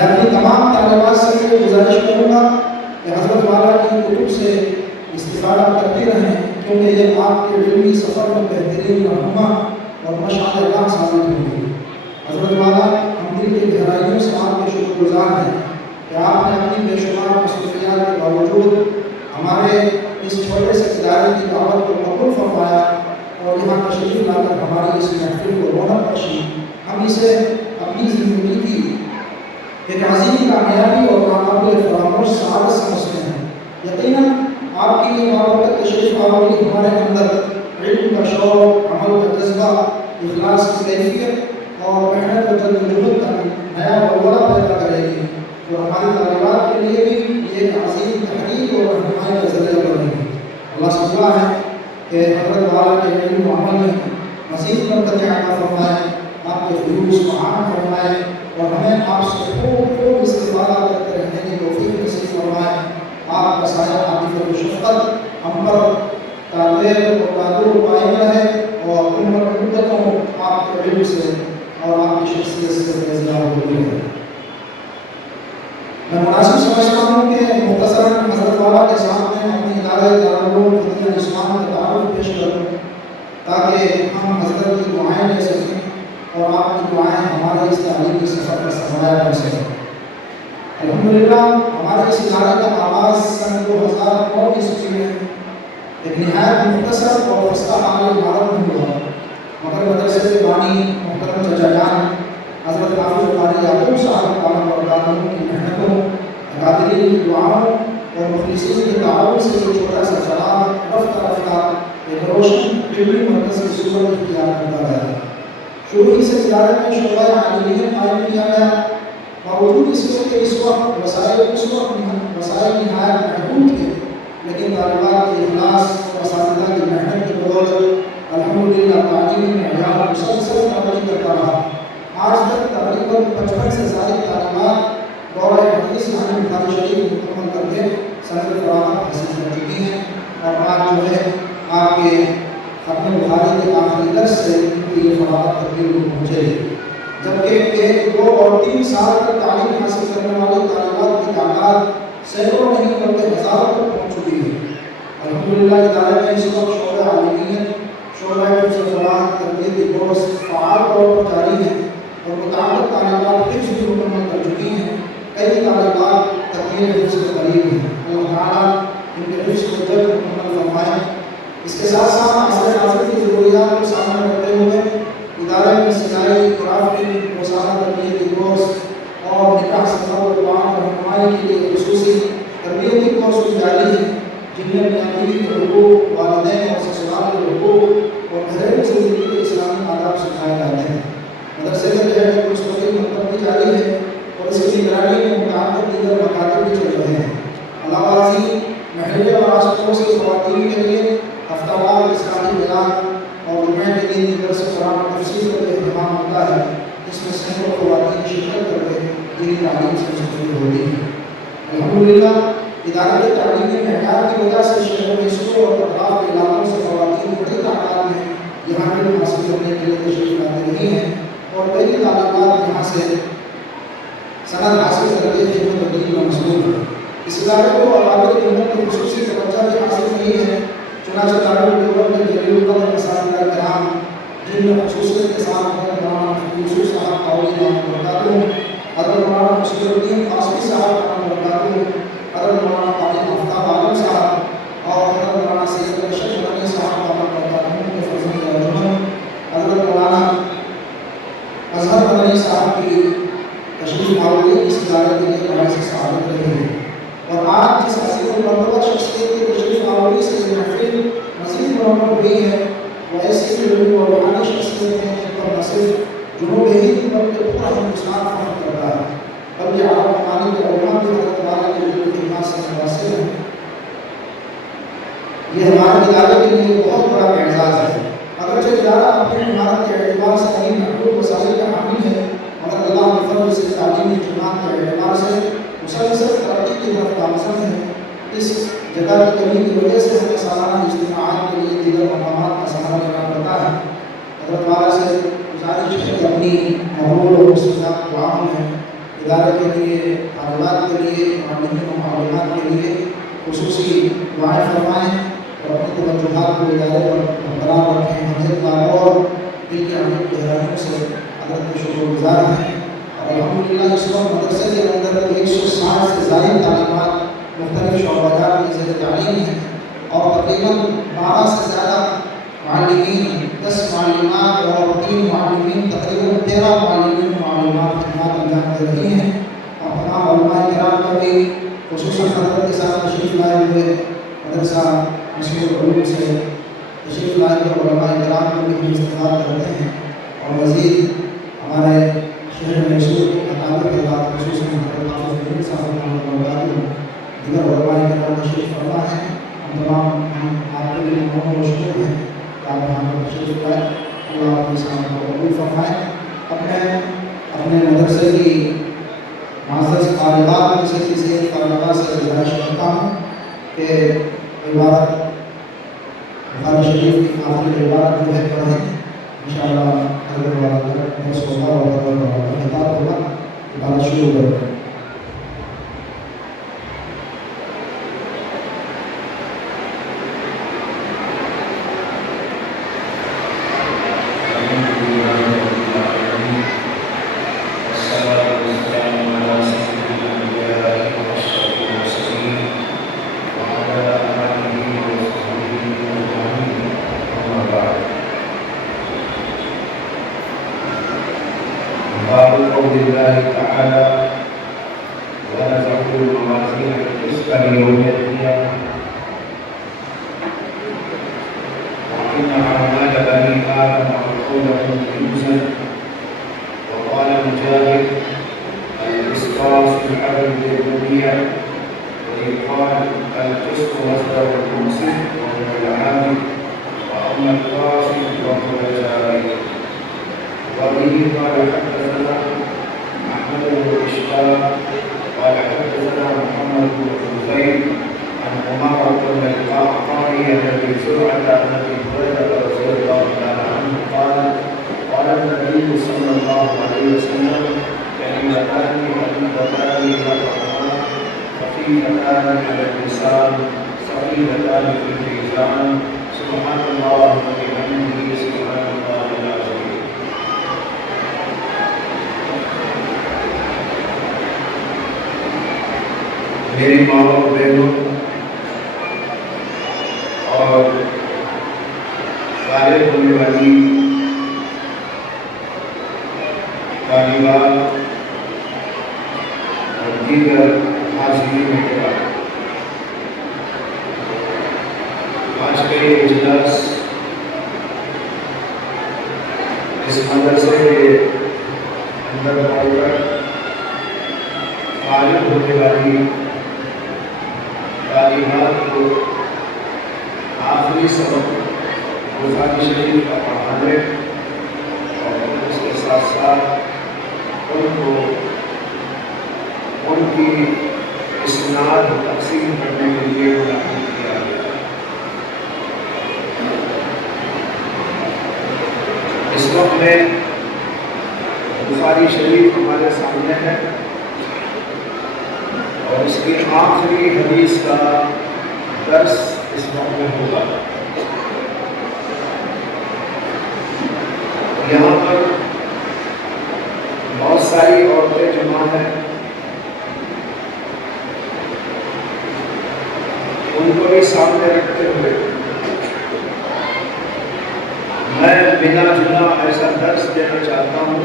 میں اپنی تمام طالبات سے یہ گزارش کروں گا کہ حضرت والا کی کتب سے استفادہ کرتے رہیں، کیونکہ یہ آپ کے علمی سفر میں بہترین رہنما اور مشعل راہ ثابت ہوگی۔ حضرت والا ہم دل کی گہرائیوں سے آپ کے شکر گزار ہیں کہ آپ نے اپنی بے شمار مصروفیات کے باوجود ہمارے اس چھوٹے سے ادارے کی دعوت کو قبول فرمایا اور یہاں تشریف لا کر ہماری اس محفل کو رونق بخشی۔ ہم اسے اپنی زندگی کی ایک عظیم کامیابی اور ناقابل فراموش سعادت سمجھتے ہیں۔ یقیناً آپ کی یہ بابرکت تشریف آوری ہمارے اندر علم کا شوق، عمل کا جذبہ، اخلاص کی کیفیت اور محنت و جدوجہد کا نیا بلبلہ پیدا کرے گی، اور ہماری طالبات کے لیے بھی یہ ایک عظیم تحریک اور رہنمائی کا ذریعہ بنے گی۔ اللہ سے دعا ہے کہ حضرت والا کے علم و عمل میں مزید برکت عطا فرمائے، آپ کے فیوز کو عام فرمائے اور ہمیں آپ سے خوب استفادہ کرتے رہنے کی توفیق نصیب فرمائے۔ آپ کا سایہ عاطفت و شفقت ہم پر تابع و قادر قائم رہے اور عمر مدتوں آپ کے علم سے اور آپ کی شخصیت سے فیضیاب ہوتی رہے۔ میں مناسب سمجھتا ہوں کہ مختصراً حضرت والا کے سامنے اپنی ادارہ دارالعلوم فتح عثمان کا تعارف پیش کروں تاکہ ہم حضرت کی دعائیں لے سکیں اور آپ کی دعائیں ہمارے اس تعلیمی سفر کا سرمایہ بن سکیں۔ الحمدللہ ہمارے اس ادارے کا آغاز سن 2009 عیسوی میں ایک نہایت مختصر اور خستہ حال عمارت میں ہوا، مگر مدرسے کے بانی محترم چچا جان حضرت حافظ قاری یعقوب صاحب دامت برکاتہ کی محنتوں، اکابرین کی دعاؤں اور مخلصین کے تعاون سے یہ چھوٹا سا چراغ رفتہ رفتہ ایک روشن علمی مرکز کی صورت اختیار کرتا گیا۔ شروع ہی سے ادارے میں شعبہ عالمیت قائم کیا گیا، باوجود اس کے اس وقت وسائل نہایت محدود تھے، لیکن طالبات کے اخلاص اور اساتذہ کی محنت کی بدولت الحمدللہ تعلیمی معیار مسلسل ترقی کرتا رہا۔ آج تک تقریباً 55 سے زائد طالبات دورہ حدیث یعنی بخاری شریف مکمل کر کے سند فراغت حاصل کر چکی ہیں، اور آج جو ہے آپ کے ختم بخاری کے آخری درس سے ان کی یہ فراغت تبدیل کو پہنچے گی، جبکہ 1، 2 اور 3 سال تک تعلیم حاصل کرنے والی طالبات کی تعداد سینکڑوں نہیں بلکہ ہزاروں تک پہنچ چکی ہے۔ الحمدللہ ادارے میں اس وقت شعبہ عالمیت، شعبہ حفظ فلاح تربیتی کورس فعال طور پر جاری ہے، اور متعدد طالبات حفظ بھی مکمل کر چکی ہیں۔ کئی طالبات تکمیل حفظ کے قریب ہیں، اللہ تعالیٰ ان کے حفظ کو جلد مکمل فرمائے۔ اس کے ساتھ ساتھ عصر حاضر کی ضروریات کو سامنے رکھتے ہوئے ادارے میں سلائی، کرافٹنگ، روزانہ تربیتی کورس اور نکاح سفر و قرآن رہنمائی کے لیے خصوصی تربیتی کورس بھی جاری ہیں، جن میں میاں بیوی کے حقوق، والدین اور سسرال کے حقوق اور گھریلو زندگی کے اسلامی آداب سکھائے جاتے ہیں۔ مدرسے کے تحت ایک مستقل مکتب بھی جاری ہے اور اس کی نگرانی میں متعدد دیگر مکاتب بھی چل رہے ہیں۔ علاوہ ازیں محلے اور آس پڑوس کی خواتین کے لیے ہفتہ وار اسلامی بیان اور جمعہ کے دن درس قرآن و تفسیر کا اہتمام ہوتا ہے، اس میں سینکڑوں خواتین شرکت کر کے دینی تعلیم سے مستفید ہوتی ہیں۔ الحمدللہ ادارے کے تعلیمی معیار کی وجہ سے شہر میں اسکول اور اطراف کے علاقوں سے خواتین بڑی تعداد میں یہاں علم حاصل کرنے کے لیے تشریف لاتے رہی ہیں، اور کئی طالبات یہاں سے سند حاصل کر کے خدمت تبدیل میں مصروف ہیں۔ اس ادارے کو اکابر علموں کی خصوصی توجہ بھی حاصل نہیں ہے، چنانچہ دارالعلوم میں جلیل القدر اساتذہ کرام، جن میں خصوصیت کے ساتھ مولانا یوسف صاحب قولی دامت برکاتہ، حضرت مولانا مشیر الدین قاسمی صاحب دامت برکاتہ، حضرت مولانا قاری آفتاب عالم صاحب اور حضرت مولانا سید ارشد مدنی صاحب دامت برکاتہ کے فرزند ارجمند حضرت مولانا اظہر مدنی صاحب کی تشریف آوری اس ادارے کے لیے باعث سعادت رہی ہے، اور آج جس عظیم المرتبہ شخصیت کی تشریف آوری سے یہ محفل مزید منور ہوئی ہے، وہ ایسی علمی اور روحانی شخصیت ہیں جن پر نہ صرف جنوب ہند بلکہ پورا ہندوستان فخر کرتا ہے، بلکہ عرب ممالک کے علماء بھی حضرت والا کے علم کی خدمات سے متاثر ہیں۔ یہ ہمارے ادارے کے لیے بہت بڑا اعزاز ہے۔ اگرچہ ادارہ اپنے عمارت کے اعتبار سے کئی محدود وسائل کا حامل ہے، مگر اللہ کے فضل سے تعلیمی خدمات کے اعتبار سے مسلسل ترقی کی طرف گامزن ہے۔ اس جگہ کی کمی کی وجہ سے ہمیں سالانہ اجتماعات کے لیے دیگر مقامات کا سہارا لینا پڑتا ہے۔ حضرت والا سے گزارش ہے کہ اپنی مقبول اور مستجاب دعاؤں میں ادارے کے لیے، طالبات کے لیے، معلمین و معلمات کے لیے خصوصی دعائیں فرمائیں اور اپنی توجہات کو ادارے پر برقرار رکھیں. ہمیں اور دل کے عمیق گہرائیوں سے حضرت کے شکر گزار ہیں. اور الحمدللہ اس وقت مدرسے کے اندر 160 سے زائد تعلیمات مختلف شعبات کی زیر تعلیم ہیں اور تقریباً 12 سے زیادہ معلمین، 10 معلمات اور 3 معلمین، تقریباً 13 معلمین معلومات خدمات انجام دے رہی ہیں. اور تمام علماء کرام کا بھی خصوصاً حضرت کے ساتھ تشریف لائے ہوئے مدرسہ مسجد العلوم سے تشریف لائے ہوئے علماء کرام کو بھی ہم استقبال کرتے ہیں. اور مزید ہمارے شہر میسور اکابر حضرات خصوصاً حضرت حافظ الدین صاحب دیگر علماء کرام تشریف فرما ہیں. ہم تمام آپ کے لیے ممنون و مشکور ہیں کہ آپ ہمیں تشریف لائے. اللہ آپ کے سامنے کو قبول فرمائیں. اپنے مدرسے کی معزز طالبات میں سے کسی ایک طالبات سے گزارش کرتا ہوں کہ عبارت بخاری شریف کی آخری عبارت جو ہے پڑھیں. انشاءاللہ حضرت والا درس ہوگا اور خطاب ہوگا. عبارت شروع کریں. میری ماں اور بہنوں اور فارغ ہونے والی طالبات اور دیگر حاضرین کرام، آج کا یہ اجلاس اس مدرسے کے اندر پڑھ کر فارغ ہونے والی تعلیمات کو آخری سبق بخاری شریف کا پڑھانے اور اس کے ساتھ ساتھ ان کو ان کی اسناد تقسیم کرنے کے لیے منعقد کیا گیا. اس وقت میں بخاری شریف ہمارے سامنے ہے اور اس کی آخری حدیث کا درس اس وقت میں ہوگا. یہاں پر بہت ساری عورتیں جمع ہیں. ان کو بھی سامنے رکھتے ہوئے میں بنا جنا ایسا درس دینا چاہتا ہوں.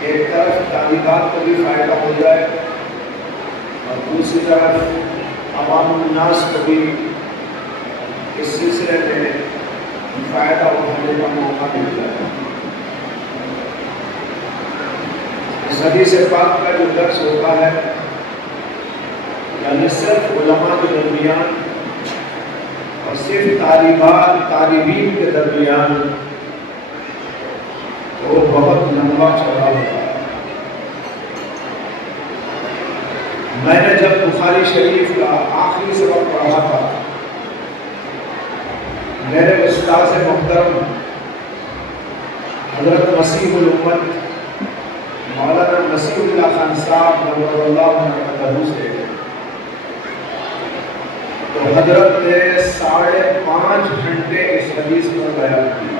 ایک طرف طالبات کو بھی فائدہ ہو جائے اور دوسری طرف عوام الناس کو بھی اس سلسلے میں فائدہ اٹھانے کا موقع مل جائے. اس حدیث پاک کا جو درس ہوتا ہے یعنی صرف علماء کے درمیان اور صرف طالبین کے درمیان وہ بہت لمبا چوڑا ہوتا ہے. میں نے جب بخاری شریف کا آخری سبق پڑھا تھا میرے استاد محترم حضرت مسیح الامت مولانا وسیع اللہ خان صاحب نور اللہ مرکزہ سے، تو حضرت نے 5.5 گھنٹے اس حدیث پر بیان کیا۔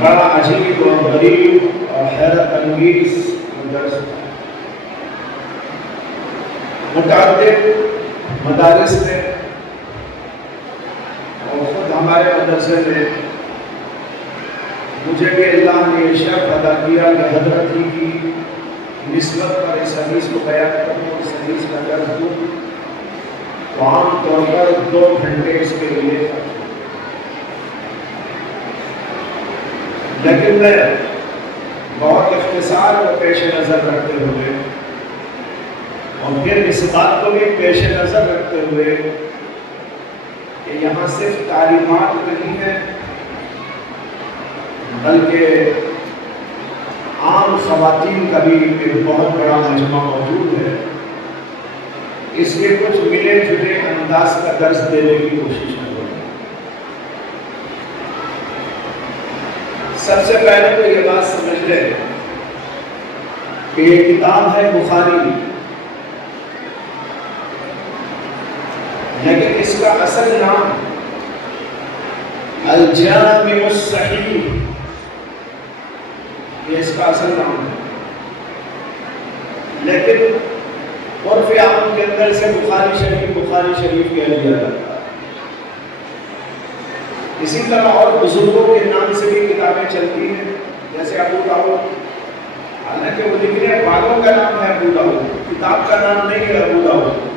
بڑا عجیب اور غریب اور حیرت انگیز درس تھا۔ متعدد مدارس میں اور خود ہمارے مدرسے میں مجھے بھی اللہ نے یہ شرف ادا کیا کہ حضرت ہی کی نسبت پر اس حدیث کو بیان کروں، اس حدیث کا درس دوں، تو عام طور پر 2 گھنٹے اس کے لیے خرچ ہوں۔ لیکن میں بہت اختصار کو پیش نظر رکھتے ہوئے اور پھر اس بات کو بھی پیش نظر رکھتے ہوئے کہ یہاں صرف تعلیمات نہیں ہے بلکہ عام خواتین کا بھی ایک بہت بڑا مجمع موجود ہے، اس کے کچھ ملے جلے انداز کا درس دینے کی کوشش کروں۔ سب سے پہلے تو یہ بات سمجھ لیں کہ یہ کتاب ہے بخاری، لیکن اس کا اصل نام الجامع الصحیح، یہ اس کا اصل نام ہے، لیکن عرف عام کے اندر سے بخاری شریف کہہ دیا جاتا ہے۔ اسی طرح اور بزرگوں کے نام سے بھی کتابیں چلتی ہیں، جیسے ابو داؤد، حالانکہ وہ لکھنے والوں کا نام ہے ابو داؤد، کتاب کا نام نہیں ہے ابو داؤد۔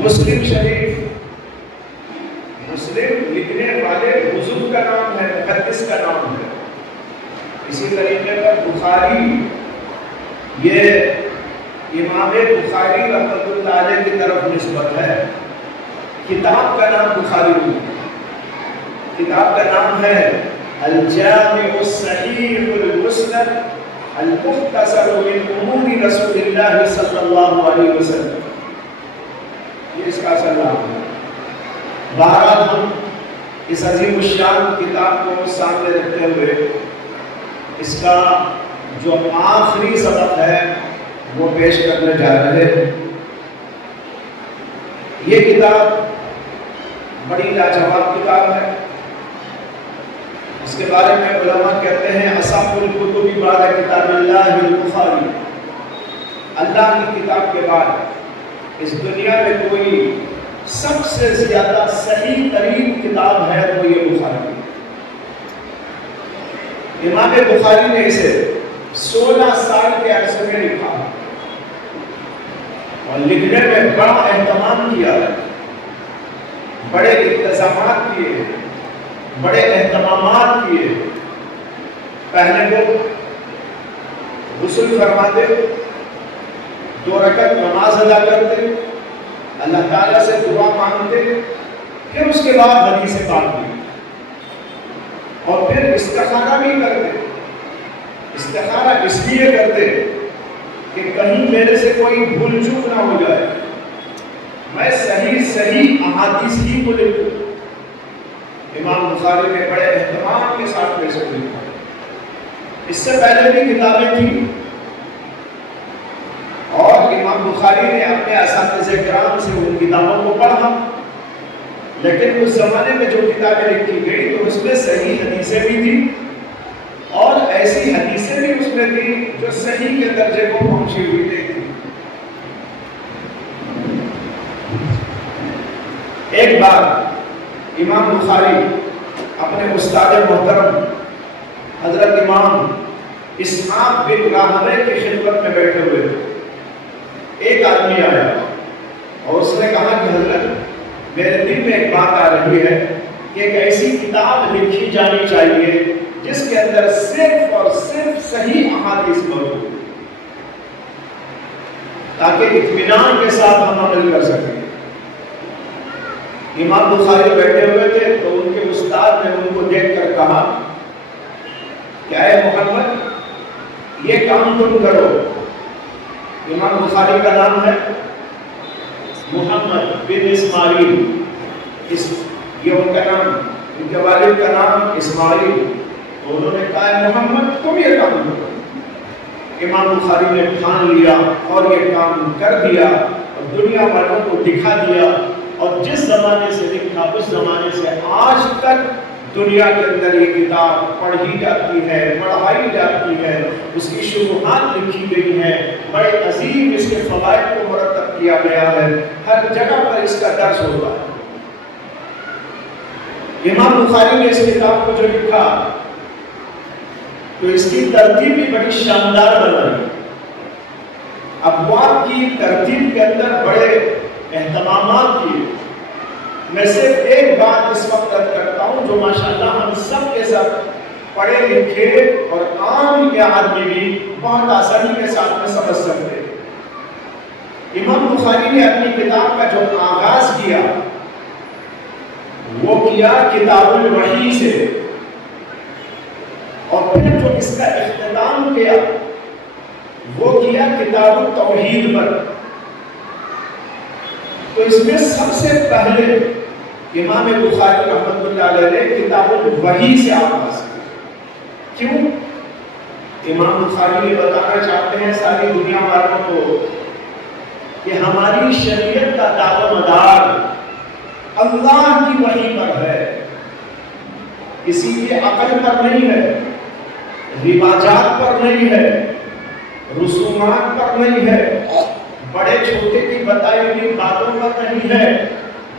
مسلم شریف، مسلم لکھنے والے بزرگ کا نام ہے، محدث کا نام ہے۔ اسی طریقے پر بخاری، یہ امام بخاری رحمۃ اللہ علیہ کی طرف نسبت ہے۔ کتاب کا نام بخاری نہیں، کتاب کا نام ہے الجامع الصحیح المسند المختصر من امور رسول اللہ صلی اللہ علیہ وسلم، یہ اس کا اصل نام ہے۔ بہرحال ہم اس عظیم الشان کتاب کو سامنے رکھتے ہوئے اس کا جو آخری سبق ہے وہ پیش کرنے جا رہے ہیں۔ یہ کتاب بڑی لاجواب کتاب ہے، اس کے بارے میں علماء کہتے ہیں اصح الکتب بعد کتاب اللہ البخاری، اللہ کی کتاب کے بعد اس دنیا میں کوئی سب سے زیادہ صحیح ترین کتاب ہے وہ یہ بخاری۔ امام بخاری نے اسے 16 سال کے عرصے میں لکھا اور لکھنے میں بڑا اہتمام کیا ہے، بڑے انتظامات کیے، بڑے اہتمامات کیے۔ پہلے لوگ غسل فرماتے، 2 رکعت نماز ادا کرتے، اللہ تعالیٰ سے دعا مانگتے، پھر اس کے بعد حدیث پاک بھی، اور پھر استخارہ بھی کرتے۔ استخارہ اس لیے کرتے کہ کہیں میرے سے کوئی بھول چوک نہ ہو جائے، میں صحیح احادیث ہی کو لکھوں۔ امام بخاری نے بڑے اہتمام کے ساتھ میں سے لکھا۔ اس سے پہلے بھی کتابیں تھیں اور امام بخاری نے اپنے اساتذہ کرام سے ان کتابوں کو پڑھا، لیکن اس زمانے میں جو کتابیں لکھی گئی تو اس میں صحیح حدیثیں بھی تھیں اور ایسی حدیثیں بھی اس میں تھیں جو صحیح کے درجے کو پہنچی ہوئی نہیں تھی۔ ایک بار امام بخاری اپنے استاد محترم حضرت امام اسحاق بن راہویہ کی خدمت میں بیٹھے ہوئے تھے۔ ایک آدمی آیا اور اس نے کہا کہ حضرت میرے دل میں ایک بات آ رہی ہے کہ ایک ایسی کتاب لکھی جانی چاہیے جس کے اندر صرف اور صرف صحیح احادیث موجود ہو، تاکہ اطمینان کے ساتھ ہم عمل کر سکیں۔ امام بخاری بیٹھے ہوئے تھے تو ان کے استاد نے ان کو دیکھ کر کہا کہ اے محمد یہ کام تم کرو۔ امام بخاری کا نام ہے محمد بن اسماعیل، یہ ان کا نام ان کے والد کا نام اسماعیل، تو انہوں نے کہا محمد تم یہ کام کرو۔ امام بخاری نے ٹھان لیا اور یہ کام کر دیا اور دنیا والوں کو دکھا دیا، اور جس زمانے سے لکھا اس زمانے سے آج تک دنیا کے اندر یہ کتاب پڑھی جاتی ہے، پڑھائی جاتی ہے، اس کی شروحات لکھی گئی ہیں، بڑے عظیم اس کے فوائد کو مرتب کیا گیا ہے، ہر جگہ پر اس کا درس ہوتا ہے۔ امام بخاری نے اس کتاب کو جو لکھا تو اس کی ترتیب بھی بڑی شاندار بنائی۔ ابواب کی ترتیب کے اندر بڑے اہتمامات کیے۔ میں صرف ایک بات اس وقت رد کرتا ہوں جو ماشاءاللہ ہم سب کے ساتھ پڑھے لکھے اور عام کے آدمی بھی بہت آسانی کے ساتھ میں سمجھ سکتے ہیں۔ امام بخاری نے اپنی کتاب کا جو آغاز کیا وہ کیا کتاب الوحی سے، اور پھر جو اس کا اختتام کیا وہ کیا کتاب التوحید پر۔ تو اس میں سب سے پہلے امام بخاری رحمۃ اللہ علیہ نے کتاب الوحی سے آغاز کیا۔ کیوں؟ امام بخاری یہ بتانا چاہتے ہیں ساری دنیا والوں کو کہ ہماری شریعت کا دار و مدار اللہ کی وحی پر ہے، کسی کی عقل پر نہیں ہے، رواجات پر نہیں ہے، رسومات پر نہیں ہے، بڑے چھوٹے کی بتائی ہوئی باتوں پر نہیں ہے،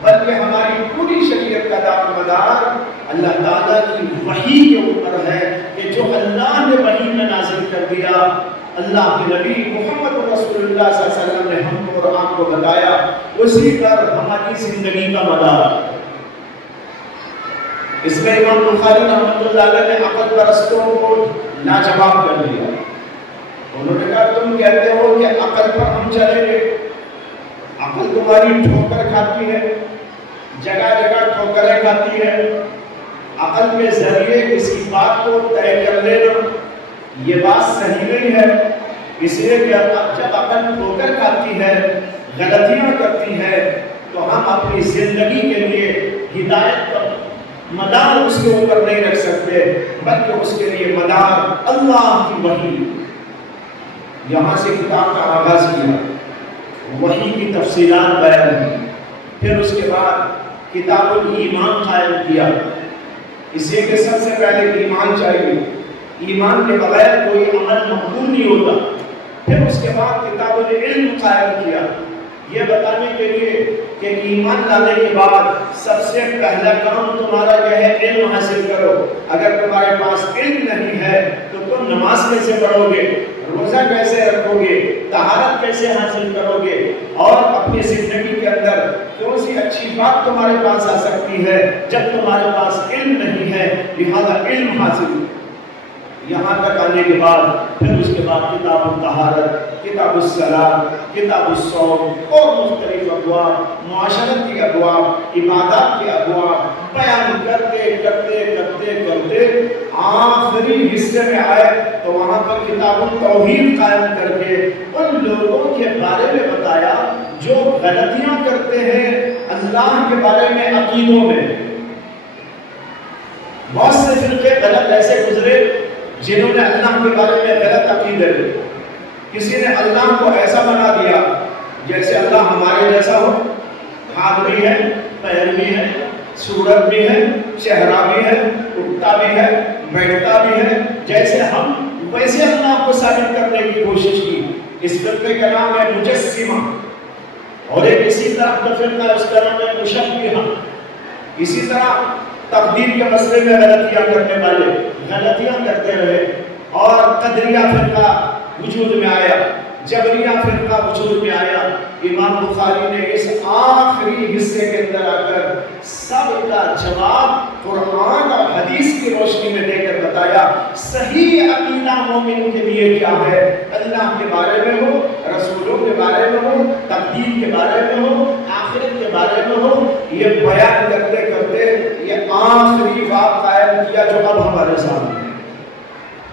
بلکہ ہماری پوری شریعت کا دار و مدار اللہ تعالیٰ کی وحی کے اوپر ہے کہ جو اللہ نے وحی میں نازل کر دیا، اللہ کے نبی محمد رسول اللہ صلی اللہ علیہ وسلم نے ہم کو اور آپ کو بتایا، اسی پر ہماری زندگی کا مدار۔ اس میں امام بخاری رحمۃ اللہ علیہ نے عقل پرستوں کو لاجواب کر دیا۔ انہوں نے کہا تم کہتے ہو کہ عقل پر ہم چلیں گے، عقل تمہاری ٹھوکر کھاتی ہے، جگہ جگہ ٹھوکریں کھاتی ہے، عقل کے ذریعے کسی بات کو طے کر لینا یہ بات صحیح نہیں ہے، اس لیے کہ جب عقل ٹھوکر کھاتی ہے، غلطیاں کرتی ہے، تو ہم اپنی زندگی کے لیے ہدایت کا مدار اس کے اوپر نہیں رکھ سکتے، بلکہ اس کے لیے مدار اللہ کی وحی۔ یہاں سے کتاب کا آغاز کیا، وحی کی تفصیلات بیان کی، پھر اس کے بعد کتاب الایمان قائم کیا، اس لیے کہ سب سے پہلے ایمان چاہیے، ایمان کے بغیر کوئی عمل مقبول نہیں ہوتا۔ پھر اس کے بعد کتاب العلم قائم کیا، یہ بتانے کے لیے کہ ایمان لانے کے بعد سب سے پہلا کام تمہارا یہ ہے علم حاصل کرو۔ اگر تمہارے پاس علم نہیں ہے تو تم نماز کیسے پڑھو گے، روزہ کیسے رکھو گے، طہارت کیسے حاصل کرو گے، اور اپنی زندگی کے اندر کون سی اچھی بات تمہارے پاس آ سکتی ہے جب تمہارے پاس علم نہیں ہے۔ لہذا علم حاصل یہاں تک آنے کے بعد پھر اس کے بعد کتاب الطہارت، کتاب الصلاۃ، کتاب الصوم اور مختلف ابواب، معاشرت کی ابواب، عبادات کے ابواب بیان کرتے کرتے کرتے کرتے آخری حصے میں آئے تو وہاں پر کتاب التوحید قائم کر کے ان لوگوں کے بارے میں بتایا جو غلطیاں کرتے ہیں اللہ کے بارے میں عقیدوں میں۔ بہت سے فرقے غلط ایسے گزرے جنہوں نے اللہ کے بارے میں غلط عقیدے تھے۔ کسی نے اللہ کو ایسا بنا دیا جیسے اللہ ہمارے جیسا ہو، ہاتھ بھی ہے، پیر بھی ہے، صورت بھی ہے، چہرہ بھی ہے، اٹھتا بھی ہے، بیٹھتا بھی ہے، جیسے ہم ویسے اللہ کو ثابت کرنے کی کوشش کی۔ اس فرقے کا نام ہے مجسمہ، اور ایک اسی طرح کا فرقہ اس کا نام ہے مشبہہ۔ اسی طرح تقدیر کے مسئلے میں غلطیاں کرنے والے غلطیاں کرتے رہے، اور قدریہ فرقہ وجود میں آیا، جبریہ فرقہ وجود میں آیا۔ امام بخاری نے اس آخری حصے کے اندر آ کر سب کا جواب قرآن اور حدیث کی روشنی میں دے کر بتایا صحیح عقیدہ مومن کے لیے کیا ہے، اللہ کے بارے میں ہو، رسولوں کے بارے میں ہو، تقدیر کے بارے میں ہو، آخرت کے بارے میں ہو۔ یہ بیان کرتے کرتے یہ آخری باب قائم کیا جو اب ہمارے سامنے ہے۔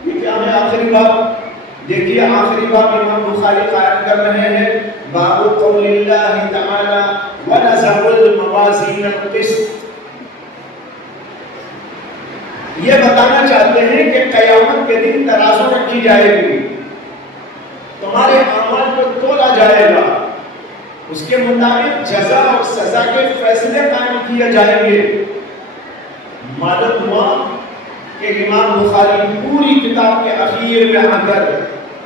یہ کیا ہے آخری باب؟ دیکھیے آخری باب امام بخاری قائم کر رہے ہیں، باب قول اللہ تعالی وَنَزَعُ الْمَوَازِينَ الْقِسْطَ۔ یہ بتانا چاہتے ہیں کہ قیامت کے دن ترازو رکھی جائے گی، تمہارے اعمال کو تولا جائے گا، اس کے مطابق جزا اور سزا کے فیصلے قائم کیے جائیں گے۔ معلوم ہوا کہ امام بخاری پوری کتاب کے اخیر میں آ کر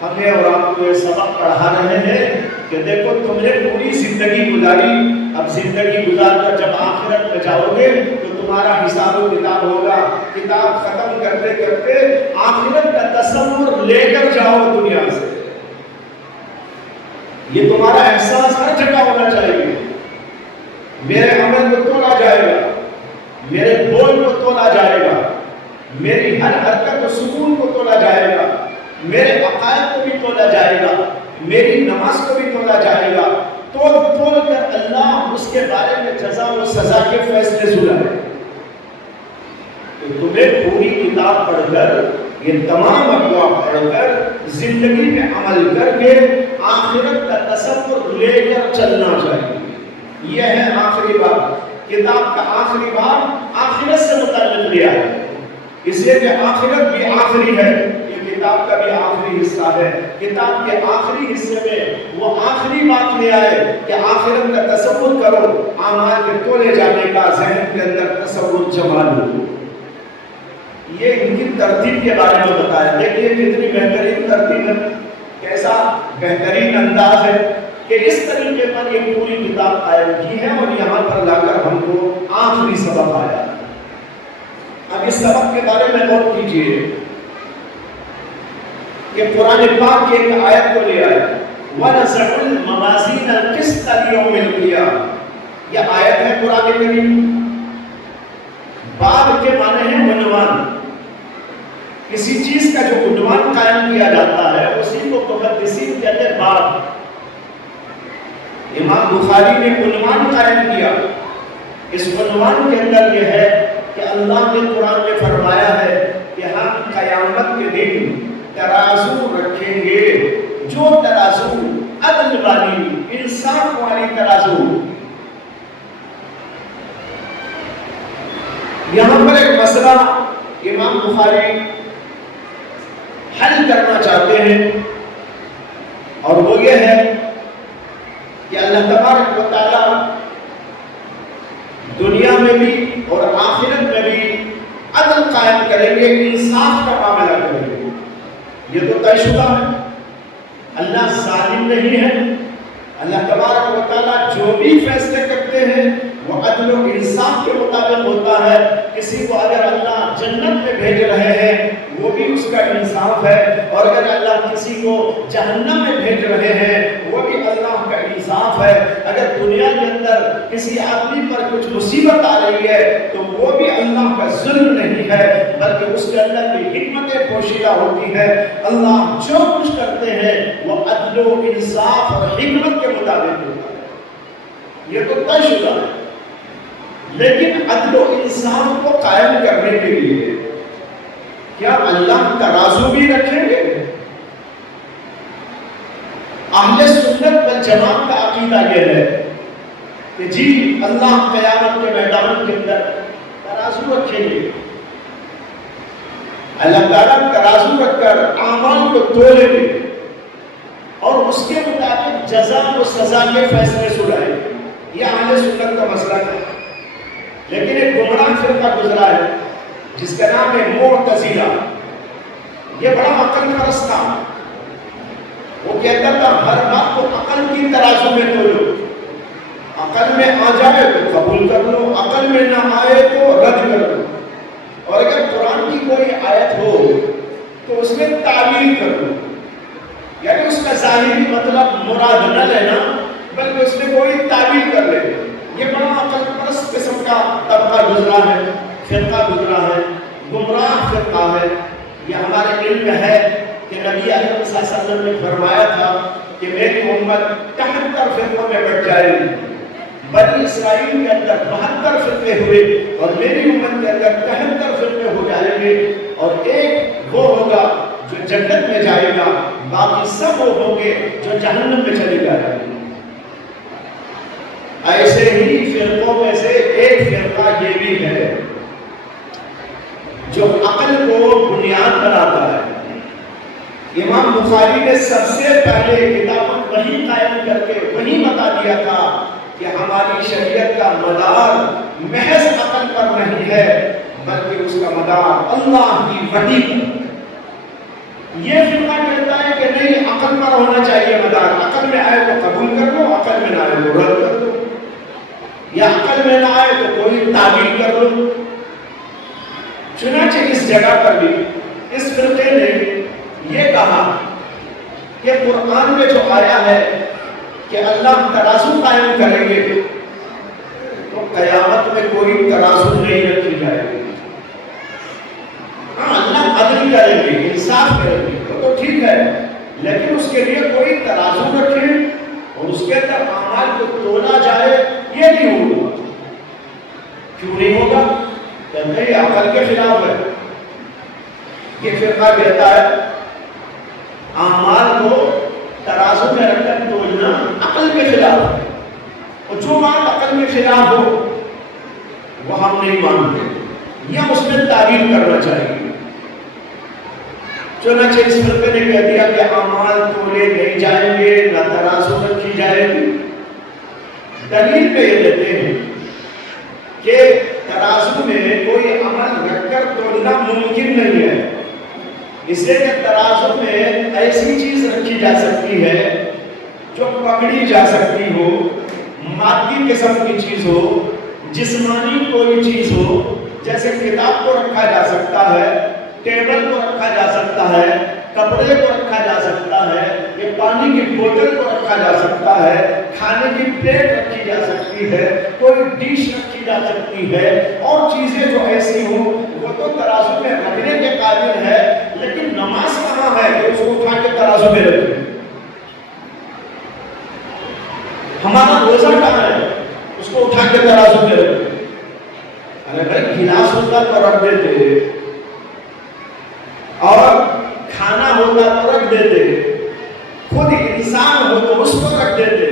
ہمیں اور آپ کو یہ سبق پڑھا رہے ہیں کہ دیکھو تم نے پوری زندگی گزاری، اب زندگی گزار کر جب آخرت میں جاؤ گے تو تمہارا حساب و کتاب ہوگا، کتاب ختم کرتے کرتے آخرت کا تصور لے کر جاؤ دنیا سے۔ یہ تمہارا احساس ہر جگہ ہونا چاہیے، میرے عمل کو تولا جائے گا، میرے بول کو تولا جائے گا، میری ہر حرکت و سکون کو تولا جائے گا، میرے عقائد کو بھی تولا جائے گا، میری نماز کو بھی تولا جائے گا، تول کر اللہ اس کے بارے میں جزا و سزا کے فیصلے سنائے۔ تو تمہیں پوری کتاب پڑھ کر، یہ تمام ابواب پڑھ کر، زندگی میں عمل کر کے آخرت کا تصور لے کر چلنا چاہیے۔ یہ ہے آخری بات، کتاب کا آخری بات آخرت سے متعلق لیا ہے، اس لیے کہ آخرت بھی آخری ہے، یہ کتاب کا بھی آخری حصہ ہے۔ کتاب کے آخری حصے میں وہ آخری بات لے آئے کہ آخرت کا تصور کرو، اعمال کے تولے جانے کا ذہن کے اندر تصور جما لو۔ یہ ان کی ترتیب کے بارے میں بتایا، دیکھیے کتنی بہترین ترتیب ہے، کیسا بہترین انداز ہے کہ اس طریقے پر یہ پوری کتاب قائم کی ہے، اور یہاں پر لا کر ہم کو آخری سبق آیا۔ اب اس سبق کے بارے میں غور کیجیے کہ قرآن پاک کی ایک آیت کو لے آئے، وَنَزَعُ الْمَوَازِينَ الْقِسْطَ لِيَوْمِ الْقِيَامَةِ، یہ آیت ہے قرآن کریم۔ باب کے معنی ہے عنوان، کسی چیز کا جو عنوان قائم کیا جاتا ہے اسی کو محدثین کہتے ہیں باب۔ امام بخاری نے عنوان قائم کیا، اس عنوان کے اندر یہ ہے کہ اللہ نے قرآن میں فرمایا ہے کہ ہم قیامت کے دن ترازو رکھیں گے، جو ترازو عدل والی، انصاف والی ترازو۔ یہاں پر ایک مسئلہ امام بخاری حل کرنا چاہتے ہیں، اور وہ یہ ہے کہ اللہ تبارک و تعالی دنیا میں بھی اور آخرت میں بھی عدل قائم کریں گے، انصاف کا معاملہ کریں گے۔ یہ تو طے شدہ ہے، اللہ ظالم نہیں ہے، اللہ تبارک و تعالی جو بھی فیصلے کرتے ہیں وہ عدل و انصاف کے مطابق ہوتا ہے۔ کسی کو اگر اللہ جنت میں بھیج رہے ہیں وہ بھی اس کا انصاف ہے، اور اگر اللہ کسی کو جہنم میں بھیج رہے ہیں وہ بھی اللہ کا انصاف ہے۔ اگر دنیا کے اندر کسی آدمی پر کچھ مصیبت آ رہی ہے تو وہ بھی اللہ کا ظلم نہیں ہے، بلکہ اس کے اندر بھی حکمتیں پوشیدہ ہوتی ہیں۔ اللہ جو کچھ کرتے ہیں وہ عدل و انصاف اور حکمت کے مطابق ہوتا ہے، یہ تو طے شدہ ہے۔ لیکن عدل و انصاف کو قائم کرنے کے لیے کیا اللہ ترازو بھی رکھیں گے؟ اہل سنت والجماعت کا عقیدہ یہ ہے کہ جی اللہ قیامت کے میدان کے اندر ترازو رکھیں گے، اللہ تعالیٰ ترازو رکھ کر اعمال کو تولیں گے اور اس کے مطابق جزا و سزا کے فیصلے سنائیں گے۔ یہ اہل سنت کا مسئلہ ہے۔ لیکن ایک گمراہ فرقہ گزرا ہے جس کا نام ہے معتزلہ، یہ بڑا عقل پرست تھا، وہ کہتا تھا ہر بات کو عقل کی ترازو میں تولو، عقل میں آ جائے تو قبول کر لو، عقل میں نہ آئے تو رد کر لو، اور اگر قرآن کی کوئی آیت ہو تو اس میں تعویل کر لو، یعنی اس کا ظاہری مطلب مراد نہ لینا بلکہ اس میں کوئی تعویل کر لے۔ یہ بڑا عقل پرست قسم کا طبقہ گزرا ہے، فرقہ گزرا ہے، گمراہ فرقہ ہے۔ یہ ہمارے علم میں ہے کہ نبی اکرم صلی اللہ علیہ وسلم نے فرمایا تھا کہ میری امت 73 فرقوں میں بٹ جائے گی۔ بنی اسرائیل کے اندر 72 فرقے ہوئے اور میری امت کے اندر 73 فرقے ہو جائیں گے، اور ایک وہ ہوگا جو جنت میں جائے گا، باقی سب وہ ہوں گے جو جہنم میں چلے جائیں گے۔ ایسے ہی فرقوں میں سے ایک فرقہ یہ بھی ہے جو بخاری نے سب سے پہلے کتاب وحی قائم کر کے وہی بتا دیا تھا کہ ہماری شریعت کا مدار محض عقل پر نہیں ہے بلکہ اس کا مدار اللہ کی وحی پر۔ یہ فرقہ کہتا ہے کہ نہیں، عقل پر ہونا چاہیے مدار، عقل میں آئے تو قبول کر لو، عقل میں نہ آئے تو رد کر دو، یا عقل میں نہ آئے تو کوئی تعبیر کر لو۔ چنانچہ اس جگہ پر بھی اس فرقے نے یہ کہا کہ قرآن میں جو آیا ہے کہ اللہ ترازو قائم کریں گے تو قیامت میں کوئی ترازو نہیں رکھی جائے گی۔ ہاں، اللہ عدل کریں گے، انصاف کریں گے، تو ٹھیک ہے، لیکن اس کے لیے کوئی ترازو رکھے اور اس کے اندر اعمال کو تولا جائے، یہ نہیں ہوگا۔ کیوں نہیں ہوگا؟ کہتے ہیں عقل کے خلاف ہے۔ یہ فرقہ کہتا ہے اعمال کو ترازو میں رکھ کر تولنا عقل کے خلاف ہے، اور جو بات عقل کے خلاف ہو وہ ہم نہیں مانتے، یا اس میں تعبیر کرنا چاہیے۔ چنانچہ اس فرقے نے کہہ دیا کہ اعمال تولے نہیں جائیں گے، نہ ترازو رکھی جائے گی۔ دلیل پہ یہ دیتے ہیں کہ ترازو میں کوئی عمل رکھ کر تولنا ممکن نہیں ہے، اس لیے کہ ترازو میں ایسی چیز رکھی جا سکتی ہے جو پکڑی جا سکتی ہو، مادی قسم کی چیز ہو، جسمانی کوئی چیز ہو، جیسے کتاب کو رکھا جا سکتا ہے، ٹیبل کو رکھا جا سکتا ہے، کپڑے کو رکھا جا سکتا ہے، یہ پانی کی بوتل کو رکھا جا سکتا ہے، کھانے کی پلیٹ رکھی جا سکتی ہے، کوئی ڈش رکھی جا سکتی ہے، اور چیزیں جو ایسی ہوں وہ تو ترازو میں رکھنے کے قابل ہے، لیکن نماز کہاں ہے کہ اس کو اٹھا کے ترازو میں رکھیں؟ ہمارا روزہ کہاں ہے اس کو اٹھا کے ترازو میں رکھیں؟ ارے بھائی، گلاس ہوتا تو رکھ دیتے، اور کھانا ہوتا تو رکھ دیتے، خود انسان ہو تو اس کو رکھ دیتے،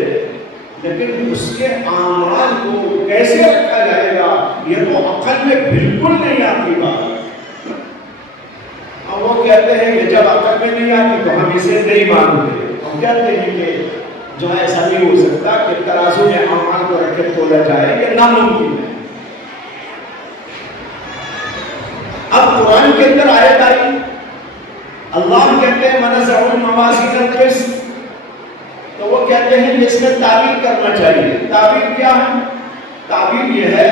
لیکن اس کے اعمال کو کیسے رکھا جائے گا یہ تو عقل میں بالکل نہیں آتی بات۔ اور وہ کہتے ہیں کہ جب عقل میں نہیں آتی تو ہم اسے نہیں مانتے، ہم کہتے ہیں کہ جو ایسا نہیں ہو سکتا کہ ترازو میں اعمال کو رکھ کے تولا جائے، یہ ناممکن ہے۔ اب قرآن کے اندر آیت آئی، اللہ کہتے ہیں منزع الموازین القسط، تو وہ کہتے ہیں اس میں تعبیر کرنا چاہیے۔ تعبیر کیا ہے؟ تعبیر یہ ہے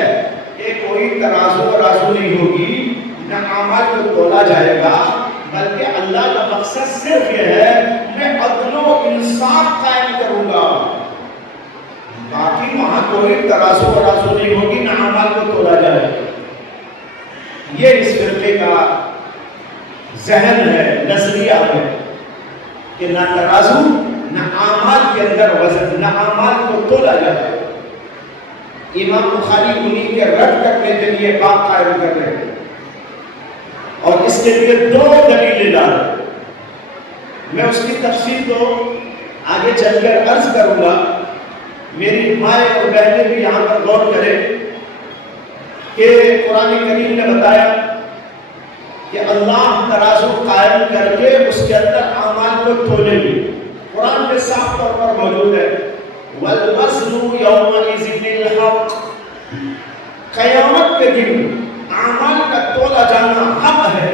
کہ کوئی ترازو ورازو نہیں ہوگی، نہ اعمال کو تولا جائے گا، بلکہ اللہ کا مقصد صرف یہ ہے میں عدل و انصاف قائم کروں گا، باقی وہاں کوئی ترازو ورازو نہیں ہوگی، نہ اعمال کو تولا جائے گا۔ یہ اس فرقے کا ذہن ہے، نظریہ ہے کہ نہ ترازو نہ اعمال کے اندر وزن، نہ اعمال کو تولا جائے۔ امام بخاری انہیں کے رد کرنے کے لیے بات قائم کر رہے ہیں، اور اس کے لیے دو دلیلیں لا رہے ہیں۔ میں اس کی تفصیل تو آگے چل کر عرض کروں گا، میری مائیں اور بہنیں بھی یہاں پر غور کریں کہ قرآن کریم نے بتایا کہ اللہ ترازو قائم کر کے اس کے اندر اعمال کو تولے گی۔ قرآن میں صاف طور پر موجود ہے وَالْوَزْنُ يَوْمَئِذٍ الْحَقُّ، قیامت کے دن اعمال کا تولا جانا حق ہے۔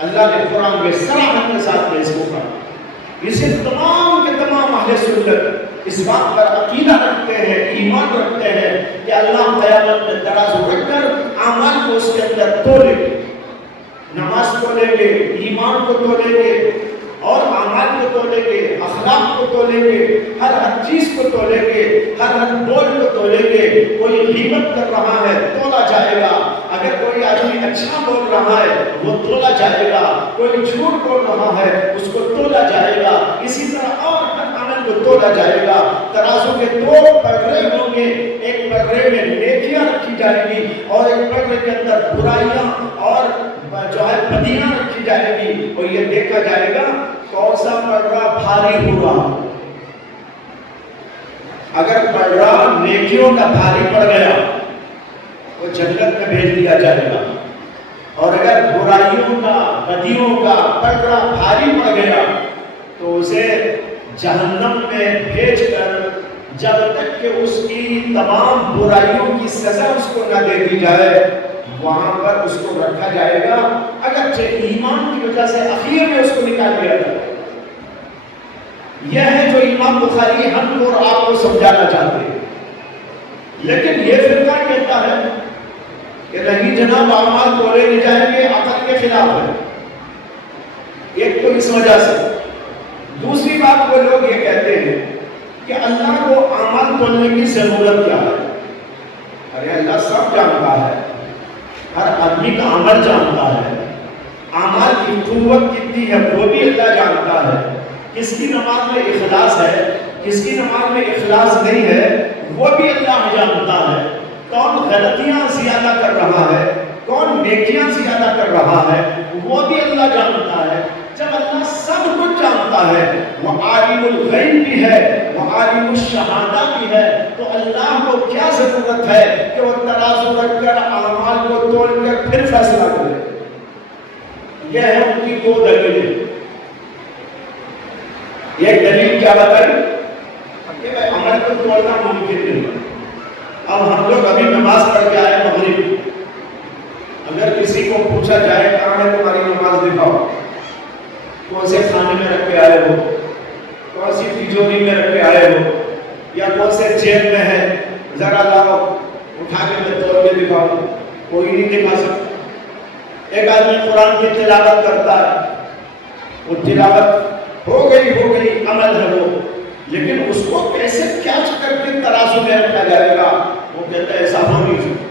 اللہ نے قرآن میں صراحت کے ساتھ اس کو کہا، اسے تمام کے تمام اہل سنت اس بات پر عقیدہ رکھتے ہیں، ایمان رکھتے ہیں کہ اللہ قیامت میں ترازو رکھ کر اعمال کو اس کے اندر تولے گے، نماز تولیں گے، ایمان کو تولیں گے، اور اعمال کو تولیں گے، اخلاق کو تولیں گے، ہر چیز کو تولیں گے، ہر بول کو تولیں گے۔ کوئی غیبت کر رہا ہے تولا جائے گا، اگر کوئی آدمی اچھا بول رہا ہے وہ تولا جائے گا، کوئی جھوٹ بول رہا ہے اس کو تولا جائے گا، اسی طرح اور ہر عمل کو تولا جائے گا۔ ترازو کے دو پگڑے ہوں گے، ایک پگڑے میں نیکیاں رکھی جائیں گی اور ایک پگڑے کے اندر برائیاں اور جو ہے بدیاں رکھی جائے گی، اور یہ دیکھا جائے گا کون سا پگڑا بھاری ہوا۔ اگر پگڑا نیکیوں کا بھاری پڑ گیا وہ جنت میں بھیج دیا جائے گا، اور اگر برائیوں کا غلطیوں کا پلڑا بھاری پڑ گیا تو اسے جہنم میں بھیج کر جب تک کہ اس کی تمام برائیوں کی سزا اس کو نہ دے دی جائے وہاں پر اس کو رکھا جائے گا، اگرچہ ایمان کی وجہ سے اخیر میں اس کو نکال دیا جائے گا۔ یہ ہے جو امام بخاری ہم کو اور آپ کو سمجھانا چاہتے ہیں۔ لیکن یہ فرقہ کہتا ہے کہ نہیں جناب، اعمال تولے نہیں جائیں گے، عقل کے خلاف ہے۔ ایک تو اس وجہ سے، دوسری بات وہ لوگ یہ کہتے ہیں کہ اللہ کو اعمال تولنے کی ضرورت کیا ہے؟ ارے اللہ سب جانتا ہے، ہر آدمی کا عمل جانتا ہے، اعمال کی قوت کتنی ہے وہ بھی اللہ جانتا ہے، کس کی نماز میں اخلاص ہے، کس کی نماز میں اخلاص نہیں ہے وہ بھی اللہ جانتا ہے، کون غلطیاں زیادہ کر رہا ہے، کون نیکیاں زیادہ کر رہا ہے وہ بھی اللہ جانتا ہے۔ جب اللہ سب کچھ جانتا ہے، وہ عالم الغیب بھی ہے، وہ عالم الشہادہ بھی ہے، تو اللہ کو کیا ضرورت ہے کہ وہ ترازو رکھ کر اعمال کو تول کر پھر فیصلہ کرے؟ یہ ہے ان کی دو دلیلیں۔ ایک دلیل کیا بتائی کہ عمل کو تولنا ممکن نہیں۔ اب ہم لوگ ابھی نماز پڑھ کے آئے مغرب، اگر کسی کو پوچھا جائے کہاں ہے تمہاری نماز دکھاؤ، کون سے خانے میں رکھ کے آئے ہو، کون سی تجوری میں رکھ کے آئے ہو، یا کون سے جیب میں ہے، ذرا لاؤ اٹھا کے میں توڑ کے دکھاؤں، کوئی نہیں دکھا سکتا۔ ایک آدمی قرآن کی تلاوت کرتا ہے، وہ تلاوت ہو گئی عمل ہے وہ، لیکن اس کو کیسے کیچ کر کے ترازو میں رکھا جائے گا، وہ کہتا ہے ایسا ہو نہیں سکتا۔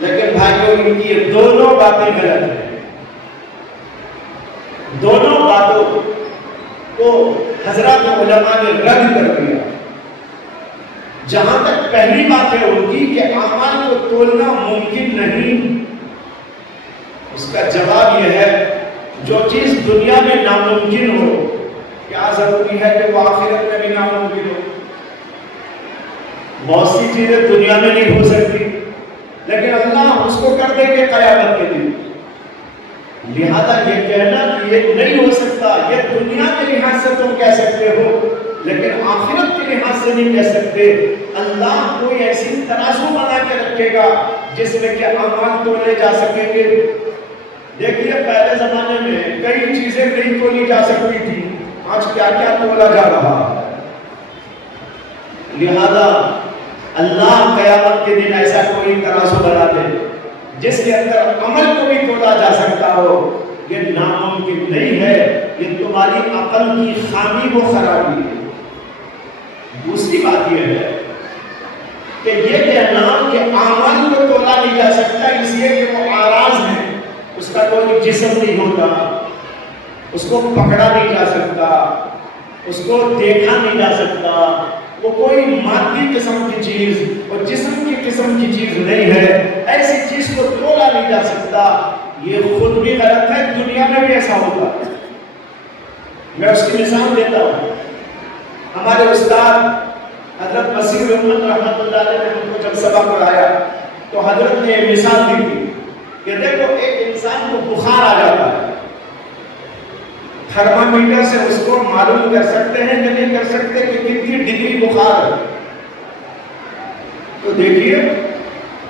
لیکن بھائیوں ان کی یہ دونوں باتیں غلط ہیں۔ دونوں باتوں کو حضرات علماء نے رد کر دیا۔ جہاں تک پہلی بات ہے ان کی کہ اعمال کو تولنا ممکن نہیں، اس کا جواب یہ ہے جو چیز دنیا میں ناممکن ہو کیا ضروری ہے کہ وہ آخرت میں بھی ناممکن ہو؟ بہت سی چیزیں دنیا میں نہیں ہو سکتی لیکن اللہ اس کو کر دیں گے قیامت کے دن۔ لہذا یہ کہنا کہ یہ نہیں ہو سکتا یہ دنیا کے لحاظ سے تم کہہ سکتے ہو لیکن آخرت کے لحاظ سے نہیں کہہ سکتے۔ اللہ کوئی ایسی ترازو بنا کے رکھے گا جس میں کہ اعمال تولے جا سکیں گے۔ دیکھیے پہلے زمانے میں کئی چیزیں نہیں تولی جا سکتی تھی، آج کیا کیا تولا جا رہا ہے۔ لہذا اللہ قیامت کے دن ایسا کوئی ترازو بنا دے جس کے اندر عمل کو بھی تولا جا سکتا ہو، یہ ناممکن نہیں ہے، یہ تمہاری عقل کی خامی و خرابی ہے۔ دوسری بات یہ ہے کہ یہ کہنا کہ اعمال کو تولا نہیں جا سکتا اس لیے کہ وہ آراز ہیں، اس کا کوئی جسم نہیں ہوتا، اس کو پکڑا نہیں جا سکتا، اس کو دیکھا نہیں جا سکتا، وہ کوئی مادی قسم کی چیز اور جسم کی قسم کی چیز نہیں ہے، ایسی چیز کو تولا نہیں جا سکتا، یہ خود بھی غلط ہے، دنیا میں بھی ایسا ہوتا ہے۔ میں اس کی مثال دیتا ہوں۔ ہمارے استاد حضرت مسیح احمد رحمۃ اللہ علیہ نے ہم کو جب سبق پڑھایا تو حضرت نے مثال دی تھی کہ دیکھو ایک انسان کو بخار آ جاتا ہے، تھرمامیٹر سے اس کو معلوم کر سکتے ہیں کہ نہیں کر سکتے کہ کتنی ڈگری بخار ہے؟ تو دیکھیے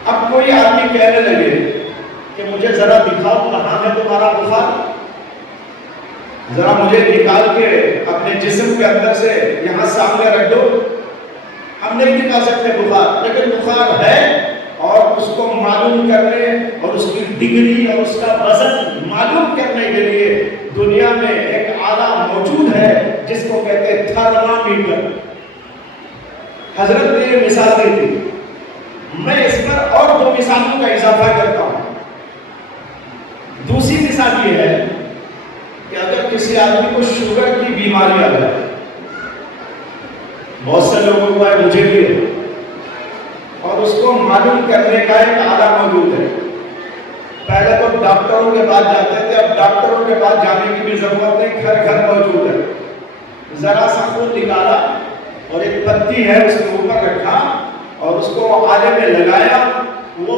اب کوئی آدمی کہنے لگے کہ مجھے ذرا دکھاؤ کہاں ہے تمہارا بخار، ذرا مجھے نکال کے اپنے جسم کے اندر سے یہاں سامنے رکھ دو، ہم نہیں دکھا سکتے بخار، لیکن بخار ہے اور اس کو معلوم کرنے اور اس کی ڈگری اور اس کا وزن معلوم کرنے کے لیے دنیا میں ایک آلہ موجود ہے جس کو کہتے ہیں تھرمامیٹر۔ حضرت نے یہ مثال دی تھی، میں اس پر اور دو مثالوں کا اضافہ کرتا ہوں۔ دوسری مثال یہ ہے کہ اگر کسی آدمی کو شوگر کی بیماری آ جائے، بہت سے لوگوں کو ہے، مجھے بھی ہے، اور اس کو معلوم کرنے کا ایک آلہ موجود ہے۔ پہلے تو ڈاکٹروں کے پاس جاتے تھے، اب ڈاکٹروں کے پاس جانے کی بھی ضرورت نہیں، گھر گھر موجود ہے۔ ذرا سا خون نکالا اور ایک پتی ہے اس کے اوپر رکھا اور اس کو آلے میں لگایا، وہ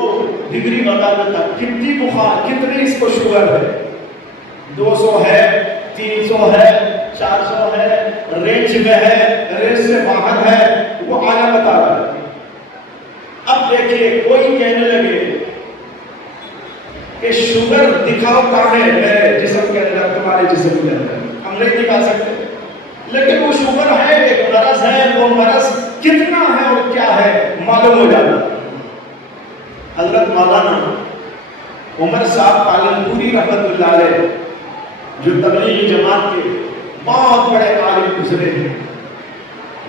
ڈگری بتا دیتا کتنی بخار، کتنی اس کو شوگر شوگر ہے، 200 ہے، 300 ہے، 400 ہے، رینج میں ہے، رینج سے باہر ہے، وہ اعلیٰ بتا رہا ہے۔ اب دیکھیے کوئی کہنے لگے کہ شوگر دکھاؤ کہاں ہے میرے جسم کے اندر، تمہارے جسم کے اندر، ہم نہیں دکھا سکتے، لیکن وہ شوگر ہے، ایک مرض ہے، وہ مرض کتنا ہے اور کیا ہے معلوم ہو جاتا۔ حضرت مولانا عمر صاحب پالنپوری رحمت اللہ علیہ، جو تبلیغی جماعت کے بہت بڑے عالم گزرے ہیں،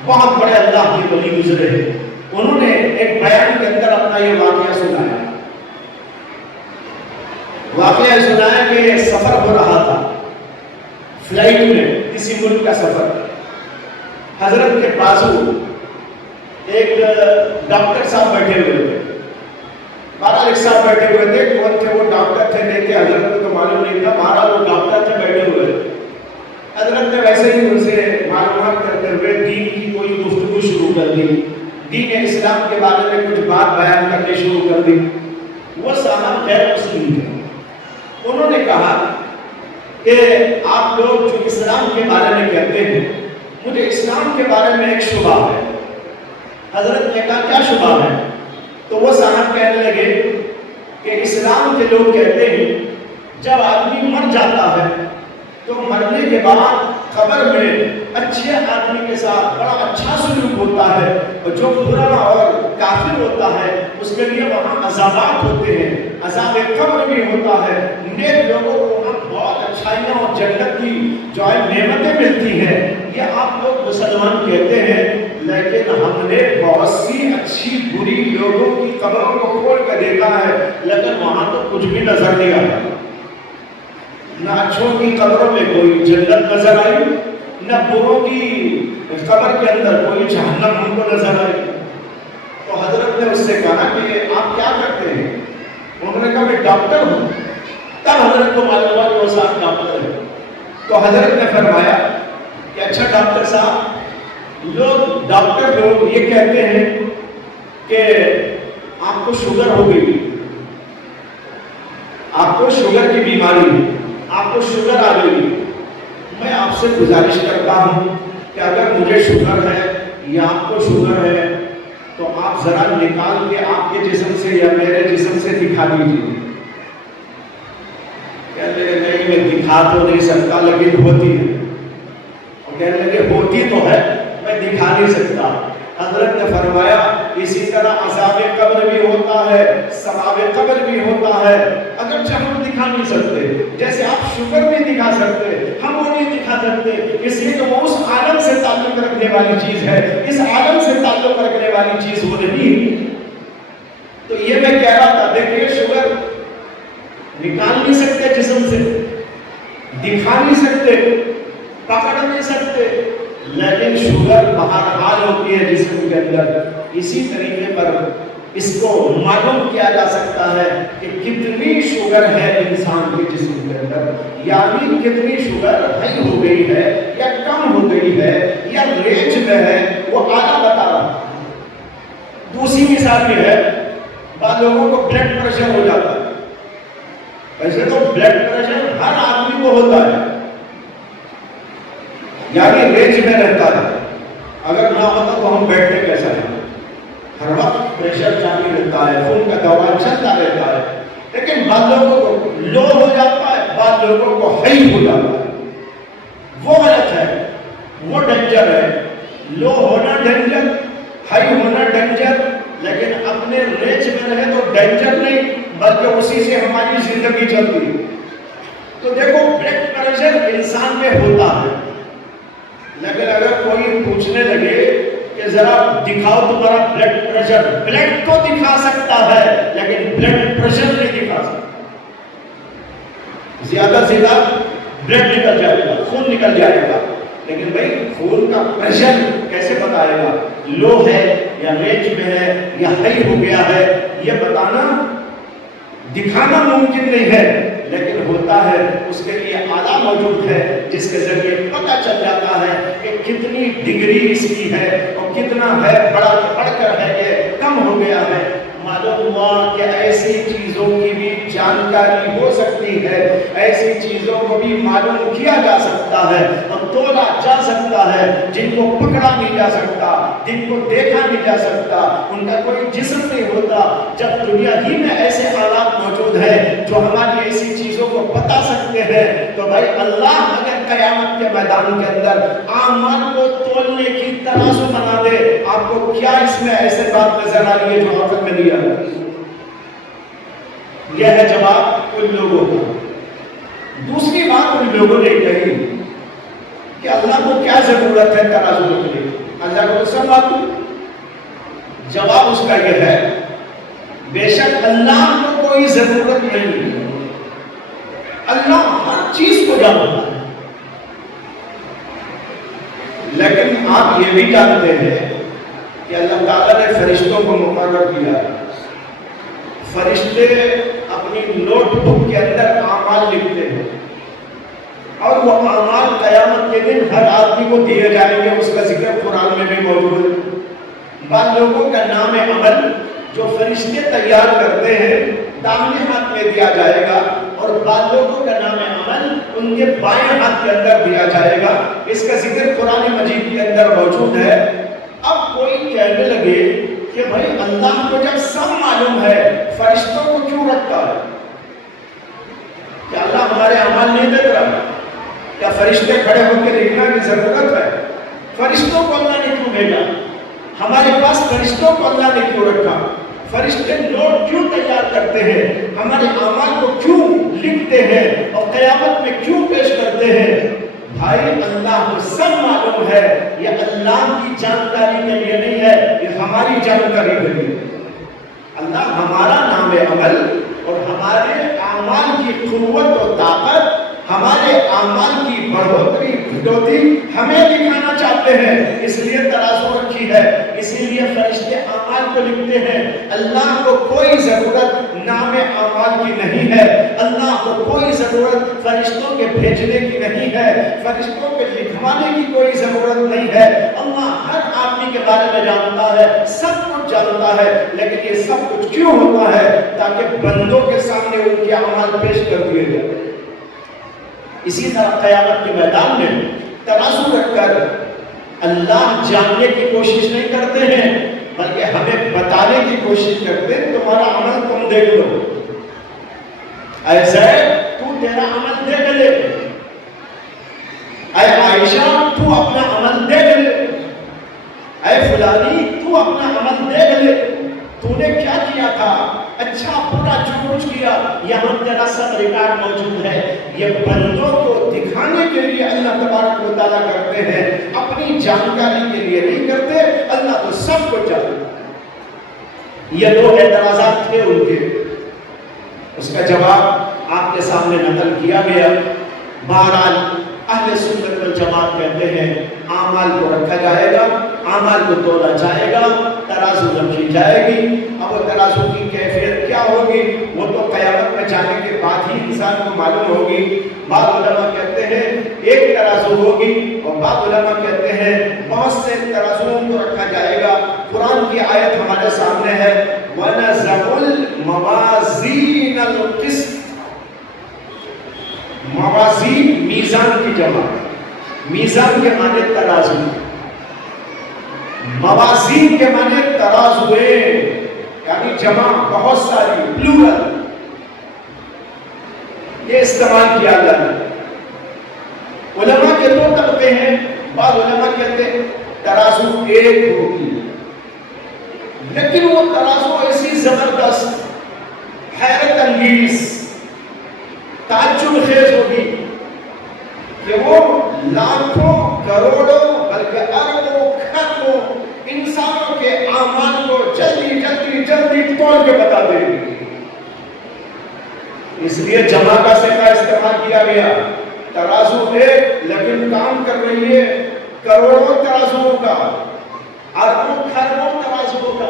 بہت بڑے اللہ کے ولی گزرے ہیں، انہوں نے ایک بیان کے اندر اپنا یہ واقعہ سنایا۔ واقعہ سنایا کہ سفر ہو رہا تھا فلائٹ میں، کسی ملک کا سفر، حضرت کے بازو ایک ڈاکٹر صاحب بیٹھے ہوئے تھے، 12 صاحب بیٹھے ہوئے تھے۔ کون تھے وہ ڈاکٹر تھے دیکھ کے حضرت کو تو معلوم نہیں تھا، 12 وہ ڈاکٹر تھے بیٹھے ہوئے۔ حضرت نے ویسے ہی ان سے معلومات کرتے ہوئے دین کی کوئی گفتگو شروع کر دی، دین اسلام کے بارے میں کچھ بات بیان کرنے شروع کر دی۔ وہ صاحب غیر مسلم تھے، انہوں نے کہا کہ آپ لوگ جو اسلام کے بارے میں کہتے ہیں، مجھے اسلام کے بارے میں ایک شبہ ہے۔ حضرت نے کہا کیا شبہ ہے؟ تو وہ صاحب کہنے لگے کہ اسلام کے لوگ کہتے ہیں جب آدمی مر جاتا ہے تو مرنے کے بعد قبر میں اچھے آدمی کے ساتھ بڑا اچھا سلوک ہوتا ہے، اور جو برا اور کافر ہوتا ہے اس کے لیے وہاں عذابات ہوتے ہیں، عذاب قبر بھی ہوتا ہے، نیک لوگوں کو وہاں بہت اچھائیاں اور جنت کی جو ہے نعمتیں ملتی ہیں۔ یہ آپ لوگ مسلمان کہتے ہیں، لیکن ہم نے بہت سی اچھی بری لوگوں کی قبروں کو کھول کر دیکھا ہے، لیکن وہاں تو کچھ بھی نظر نہیں آتا، نہ اچھوں کی قبروں میں کوئی جنت نظر آئی، نہ بروں کی قبر کے اندر کوئی جہنم ہم کو نظر آئی۔ تو حضرت نے اس سے کہا کہ آپ کیا کرتے ہیں؟ انہوں نے کہا میں ڈاکٹر ہوں۔ تب حضرت کو معلوم ہوا کہ وہ صاحب ڈاکٹر ہے۔ تو حضرت نے فرمایا کہ اچھا ڈاکٹر صاحب، ڈاکٹر لوگ یہ کہتے ہیں کہ آپ کو شوگر ہو گئی، آپ کو شوگر کی بیماری ہے، آپ کو شوگر آ گئی۔ میں آپ سے گزارش کرتا ہوں کہ اگر مجھے شوگر ہے یا آپ کو شوگر ہے تو آپ ذرا نکال کے آپ کے جسم سے یا میرے جسم سے دکھا دیجیے۔ کہنے لگے نہیں میں دکھا تو نہیں سکتا لیکن ہوتی ہے، اور کہنے لگے ہوتی تو ہے میں دکھا نہیں سکتا۔ حضرت نے فرمایا اسی طرح عذاب قبر بھی ہوتا ہے، ثواب قبر بھی ہوتا ہے، اگرچہ ہم دکھا نہیں سکتے، جیسے آپ شوگر نہیں دکھا سکتے، ہم وہ نہیں دکھا سکتے، اس لیے کہ وہ اس عالم سے تعلق رکھنے والی چیز ہے، اس عالم سے تعلق رکھنے والی چیز وہ نہیں۔ تو یہ میں کہہ رہا تھا، دیکھیے شوگر نکال نہیں سکتے جسم سے، دکھا نہیں سکتے، پکڑ نہیں سکتے، لیکن شوگر بہرحال ہوتی ہے جسم کے اندر۔ اسی طریقے پر اس کو معلوم کیا جا سکتا ہے کہ کتنی شوگر ہے انسان کے جسم کے اندر، یعنی کتنی شوگر ہائی ہو گئی ہے یا کم ہو گئی ہے یا رینج میں ہے، وہ اعلیٰ بتا رہا ہے۔ دوسری مثال بھی ہے، بعض لوگوں کو بلڈ پریشر ہو جاتا ہے۔ ویسے تو بلڈ پریشر ہر آدمی کو ہوتا ہے، یعنی رینج میں رہتا ہے، اگر نہ ہوتا تو ہم بیٹھتے کیسا ہے، ہر وقت پریشر جاری رہتا ہے، خون کا دوران چلتا رہتا ہے، لیکن بعض لوگوں کو لو ہو جاتا ہے، بعض لوگوں کو ہائی ہو جاتا ہے۔ وہ غلط ہے، وہ ڈینجر ہے، لو ہونا ڈینجر، ہائی ہونا ڈینجر، لیکن اپنے رینج میں رہے تو ڈینجر نہیں بلکہ اسی سے ہماری زندگی چلتی ہے۔ تو دیکھو بلڈ پریشر انسان میں ہوتا ہے، لیکن اگر کوئی پوچھنے لگے کہ ذرا دکھاؤ تمہارا بلڈ پریشر، بلڈ تو دکھا سکتا ہے لیکن بلڈ پریشر نہیں دکھا سکتا۔ زیادہ سے زیادہ بلڈ نکل جائے گا، خون نکل جائے گا، لیکن بھائی خون کا پریشر کیسے بتائے گا لو ہے یا رینج میں ہے یا ہائی ہو گیا ہے؟ یہ بتانا دکھانا ممکن نہیں ہے، لیکن ہوتا ہے، اس کے لیے آلہ موجود ہے جس کے ذریعے پتہ چل جاتا ہے کہ کتنی ڈگری اس کی ہے اور کتنا ہے، بڑھ کر ہے کہ کم ہو گیا ہے۔ معلوم ہوا کہ ایسی چیزوں کی بھی جانکاری ہو سکتی ہے، ایسی چیزوں کو بھی معلوم کیا جا سکتا ہے اور تولا جا سکتا ہے جن کو پکڑا نہیں جا سکتا، جن کو دیکھا نہیں جا سکتا، ان کا کوئی جسم نہیں ہوتا۔ جب دنیا ہی میں ایسے آلات موجود ہیں جو ہماری ایسی چیزوں کو بتا سکتے ہیں، تو بھائی اللہ اگر قیامت کے میدان کے اندر اعمال کو تولنے کی ترازو بنا دے، آپ کو کیا اس میں ایسے بات نظر آ رہی ہے جو وقت میں دیا؟ یہ ہے جواب ان لوگوں کا۔ دوسری بات ان لوگوں نے کہی کہ اللہ کو کیا ضرورت ہے ترازو رکھنے کی؟ اللہ کو تو سب معلوم۔ جواب اس کا یہ ہے بے شک اللہ کو کوئی ضرورت نہیں، اللہ ہر چیز کو جانتا ہے، لیکن آپ یہ بھی جانتے ہیں کہ اللہ تعالیٰ نے فرشتوں کو مقرر کیا ہے۔ فرشتے اپنی نوٹ بک کے اندر اعمال لکھتے ہیں اور وہ اعمال قیامت کے دن ہر آدمی کو دیے جائیں گے۔ اس کا ذکر قرآن میں بھی موجود ہے۔ بعض لوگوں کا نام عمل جو فرشتے تیار کرتے ہیں دامنے ہاتھ میں دیا جائے گا، اور بعض لوگوں کا نام عمل ان کے بائیں ہاتھ کے اندر دیا جائے گا۔ اس کا ذکر قرآن مجید کے اندر موجود ہے۔ اب کوئی کہنے لگے کہ بھائی اللہ کو جب سب معلوم ہے فرشتوں کو کیوں رکھتا ہے؟ کیا اللہ ہمارے اعمال نہیں دیکھ رہا؟ کیا فرشتے کھڑے ہو کے دیکھنا کی ضرورت ہے؟ فرشتوں کو اللہ نے کیوں بھیجا؟ ہمارے پاس فرشتوں کو اللہ نے کیوں رکھا؟ فرشتے نوٹ کیوں تیار کرتے ہیں؟ ہمارے اعمال کو کیوں لکھتے ہیں اور قیامت میں کیوں پیش کرتے ہیں؟ بھائی اللہ کو سب معلوم ہے، یہ اللہ کی جانکاری کے لیے نہیں ہے، یہ ہماری جانکاری کے لیے۔ اللہ ہمارا نام عمل اور ہمارے اعمال کی قوت و طاقت، ہمارے اعمال کی بڑھوتری گھٹوتی ہمیں دکھانا چاہتے ہیں، اس لیے ترازو رکھی ہے، اسی لیے فرشتے اعمال کو لکھتے ہیں۔ اللہ کو کوئی ضرورت نام اعمال کی نہیں ہے، اللہ کو کوئی ضرورت فرشتوں کے بھیجنے کی نہیں ہے، فرشتوں کے لکھوانے کی کوئی ضرورت نہیں ہے۔ اللہ ہر آدمی کے بارے میں جانتا ہے، سب کچھ جانتا ہے، لیکن یہ سب کچھ کیوں ہوتا ہے؟ تاکہ بندوں کے سامنے ان کے اعمال پیش کر دیے جائیں۔ اسی طرح قیامت کے میدان میں ترازو رکھ کر اللہ جاننے کی کوشش نہیں کرتے ہیں، بلکہ ہمیں بتانے کی کوشش کرتے ہیں، تمہارا عمل تم دیکھ لو، اے زید تو تیرا عمل دیکھ لے، اے عائشہ تو اپنا عمل دیکھ لے، اے فلانی تو اپنا عمل دیکھ لے، تو نے کیا کیا تھا، اچھا برا جو کچھ کیا، یہاں تیرا سب ریکارڈ موجود ہے۔ یہ بندوں کو دکھانے کے لیے اللہ تبارک و تعالیٰ کرتے ہیں، اپنی جانکاری کے لیے نہیں کرتے۔ اللہ تو سب کو جانتا ہے۔ یہ دو اعتراضات تھے ان کے، اس کا جواب آپ کے سامنے نقل کیا گیا۔ بہرحال اہل سنت والجماعت کہتے ہیں اعمال کو رکھا جائے گا، اعمال کو تولا جائے گا، ترازو رکھی جائے گی۔ اب وہ ترازو کی کیفیت کیا ہوگی وہ تو قیامت میں جانے کے بعد ہی انسان کو معلوم ہوگی۔ بعض علماء کہتے ہیں ایک ترازو ہوگی، اور بعض علماء کہتے ہیں بہت سے ترازوؤں کو رکھا جائے گا۔ قرآن کی آیت ہمارے سامنے ہے وَنَزَعُ الْمَوَازِينَ الْقِسْطَ۔ موازین میزان کی جمع، میزان کے معنی ترازو، موازین کے معنی ترازوئے، یعنی جمع بہت ساری، پلورل، یہ استعمال کیا جاتا ہے۔ علماء کے دو طبقے ہیں، بعض علماء کہتے ہیں ترازو ایک ہوگی، لیکن وہ ترازو ایسی زبردست، حیرت انگیز، تعجب خیز ہوگی کہ وہ لاکھوں کروڑوں بلکہ اربوں کھربوں انسانوں کے اعمال کو جلدی جلدی جلدی توڑ کے بتا دے گی۔ اس لیے جمع کا صیغہ استعمال کیا گیا۔ ترازو ایک لیکن کام کر رہی ہے کروڑوں ترازوؤں کا، اربوں کھربوں ترازوؤں کا۔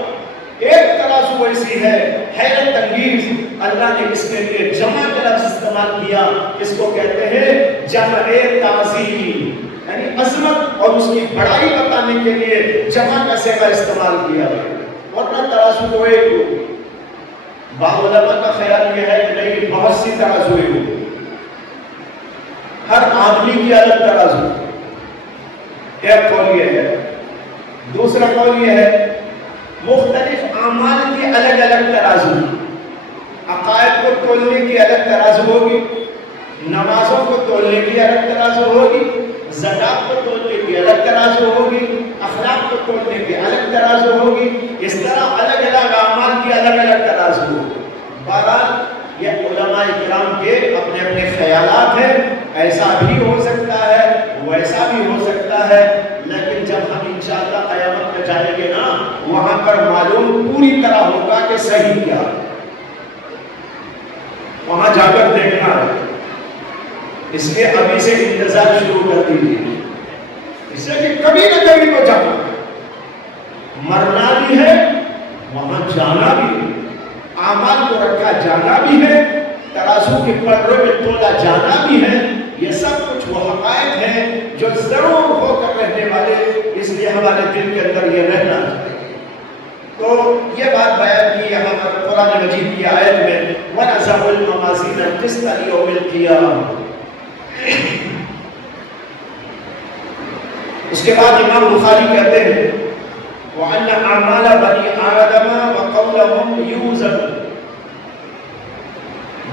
ایک ترازو ایسی ہے حیرت انگیز، اللہ نے اس کے لیے جمع کا لفظ استعمال کیا، اس کو کہتے ہیں جمع تعظیم، یعنی عظمت اور اس کی بڑائی بتانے کے لیے جمع کا صیغہ استعمال کیا ہے، ورنہ ترازو کو ایک ہو۔ بعض علماء کا خیال یہ ہے کہ نہیں، بہت سی ترازویں ہوں، ہر آدمی کی الگ ترازو. ایک قول یہ ہے. دوسرا قول یہ ہے مختلف اعمال کی الگ الگ ترازو، عقائد کو تولنے کی الگ ترازو ہوگی، نمازوں کو تولنے کی الگ ترازو ہوگی، زکات کو تولنے کی الگ ترازو ہوگی، اخلاق کو تولنے کی الگ ترازو ہوگی. اس طرح الگ الگ اعمال کی الگ الگ ترازو ہوگی. بہرحال یہ علماء کرام کے اپنے اپنے خیالات ہیں، ایسا بھی ہو سکتا ہے، ویسا بھی ہو سکتا ہے، لیکن جب ہم انشاءاللہ قیامت میں جائیں گے نا، وہاں پر معلوم پوری طرح ہوگا کہ صحیح کیا ہے. وہاں جا کر دیکھنا ہے. اس لیے ابھی سے انتظار شروع کر دیجیے، اس سے کہ کبھی نہ کبھی تو جانا ہے. مرنا بھی ہے، وہاں جانا بھی ہے، اعمال کو رکھا جانا بھی ہے، ترازو کے پلڑوں میں تولا جانا بھی ہے. یہ سب کچھ وہ حقائق ہیں جو ضرور ہو کر رہنے والے، اس لیے ہمارے دل کے اندر یہ رہنا چاہیے. تو یہ بات بیان کی یہاں پر قرآن مجید کی آیت میں، وَنَزَعُ الْمَوَازِينَ الْقِسْطَ لِيَوْمِ الْقِيَامَةِ. اس کے بعد امام بخاری کہتے ہیں وَأَنَّ أَعْمَالَ بَنِي آدَمَ وَقَوْلَهُمْ يُوزَنُ.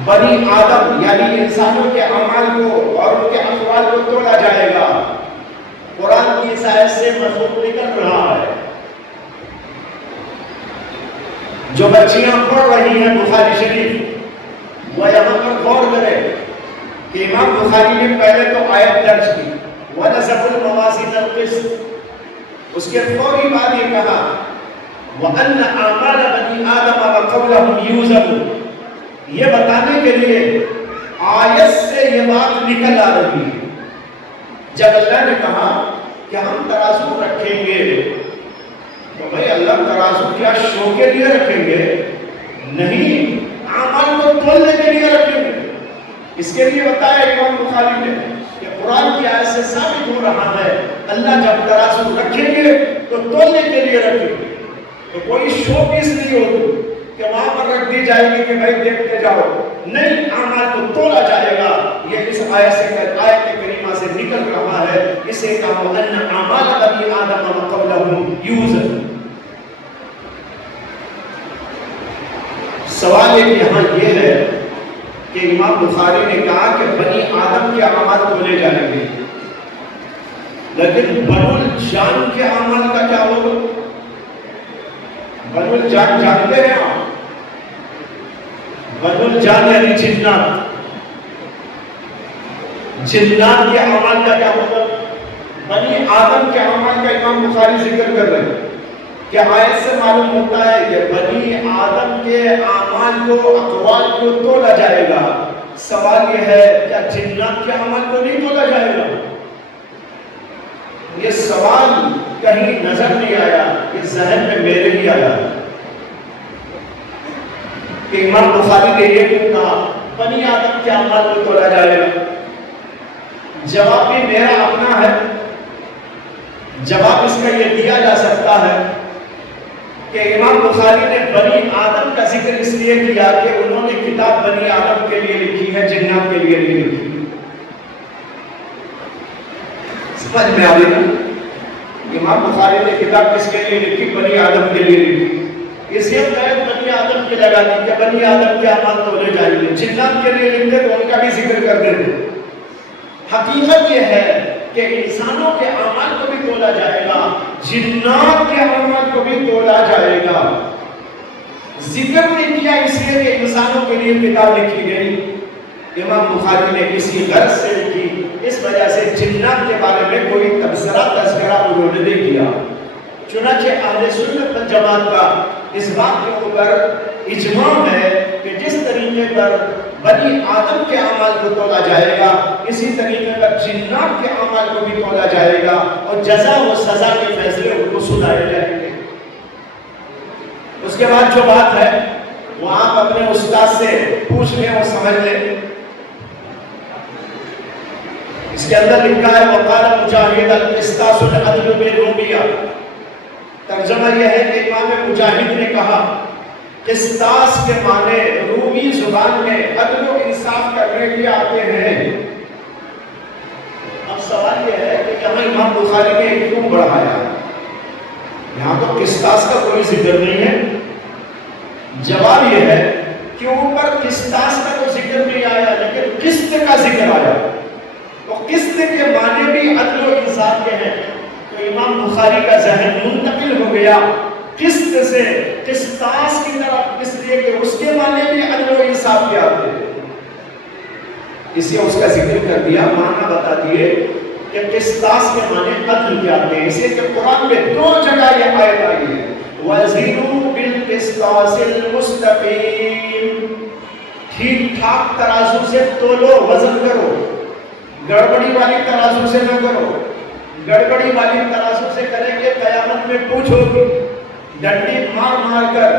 بنی آدم یعنی انسانوں کے اعمال کو اور ان کے اقوال کو تولا جائے گا. قرآن کی اس آیت سے مفہوم نکل رہا ہے. جو بچیاں پڑھ رہی ہیں بخاری شریف، وہ یہاں پر غور کریں کہ امام بخاری نے پہلے تو آیت درج کی وَنَزَعُ الْمَوَازِينَ الْقِسْطَ، اس کے فوری بعد یہ کہا وَأَنَّ أَعْمَالَ بَنِي آدَمَ وَقَوْلَهُمْ يُوزَنُ. یہ بتانے کے لیے آیت سے یہ بات نکل آ رہی ہے. جب اللہ نے کہا کہ ہم ترازو رکھیں گے، تو بھائی اللہ ترازو کیا شو کے لیے رکھیں گے؟ نہیں، اعمال کو تولنے کے لیے رکھیں گے. اس کے لیے بتایا امام بخاری نے کہ قرآن کی آیت سے ثابت ہو رہا ہے اللہ جب ترازو رکھیں گے تو تولنے کے لیے رکھیں گے. تو کوئی شو پیس نہیں ہوگی کہ وہاں پر رکھ دی جائے گی کہ بھائی دیکھتے جاؤ. نہیں، اعمال کو تولا جائے گا. یہ اس آیت کریمہ سے نکل رہا ہے. اسے کہا وَأَنَّ أَعْمَالَ بَنِي آدَمَ وَقَوْلَهُمْ يُوزَنُ. سوال ایک یہاں یہ ہے کہ امام بخاری نے کہا کہ بنی آدم کے اعمال تولے جائیں گے، لیکن بنو الجان کے اعمال کا کیا ہوگا؟ بنو الجان جانتے ہیں آپ؟ بنو الجان یعنی جنات. جنات کے اعمال کا کیا ہوگا؟ بنی آدم کے اعمال کا امام بخاری ذکر کر رہے ہیں کہ آیت سے معلوم ہوتا ہے کہ بنی آدم کے اعمال کو، اقوال کو تولا جائے گا. سوال یہ ہے کیا جنات کے اعمال کو نہیں تولا جائے گا؟ یہ سوال کہیں نظر نہیں آیا، یہ ذہن میں میرے ہی آیا کہ امام بخاری نے یہ کیوں کہا بنی آدم کے اعمال کو تولا جائے گا. جواب بھی میرا اپنا ہے. جواب اس کا یہ دیا جا سکتا ہے کہ امام بخاری نے بنی آدم کا ذکر اس لیے کیا کہ انہوں نے کتاب بنی آدم کے لیے لکھی ہے، جنات کے لیے نہیں لکھی. سمجھ میں آ رہی ہے؟ امام بخاری نے کتاب کس کے لیے لکھی؟ بنی آدم کے لیے لکھی. اس لیے بنی آدم کی لگا دی کہ بنی آدم کے اعمال تولے جائیں گے. جنات کے لیے لکھتے تو ان کا بھی ذکر کر دیتے. حقیقت یہ ہے کہ انسانوں کے اعمال کو بھی تولا جائے گا، جنات کے اعمال کو بھی تولا جائے گا. ذکر نہیں کیا اس لیے کہ انسانوں کے لیے کتاب لکھی گئی. امام بخاری نے اسی غرض سے لکھی، اس وجہ سے جنات کے بارے میں کوئی تذکرہ انہوں نے نہیں کیا. چنانچہ اہل سنت والجماعت کا اس بات کے اوپر اجماع ہے کہ جس طریقے پر بنی آدم کے اعمال کو تولا جائے گا، اسی طریقے پر جنات کے اعمال کو بھی تولا جائے گا، اور جزا و سزا کے فیصلے ان کو سنائے جائیں گے. اس کے بعد جو بات ہے وہ آپ اپنے استاد سے پوچھ لیں اور سمجھ لیں. اس کے اندر لکھا ہے وقال مجاہد القسطاس العدل بالرومیہ. ترجمہ یہ ہے کہ امام مجاہد نے کہا قسطاس کے معنی رومی زبان میں عدل و انصاف کرنے کے آتے ہیں۔ اب سوال یہ ہے کہ یہاں امام بخاری نے کیوں بڑھایا؟ یہاں تو قسطاس کا کوئی ذکر نہیں ہے۔ جواب یہ ہے کہ اوپر قسطاس کا تو ذکر نہیں آیا لیکن قسط کا ذکر آیا، تو قسط کے معنی بھی عدل و انصاف کے ہیں، تو امام بخاری کا ذہن منتقل ہو گیا قسط سے قسطاس کی طرف، اس لیے کہ اس کے معنی بھی عدل و انصاف کے آتے ہیں، اس لیے اس کا ذکر کر دیا، معنی بتا دیے کہ قسطاس کے معنی عدل کے آتے ہیں، اس لیے کہ قرآن میں 2 جگہ یہ آیت آئی ہے، وَزِنُوا بِالْقِسْطَاسِ الْمُسْتَقِيمِ، ٹھیک ٹھاک ترازو سے تولو، وزن کرو، گڑبڑی والی ترازو سے نہ کرو، گڑبڑی والی ترازو سے کریں گے قیامت میں پوچھو گی، ڈنڈی مار مار کر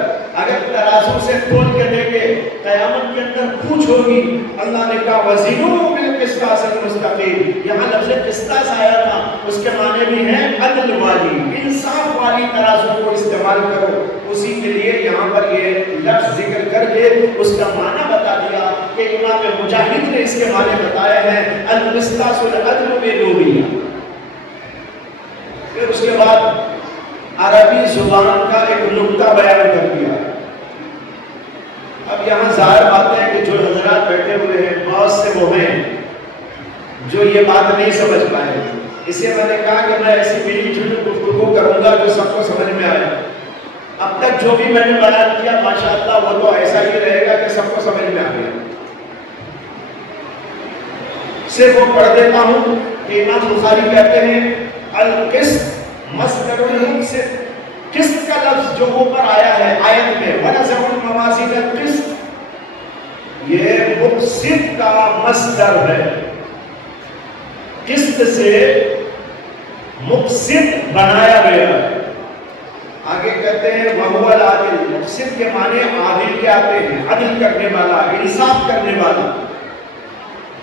اگر ترازو سے تول کے دیں گے قیامت کے اندر پوچھو گی۔ اللہ نے کہا وَزِنُوا بِالْقِسْطَاسِ الْمُسْتَقِيمِ، یہاں لفظ قسطاس آیا تھا، اس کے معنی بھی ہیں عدل والی، انصاف والی ترازو کو استعمال کرو، اسی کے لیے یہاں پر یہ لفظ ذکر کر کے اس کا معنی بتا دیا کہ امام مجاہد نے اس کے معنی بتایا ہے القسطاس العدل باللغویہ۔ پھر اس کے بعد عربی زبان کا ایک نکتہ بیان کر دیا۔ اب یہاں ظاہر بات ہے کہ جو حضرات بیٹھے ہوئے ہیں بہت سے وہ ہیں جو یہ بات نہیں سمجھ پائے، اس سے میں نے کہا کہ میں ایسی ملی جھوٹی گفتگو کروں گا جو سب کو سمجھ میں آئے۔ اب تک جو بھی میں نے بیان کیا ماشاءاللہ وہ تو ایسا ہی رہے گا کہ سب کو سمجھ میں آ گیا۔ صرف وہ پڑھ دیتا ہوں کہ امام بخاری کہتے ہیں القسط مصدر المقسط، قسط کا لفظ جو اوپر آیا ہے آیت میں وَنَزَعُ الْمَوَازِينَ الْقِسْطَ، یہ مقسط کا مصدر ہے، قسط سے مقسط بنایا گیا ہے۔ آگے کہتے ہیں وَهُوَ الْعَادِلُ، مقسط کے معنی عادل کے آتے ہیں، عدل کرنے والا، انصاف کرنے والا،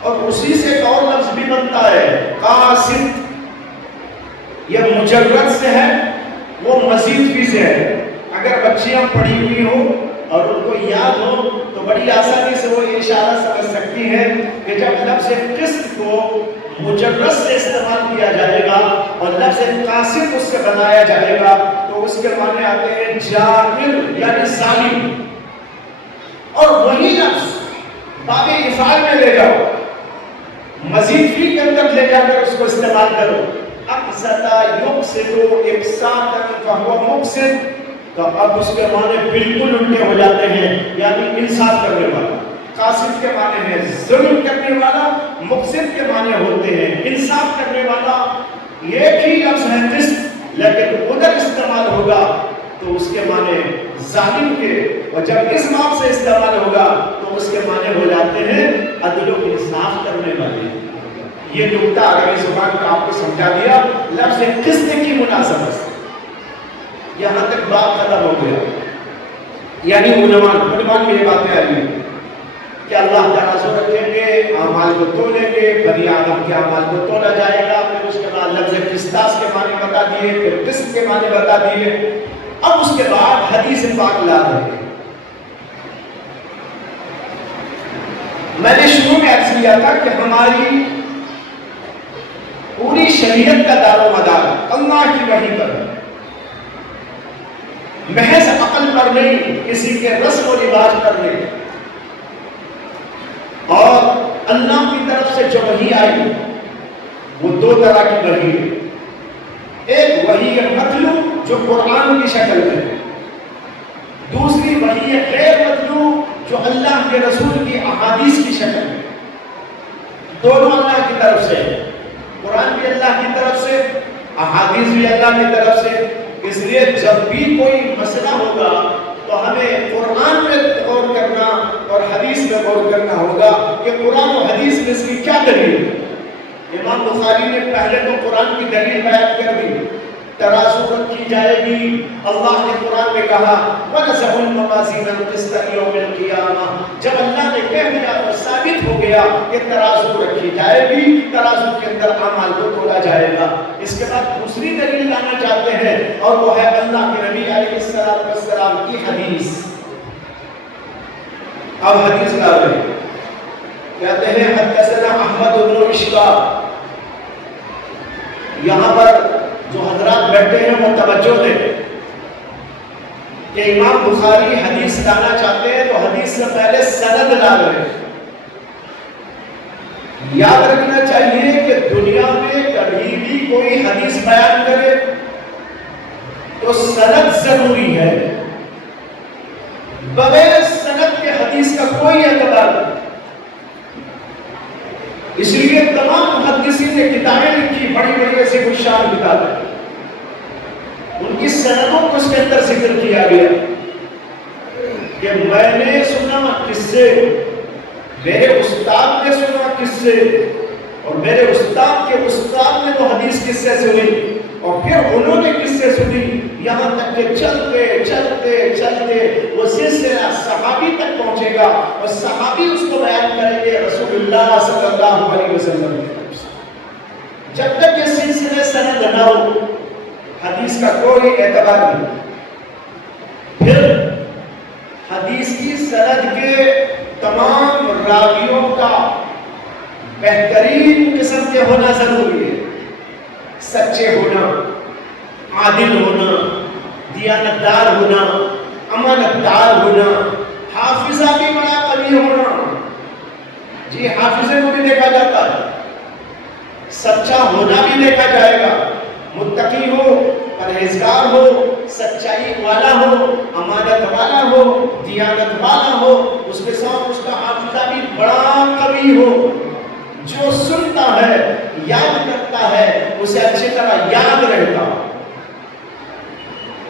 اور اسی سے ایک اور لفظ بھی بنتا ہے قاسط، یہ مجرد سے ہے، وہ مزید بھی سے ہے۔ اگر بچیاں پڑھی ہوئی ہوں اور ان کو یاد ہو تو بڑی آسانی سے وہ اشارہ سمجھ سکتی ہیں کہ جب لفظ قسط کو مجرد سے استعمال کیا جائے گا اور لفظ قاسط اس سے بنایا جائے گا تو اس کے معنی آتے ہیں جابر یعنی ظالم، اور وہی لفظ باب افعال میں لے جاؤ، مزید فی کے اندر لے جا کر اس کو استعمال کرو، اقسط یقسط اقساطا فهو مقسط، تو اب اس کے معنی بالکل الٹے ہو جاتے ہیں، یعنی انصاف کرنے والا۔ قاسط کے معنی ہے ظلم کرنے والا، مقسط کے معنی ہوتے ہیں انصاف کرنے والا۔ ایک ہی لفظ ہے قسط، لیکن ادھر استعمال ہوگا تو اس کے معنی ظالم کے، اور جب اس باب سے استعمال ہوگا تو اس کے معنی ہو جاتے ہیں عدل و انصاف کرنے والے۔ یہ نکتہ عربی زبان کا آپ کو سمجھا دیا لفظ قسط کی مناسبت سے، یہاں تک بات ختم ہو گیا۔ یعنی عنوان میں یہ باتیں آئی ہیں کہ اللہ ترازو رکھیں گے، اعمال کو تولیں گے، بنی آدم کے اعمال کو تولا جائے گا، پھر اس کے بعد لفظ قسطاس کے معنی بتا دیے، پھر قسط کے معنی بتا دیے۔ اب اس کے بعد حدیث پاک لا رہے ہیں۔ میں نے شروع میں عرض کیا تھا کہ ہماری پوری شریعت کا دار و مدار اللہ کی وحی پر ہے، محض عقل پر نہیں، کسی کے رسم و رواج پر نہیں، اور اللہ کی طرف سے جو وحی آئی وہ 2 طرح کی وحی ہے۔ ایک وحی مطلوع جو قرآن کی شکل میں ہے، دوسری وحی غیر مطلوع جو اللہ کے رسول کی احادیث کی شکل میں۔ دونوں اللہ کی طرف سے، قرآن بھی اللہ کی طرف سے، احادیث بھی اللہ کی طرف سے۔ اس لیے جب بھی کوئی مسئلہ ہوگا تو ہمیں قرآن پہ غور کرنا اور حدیث پہ غور کرنا ہوگا کہ قرآن و حدیث میں اس کی کیا دلیل ہے۔ امام بخاری نے پہلے تو قرآن کی دلیل بیان کر دی، ترازو رکھی جائے گی، اللہ نے قرآن میں کہا وَنَزَعُ الْمَوَازِينَ الْقِسْطَ لِيَوْمِ الْقِيَامَةِ، جب اللہ نے کہہ دیا اور ثابت ہو گیا کہ ترازو رکھی جائے گی، ترازو کے اندر اعمال کو تولا جائے گا۔ اس کے بعد دوسری دلیل لانا چاہتے ہیں اور وہ ہے اللہ کے نبی علیہ السلام کی حدیث۔ اب حدیث لا رہے ہیں، کہتے ہیں حدثنا احمد بن اشقاق. یہاں پر جو حضرات بیٹھے ہیں وہ توجہ دیں کہ امام بخاری حدیث لانا چاہتے ہیں تو حدیث سے پہلے سند لا رہے ہیں. یاد رکھنا چاہیے کہ دنیا میں کبھی بھی کوئی حدیث بیان کرے تو سند ضروری ہے. بغیر سند کے حدیث کا کوئی اعتبار نہیں. اس لیے تمام محدثین نے کتابیں لکھی، بڑی بڑی ایسی الشان کتابیں، ان کی سندوں کو اس کے اندر ذکر کیا گیا کہ میں نے سنا کس سے، میرے استاد نے سنا کس سے، اور میرے استاد کے استاد نے وہ حدیث کس سے سنی، اور پھر انہوں نے کس سے سنی، یہاں تک کہ چلتے چلتے چلتے وہ سلسلہ صحابی تک پہنچے گا، اور صحابی اس کو بیان کریں گے رسول اللہ صلی اللہ علیہ وسلم. جب تک یہ سلسلے سند نہ ہو حدیث کا کوئی اعتبار نہیں. پھر حدیث کی سند کے تمام راویوں کا بہترین قسم کے ہونا ضروری ہے. سچے ہونا، عادل ہونا، دیانتدار ہونا، امانتدار ہونا، حافظہ بھی بڑا قوی ہونا. جی حافظے کو بھی دیکھا جاتا ہے، سچا ہونا بھی دیکھا جائے گا. متقی ہو، پرہیزگار ہو، سچائی والا ہو، امانت والا ہو، دیانت والا ہو، اس کے ساتھ اس کا حافظہ بھی بڑا قوی ہو. جو سنتا ہے، یاد کرتا ہے، اسے اچھی طرح یاد رہتا.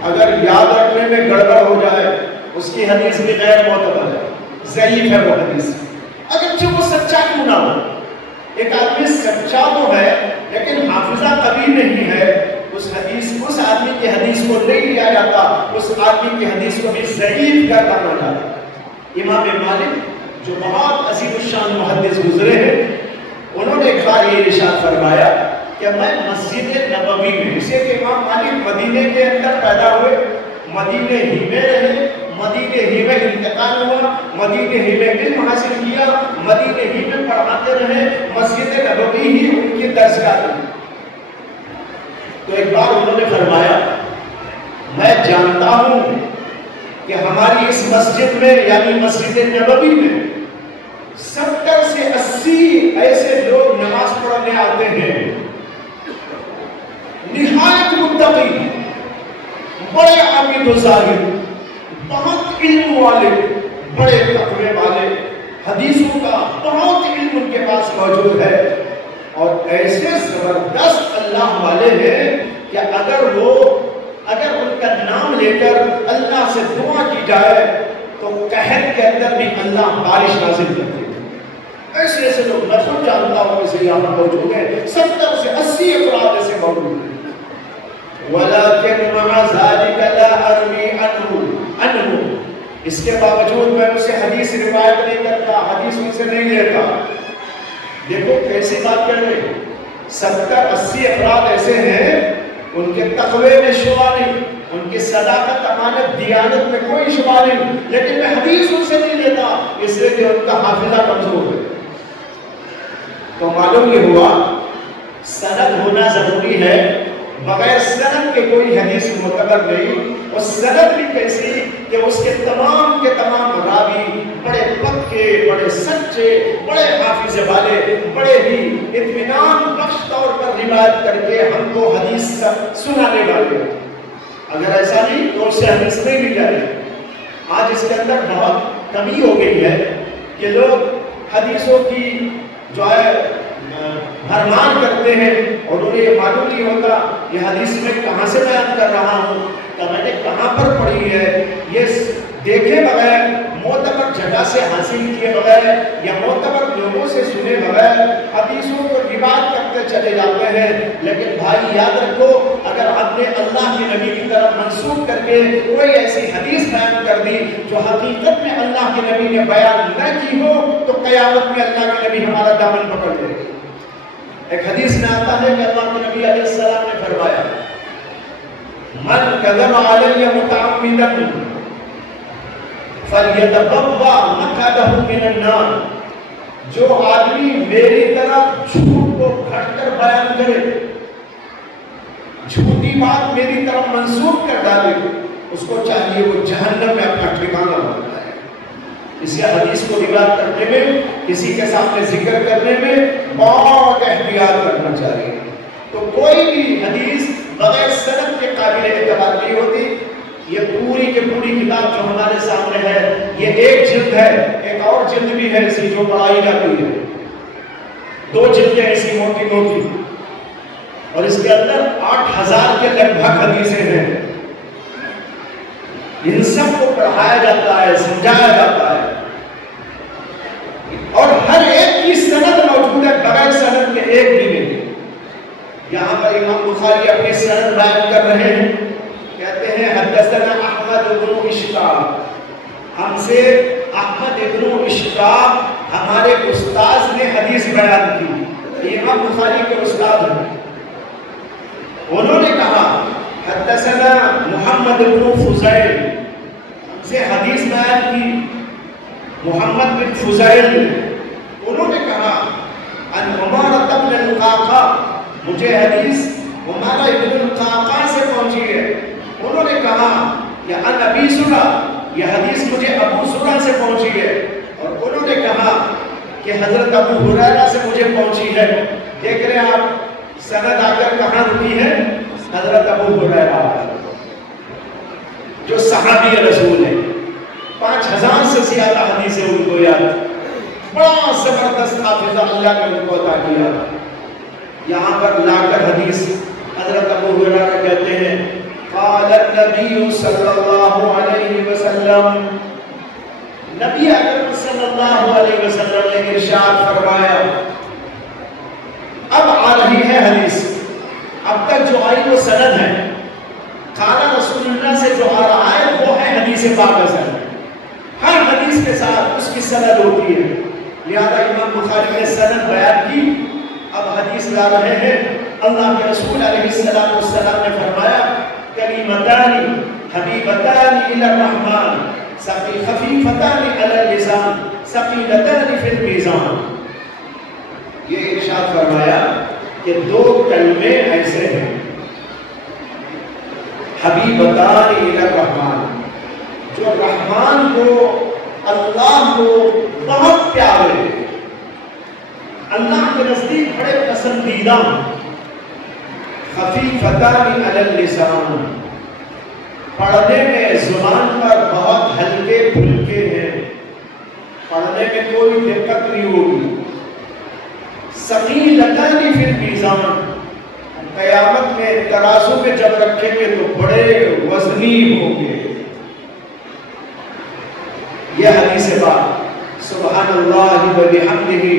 اگر یاد رکھنے میں گڑبڑ ہو جائے اس کی حدیث بھی غیر معتبر ہے، ضعیف ہے وہ حدیث. اگرچہ وہ سچا کیوں نہ ہو، ایک آدمی سچا تو ہے لیکن حافظہ قوی نہیں ہے، اس آدمی کی حدیث کو نہیں لیا جاتا، اس آدمی کی حدیث کو بھی ضعیف کر دیا جاتا. امام مالک جو بہت عظیم الشان محدث گزرے ہیں، انہوں نے ایک بار یہ ارشاد فرمایا کہ میں مسجد نبوی میں، اسے کہ امام مالک مدینے کے اندر پیدا ہوئے، مدینے ہی میں رہے، مدینے ہی میں انتقال ہوا، مدینے ہی میں علم حاصل کیا، مدینے ہی میں پڑھاتے رہے، مسجد نبوی ہی ان کی درسگاہ تھی. تو ایک بار انہوں نے فرمایا میں جانتا ہوں کہ ہماری اس مسجد میں یعنی مسجد نبوی میں 70 سے 80 ایسے لوگ نماز پڑھنے آتے ہیں، نہایت متقی، بڑے عابد و زاہد، بہت علم والے، بڑے تقوی والے، حدیثوں کا بہت علم ان کے پاس موجود ہے، اور ایسے زبردست اللہ والے ہیں کہ اگر ان کا نام لے کر اللہ سے دعا کی جائے تو قحط کے اندر بھی اللہ بارش نازل کرتے ہیں. ایسے ایسے لوگ میں خود جانتا ہوں اسے یہاں موجود ہیں، 70 سے 80 افراد ایسے موجود ہیں. وَلَكِنْ مَعَ ذَلِكَ لَا أَرْوِي عَنْهُ، اس کے باوجود میں اسے حدیث روایت نہیں کرتا، حدیث ان سے نہیں لیتا. دیکھو کیسی بات کر رہے ہیں، 70-80 افراد ایسے ہیں ان کے تقوی میں شبہ نہیں، ان کی صداقت، امانت، دیانت میں کوئی شبہ نہیں، لیکن میں حدیث ان سے نہیں لیتا اس لیے کہ ان کا حافظہ کمزور ہے. تو معلوم یہ ہوا سند ہونا ضروری ہے، بغیر سند کے کوئی حدیث معتبر نہیں. اور سند بھی کیسی کہ اس کے تمام راوی بڑے پکے، بڑے سچے، بڑے حافظ والے، بڑے ہی اطمینان بخش طور پر روایت کر کے ہم کو حدیث سنانے والے. اگر ایسا نہیں تو اس سے حدیث نہیں مل جائے. آج اس کے اندر بہت کمی ہو گئی ہے کہ لوگ حدیثوں کی جو ہے بھرمار کرتے ہیں اور انہیں یہ معلوم نہیں ہوتا یہ حدیث میں کہاں سے بیان کر رہا ہوں، کہ میں نے کہاں پر پڑھی ہے. یہ دیکھے بغیر، معتبر جگہ سے حاصل کیے بغیر یا معتبر لوگوں سے سنے بغیر حدیثوں کو روایت کرتے چلے جاتے ہیں. لیکن بھائی یاد رکھو، اگر آپ نے اللہ کے نبی کی طرف منسوخ کر کے کوئی ایسی حدیث بیان کر دی جو حقیقت میں اللہ کے نبی نے بیان نہ کی ہو تو قیامت میں اللہ کے نبی ہمارا دامن پکڑ لے. ایک حدیث میں آتا ہے کہ اللہ کے نبی علیہ السلام نے فرمایا من کذب علی متعمدا فَلْيَتَبَوَّأْ مَقْعَدَهُ مِنَ النَّارِ، جو آدمی میری طرف جھوٹ کو گھٹ کر بیان کرے، جھوٹی بات میری طرف منسوب کر ڈالے، اس کو چاہیے وہ جہنم میں اپنا ٹھکانہ بنائے۔ اس حدیث کو روایت کرنے میں، کسی کے سامنے ذکر کرنے میں بہت احتیاط کرنا چاہیے۔ تو کوئی بھی حدیث بغیر سند کے قابل اعتبار نہیں ہوتی۔ یہ پوری کی پوری کتاب جو ہمارے سامنے ہے، یہ ایک جلد ہے، ایک اور جلد بھی ہے اسی جو پڑھائی جاتی ہے، 2 جلدیں ایسی موٹی موٹی، اور اس کے اندر 8000 کے لگ بھگ حدیثیں ہیں۔ ان سب کو پڑھایا جاتا ہے، سمجھایا جاتا ہے، اور ہر ایک کی سند موجود ہے، بغیر سند کے ایک بھی نہیں۔ یہاں پر امام بخاری اپنی سند بیان کر رہے ہیں، کہتے ہیں حدثنا احمد بن اشتاق، ہم سے احمد بن اشتاق ہمارے استاد نے حدیث بیان کی، امام بخاری کے استاد ہیں۔ انہوں نے کہا حدثنا محمد بن فضیل، ہم سے حدیث بیان کی محمد بن فضیل نے، انہوں نے کہا ان عمارة بن القعقاع، مجھے حدیث عمارہ ابن القعقاع سے پہنچی ہے۔ انہوں نے کہا کہ ان ابی زرع، یہ حدیث مجھے ابو زرع سے پہنچی ہے، اور انہوں نے کہا کہ حضرت ابو ہریرہ سے مجھے پہنچی ہے۔ دیکھ رہے ہیں آپ سند آ کر کہاں رکی ہے؟ حضرت ابو ہریرہ جو صحابی رسول ہیں، 5000 سے زیادہ حدیثیں ان کو یاد، بڑا زبردست حافظہ اللہ نے ان کو عطا کیا۔ یہاں پر لا کر حدیث حضرت ابو ہریرہ کہتے ہیں قال النبی صلی اللہ علیہ وسلم، نبی اکرم صلی اللہ علیہ وسلم نے ارشاد فرمایا، اب آ رہی ہے حدیث، اب تک جو آئی وہ سند ہے، قال رسول اللہ سے جو آ رہا ہے وہ ہے حدیث پاک سند، ہر حدیث کے ساتھ اس کی سند ہوتی ہے، لہذا امام بخاری نے سند بیان کی۔ اب حدیث لا رہے ہیں، اللہ کے رسول علیہ السلام نے فرمایا کلمتان حبیبتان الی الرحمن خفیفتان علی اللسان ثقیلتان فی المیزان، یہ ارشاد فرمایا کہ 2 کلمے ایسے ہیں حبیبتان الی الرحمن، جو رحمان کو، اللہ کو بہت پیارے ہیں، اللہ کے نزدیک بڑے پسندیدہ، خفیفتان علی اللسان، پڑھنے میں زبان پر بہت ہلکے پھلکے ہیں، پڑھنے میں کوئی دقت نہیں ہوگی، ثقیلتان فی المیزان، قیامت میں ترازو میں جب رکھیں گے تو بڑے وزنی ہوں گے۔ یہ حدیث بات سبحان اللہ و بحمدہ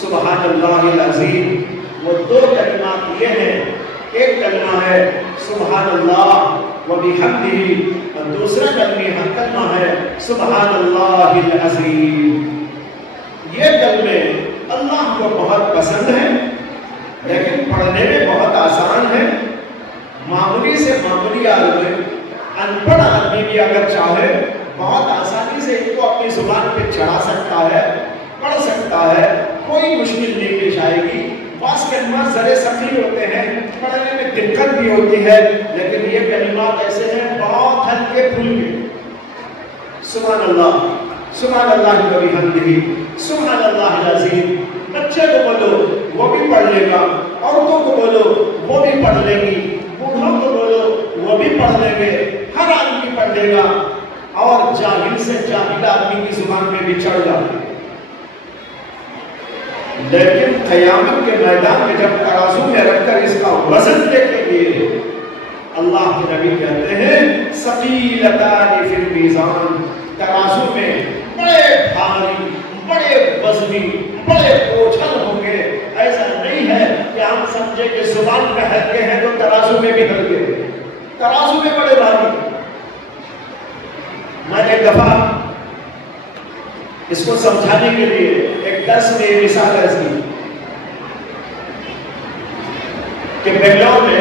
سبحان اللہ العظیم، وہ 2 کلمات یہ ہیں، ایک کلمہ ہے سبحان اللہ و بحمدہ، اور دوسرا کلمہ ہے سبحان اللہ العظیم۔ یہ کلمے اللہ کو بہت پسند ہیں، لیکن پڑھنے میں بہت آسان ہے۔ معمولی سے معمولی آدمی، ان پڑھ آدمی بھی اگر چاہے بہت آسانی سے ان کو اپنی زبان پہ چڑھا سکتا ہے، پڑھ سکتا ہے، کوئی مشکل نہیں پیش آئے گی۔ بعض کلمات ذرے ثقیل ہوتے ہیں، پڑھنے میں دقت بھی ہوتی ہے، لیکن یہ کلمات ایسے ہیں بہت ہلکے پھلکے، سبحان اللہ، سبحان اللہ و بحمدہ، سبحان اللہ العظیم۔ بچے کو بولو وہ بھی پڑھ لے گا، عورتوں کو بولو وہ بھی پڑھ لے گی، بوڑھوں کو بولو وہ بھی پڑھ لیں گے، ہر آدمی پڑھ لے گا، اور جاہل سے جاہل آدمی کی زبان میں بھی چڑھ جاتی ہے۔ لیکن قیامت کے میدان میں جب ترازو میں رکھ کر اس کا وزن دیکھیں گے، اللہ کے نبی کہتے ہیں ثقیلتان فی المیزان، ترازو میں بڑے بھاری، بڑے وزنی، بڑے بوجھل ہوں گے۔ ایسا نہیں ہے کہ ہم سمجھے کہ زبان میں ہلکے ہیں تو ترازو میں بھی ہلکے ہیں، ترازو میں بڑے بھاری۔ میں نے ایک دفعہ اس کو سمجھانے کے لیے ایک درس میں یہ مثال عرض کی کہ بنگلور میں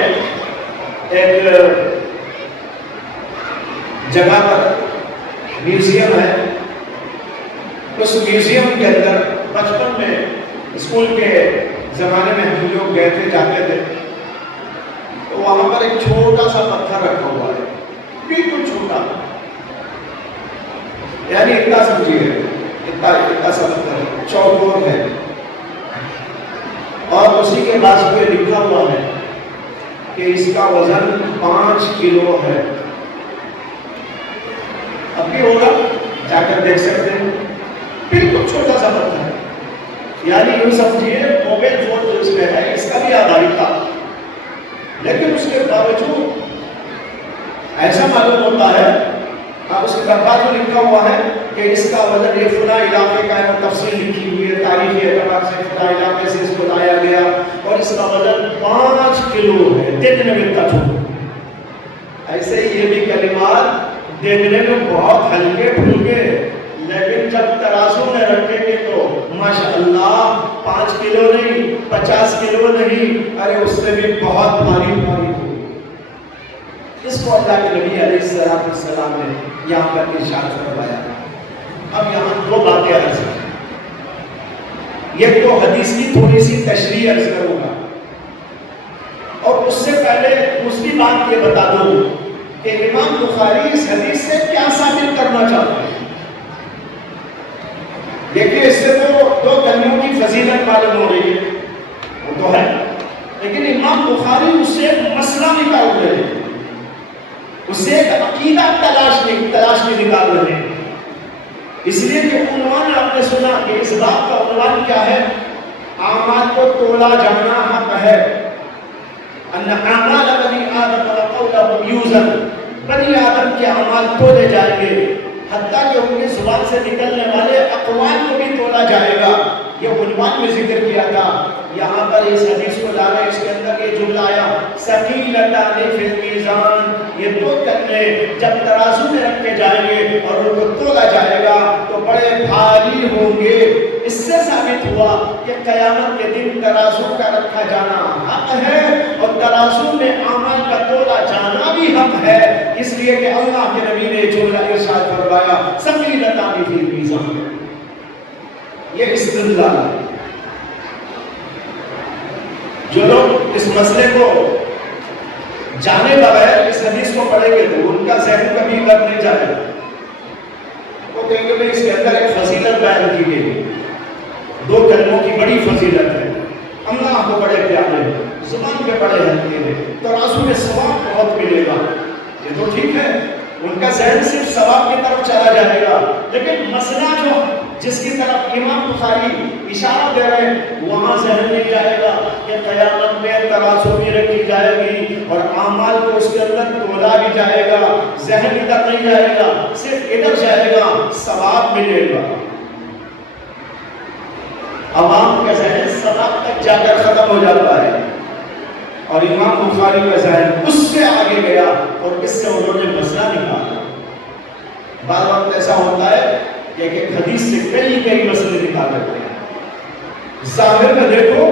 ایک جگہ پر میوزیم ہے. اس میوزیم کے اندر بچپن میں اسکول کے زمانے میں ہم لوگ گئے تھے, جاتے تھے, تو وہاں پر ایک چھوٹا سا پتھر رکھا ہوا ہے, بالکل چھوٹا, یعنی اتنا سمجھیے, اتنا سا پتھر چوکور ہے, اور اسی کے بعد پہ لکھا ہوا ہے کہ اس کا وزن 5 کلو ہے. اب بھی ہوگا, جا کر دیکھ سکتے ہیں, بالکل چھوٹا سا پتھر ہے. یعنی یوں سمجھیے موبائل فون جو اس میں ہے اس کا بھی آدھاری تھا, لیکن اس کے باوجود ایسا معلوم ہوتا ہے, اب اس کے بعد جو لکھا ہوا ہے کہ اس کا وزن یہ فلاں علاقے کا ہے, تفصیل لکھی ہوئی ہے تاریخی اعتبار سے, فلاں علاقے سے اس کو لایا گیا اور اس کا وزن 5 کلو ہے. دیکھنے میں اتنا چھوٹا, ایسے ہی یہ بھی کلمات دیکھنے میں بہت ہلکے پھلکے, لیکن جب ترازو میں رکھیں گے تو ماشاءاللہ 5 کلو نہیں, 50 کلو نہیں, ارے اس سے بھی بہت بھاری بھاری. اس کو اللہ کے نبی علیہ السلام نے یہاں پر ارشاد فرمایا. اب یہاں 2 باتیں عرض ہیں, یہ تو حدیث کی تھوڑی سی تشریح عرض کروں گا, اور اس سے پہلے دوسری بات یہ بتا دوں کہ امام بخاری اس حدیث سے کیا ثابت کرنا چاہتے ہیں. دیکھیے اس سے تو 2 کلموں کی فضیلت معلوم ہو رہی ہے, وہ تو ہے, لیکن امام بخاری اس سے ایک مسئلہ نکال رہے ہیں, اس سے ایک عقیدہ تلاش میں نکال رہے ہیں. اس لیے کہ عنوان آپ نے سنا کہ اس بات کا عنوان کیا ہے, اعمال کو تولا جانا حق ہے. ان اعمال بنی آدم وقولهم یوزن, بنی آدم کے اعمال تولے جائیں گے, حتیٰ کہ ان کی زبان سے نکلنے والے اقوال کو بھی تولا جائے گا. یہ عنوان میں ذکر کیا تھا. یہاں پر اس حدیث کو لانا, اس کے اندر یہ جملہ آیا ثقیلتان فی المیزان, یہ 2 کلمے جب ترازو میں رکھے جائیں گے اور ان کو تولا جائے گا تو بڑے بھاری ہوں گے. اس سے ثابت ہوا کہ قیامت کے دن ترازو کا رکھا جانا حق ہے, اور ترازو میں اعمال کا تولا جانا بھی حق ہے. اس لیے کہ اللہ کے نبی نے جملہ ارشاد فرمایا ثقیلتان فی المیزان. یہ استدلال ہے. جو لوگ اس مسئلے کو جانے بغیر اس حدیث کو پڑھیں گے تو ان کا ذہن کبھی ادھر نہیں جائے گا. وہ کہیں گے بھائی اس کے اندر ایک فضیلت بیان کی گئی, 2 کلموں کی بڑی فضیلت ہے, اللہ کو بڑے پیارے, زبان پہ بڑے ہلکے ہیں, ترازو میں ثواب بہت ملے گا. یہ تو ٹھیک ہے, ان کا ذہن صرف ثواب کی طرف چلا جائے گا, لیکن مسئلہ جو جس کی طرف امام بخاری اشارہ دے رہے ہیں وہاں ذہن نہیں جائے گا کہ قیامت میں ترازو بھی رکھی جائے گی اور اعمال کو اس کے اندر تولا بھی جائے گا. ذہن ادھر نہیں جائے گا, صرف ادھر جائے گا, ثواب ملے گا. عوام کا ذہن ثواب تک جا کر ختم ہو جاتا ہے, اور امام بخاری کا ذہن اس سے آگے گیا اور اس سے انہوں نے مسئلہ نکالا. بعض وقت ایسا ہوتا ہے کہ ایک حدیث سے کئی مسئلے نکال لیتے ہیں. ظاہر میں دیکھو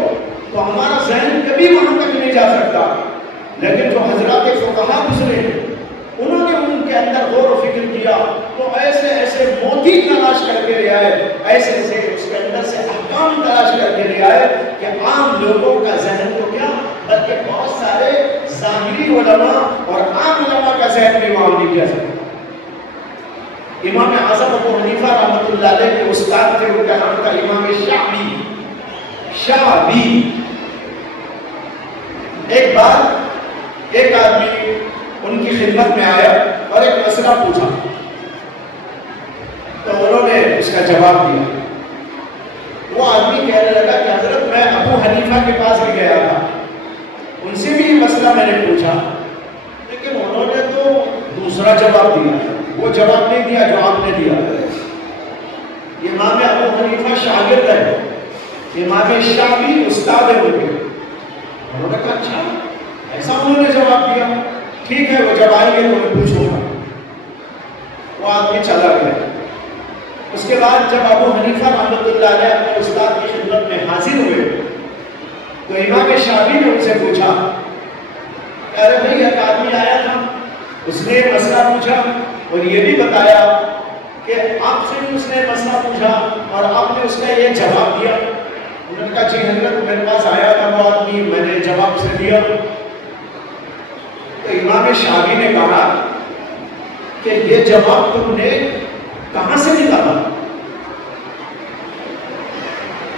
تو ہمارا ذہن کبھی وہاں تک نہیں جا سکتا, لیکن جو حضرات فقہا گزرے انہوں نے ان کے اندر غور و فکر کیا تو ایسے ایسے موتی تلاش کر کے لے آئے, ایسے ایسے اس کے اندر سے احکام تلاش کر کے لے آئے کہ عام لوگوں کا ذہن تو کیا بلکہ بہت سارے ظاہری علماء اور عام علماء کا ذہن بھی وہاں نہیں جا سکتا. امام اعظم ابو حنیفہ رحمۃ اللہ علیہ کے استاد تھے, ان کا نام تھا امام شعبی. ایک بار ایک آدمی ان کی خدمت میں آیا اور ایک مسئلہ پوچھا, تو انہوں نے اس کا جواب دیا. وہ آدمی کہنے لگا کہ حضرت میں ابو حنیفہ کے پاس بھی گیا تھا, ان سے بھی یہ مسئلہ میں نے پوچھا, لیکن انہوں نے تو دوسرا جواب دیا. وہ جواب نہیں دیا جو آپ نے دیا. امام ابو حنیفہ شاگرد ہے, امام شعبی استاد ہے ان کے. انہوں نے کہا اچھا ایسا انہوں نے جواب دیا, ٹھیک ہے وہ جب آئیں گے تو میں پوچھوں گا. وہ آدمی چلا گیا. اس کے بعد جب ابو حنیفہ رحمۃ اللہ علیہ اپنے استاد کی خدمت میں حاضر ہوئے تو امام شعبی نے ان سے پوچھا, ارے بھائی ایک آدمی آیا تھا, اس نے مسئلہ پوچھا اور یہ بھی بتایا کہ آپ سے بھی اس نے مسئلہ پوچھا اور آپ نے اس کا یہ جواب دیا. انہوں نے کہا جی حضرت میرے پاس آیا تھا وہ آدمی, میں نے جواب سے دیا. تو امام شافعی نے کہا کہ یہ جواب تم نے کہاں سے نکالا,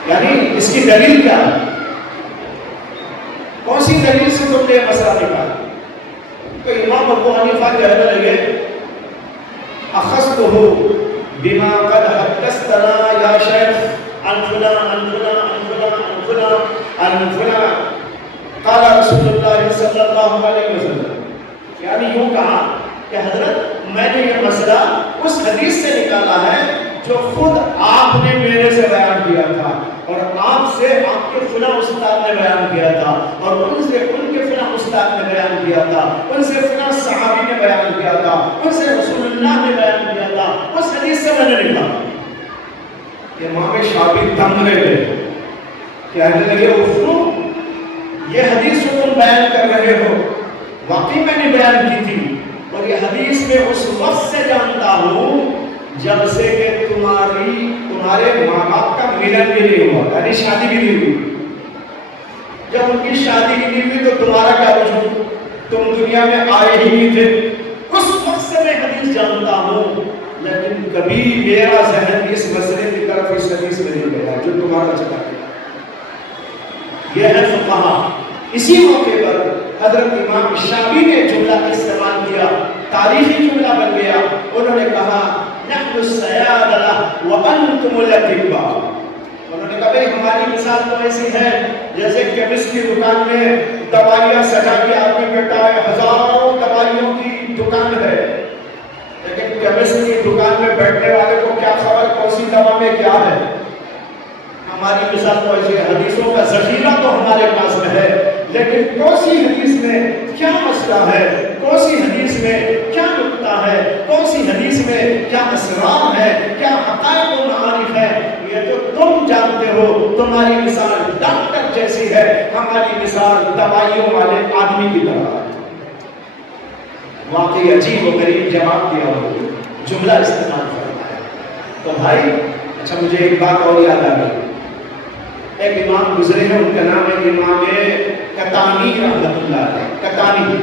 یعنی اس کی دلیل کیا ہے, کون سی دلیل سے تم نے یہ مسئلہ نکالا؟ تو امام ابو حنیفہ کہنے لگے اخذتہ بما قد حدثتنا یا شیخ عن فلان عن فلان عن فلان عن فلان عن فلان قال رسول اللہ صلی اللہ علیہ وسلم. یعنی یوں کہا کہ حضرت میں نے یہ مسئلہ اس حدیث سے نکالا ہے جو خود آپ نے میرے سے بیان کیا تھا, اور آپ سے آپ کے فلاں استاد نے بیان کیا تھا, اور ان سے ان کے فلاں استاد نے بیان کیا تھا, ان سے فلاں صحابی نے بیان کیا تھا, ان سے رسول اللہ نے بیان کیا تھا, اس حدیث سے میں نے نکالا. امام شافعی دم رہے تھے, کہنے لگے اٹھو, یہ حدیث جو تم بیان کر رہے ہو واقعی میں نے بیان کی تھی, اور یہ حدیث میں اس وقت سے جانتا ہوں جب سے کہ تمہارے ماں باپ کا ملن بھی نہیں ہوا, یعنی شادی بھی نہیں ہوئی. جب ان کی شادی بھی نہیں ہوئی تو تمہارا کیا وجود, تم دنیا میں آئے ہی نہیں تھے. اس وقت سے میں حدیث جانتا ہوں, لیکن کبھی میرا ذہن اس مسئلے کی طرف اس حدیث میں نہیں گیا جو تمہارا چلا گیا. یہ ہے فقہا. اسی موقع پر حضرت امام شافعی نے جملہ استعمال کیا, تاریخی جملہ بن گیا. انہوں نے کہا نحن السیادہ وانتم الاطباء. انہوں نے کہا بھئی ہماری مثال تو ایسی ہے جیسے کیمسٹ کی دکان میں دوائیاں سجا کے آدمی بیٹھا ہے, ہزاروں دوائیوں کی دکان ہے, لیکن کیمسٹ کی دکان میں بیٹھنے والے کو کیا خبر کون سی دوا میں کیا ہے. ہماری مثال تو ایسی ہے, حدیثوں کا ذخیرہ تو ہمارے پاس میں ہے, لیکن کون سی حدیث میں کیا مسئلہ ہے, کون سی حدیث میں کیا نکتہ ہے, کون سی حدیث میں کیا اسرار ہے, کیا حقائق و معارف ہے, یہ تو تم جانتے ہو. تمہاری مثال ڈاکٹر جیسی ہے, ہماری مثال دوائیوں والے آدمی کی طرح ہے. واقعی عجیب و غریب جواب دیا ہو, جملہ استعمال فرمایا. تو بھائی اچھا مجھے ایک بات اور یاد آ گئی. ایک امام گزرے ہیں, ان کا نام ہے امام قطانی رحمۃ اللہ علیہ. قطانی,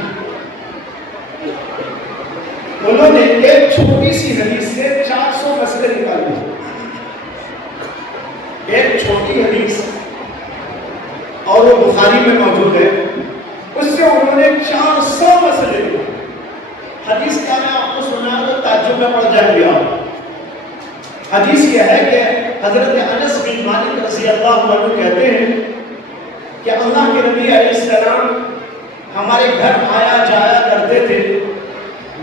انہوں نے ایک چھوٹی سی حدیث سے 400 مسئلے نکالے. ایک چھوٹی حدیث اور وہ بخاری میں موجود ہے, اس سے انہوں نے 400 مسئلے نکالے. حدیث کیا میں آپ کو سنا تو تعجب میں پڑ جائیں گے آپ. حدیث یہ ہے کہ حضرت انس بن مالک رضی اللہ عنہ کہتے ہیں کہ اللہ کے نبی علیہ السلام ہمارے گھر آیا جایا کرتے تھے.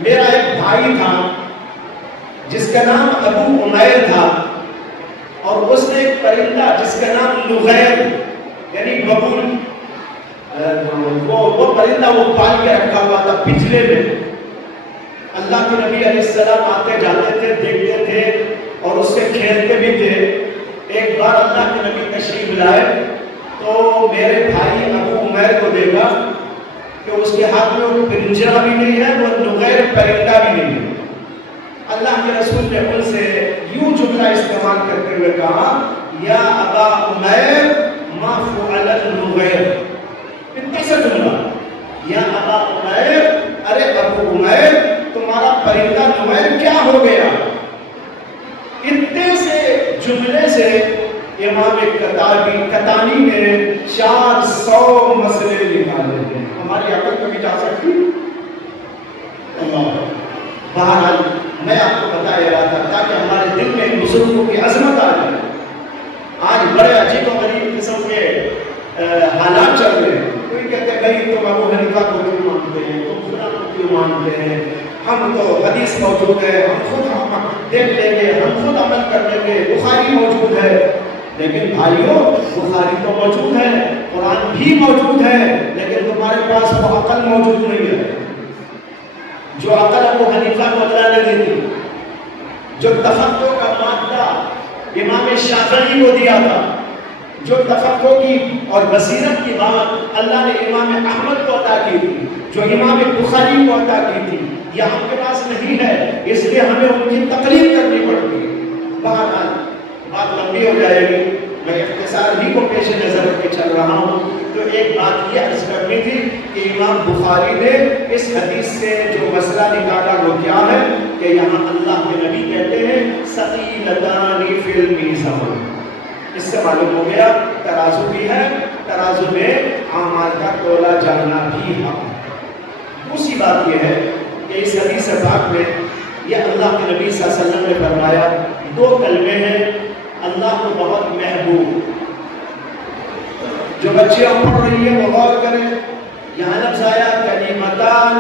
میرا ایک بھائی تھا جس کا نام ابو عمیر تھا, اور اس نے ایک پرندہ جس کا نام نغیر یعنی ببول, وہ پرندہ وہ پال کے رکھا ہوا تھا پچھلے میں. اللہ کے نبی علیہ السلام آتے جاتے تھے, دیکھتے تھے اور اس سے کھیلتے بھی تھے. ایک بار اللہ کے نبی تشریف لائے تو میرے بھائی ابو عمیر کو دیکھا کہ اس کے ہاتھ میں وہ پنجرہ بھی نہیں ہے, وہ نغیر پرندہ بھی نہیں ہے. اللہ کے رسول نے ان سے یوں جملہ استعمال کرتے ہوئے کہا یا ابا عمیر ما فعل النغیر. اتنا سا جملہ, یا ابا عمیر, ارے ابو عمیر تمہارا پرندہ نغیر کیا ہو گیا. اتنے سے جملے سے امام قطانی نے 400 مسئلے نکالے ہیں. ہماری عقل کبھی جا سکتی؟ اللہ. بہرحال میں آپ کو بتایا رہا تھا تاکہ ہمارے دل میں بزرگوں کی عظمت آ جائے. آج بڑے عجیب و غریب قسم کے حالات چل رہے ہیں. کوئی کہتے ہیں بھائی تم ابو حنیفہ کو کیوں مانتے ہیں, تم فلاں کو کیوں مانتے ہیں, ہم تو حدیث موجود ہے, ہم خود دیکھ لیں گے, ہم خود عمل کر لیں گے, بخاری موجود ہے. لیکن بھائیوں بخاری تو موجود ہے, قرآن بھی موجود ہے, لیکن تمہارے پاس وہ عقل موجود نہیں ہے جو عقل ابو حنیفہ کو اللہ نے دی تھی, جو تفقہ کا مادہ امام شافعی کو دیا تھا, جو تفقہ کی اور بصیرت کی بات اللہ نے امام احمد کو عطا کی تھی، جو امام بخاری کو عطا کی تھی، یہ ہم کے پاس نہیں ہے، اس لیے ہمیں ان کی تقلید کرنی پڑتی ہے۔ بہرحال بات لمبی ہو جائے گی، میں اختصار ہی کو پیش نظر رکھ کے چل رہا ہوں۔ تو ایک بات یہ عرض کرنی تھی کہ امام بخاری نے اس حدیث سے جو مسئلہ نکالا وہ کیا ہے کہ یہاں اللہ کے نبی کہتے ہیں ثقیلتان فی المیزان۔ اس سے معلوم ہو گیا ترازو بھی ہے، ترازو میں اعمال کا تولا جاننا بھی ہے۔ دوسری بات یہ ہے کہ اس حدیث پاک میں یہ اللہ کے نبی صلی اللہ علیہ وسلم نے فرمایا دو کلمے ہیں اللہ کو بہت محبوب۔ جو بچے پڑھ رہی ہیں وہ غور کریں، یہاں لفظ آیا کلمتان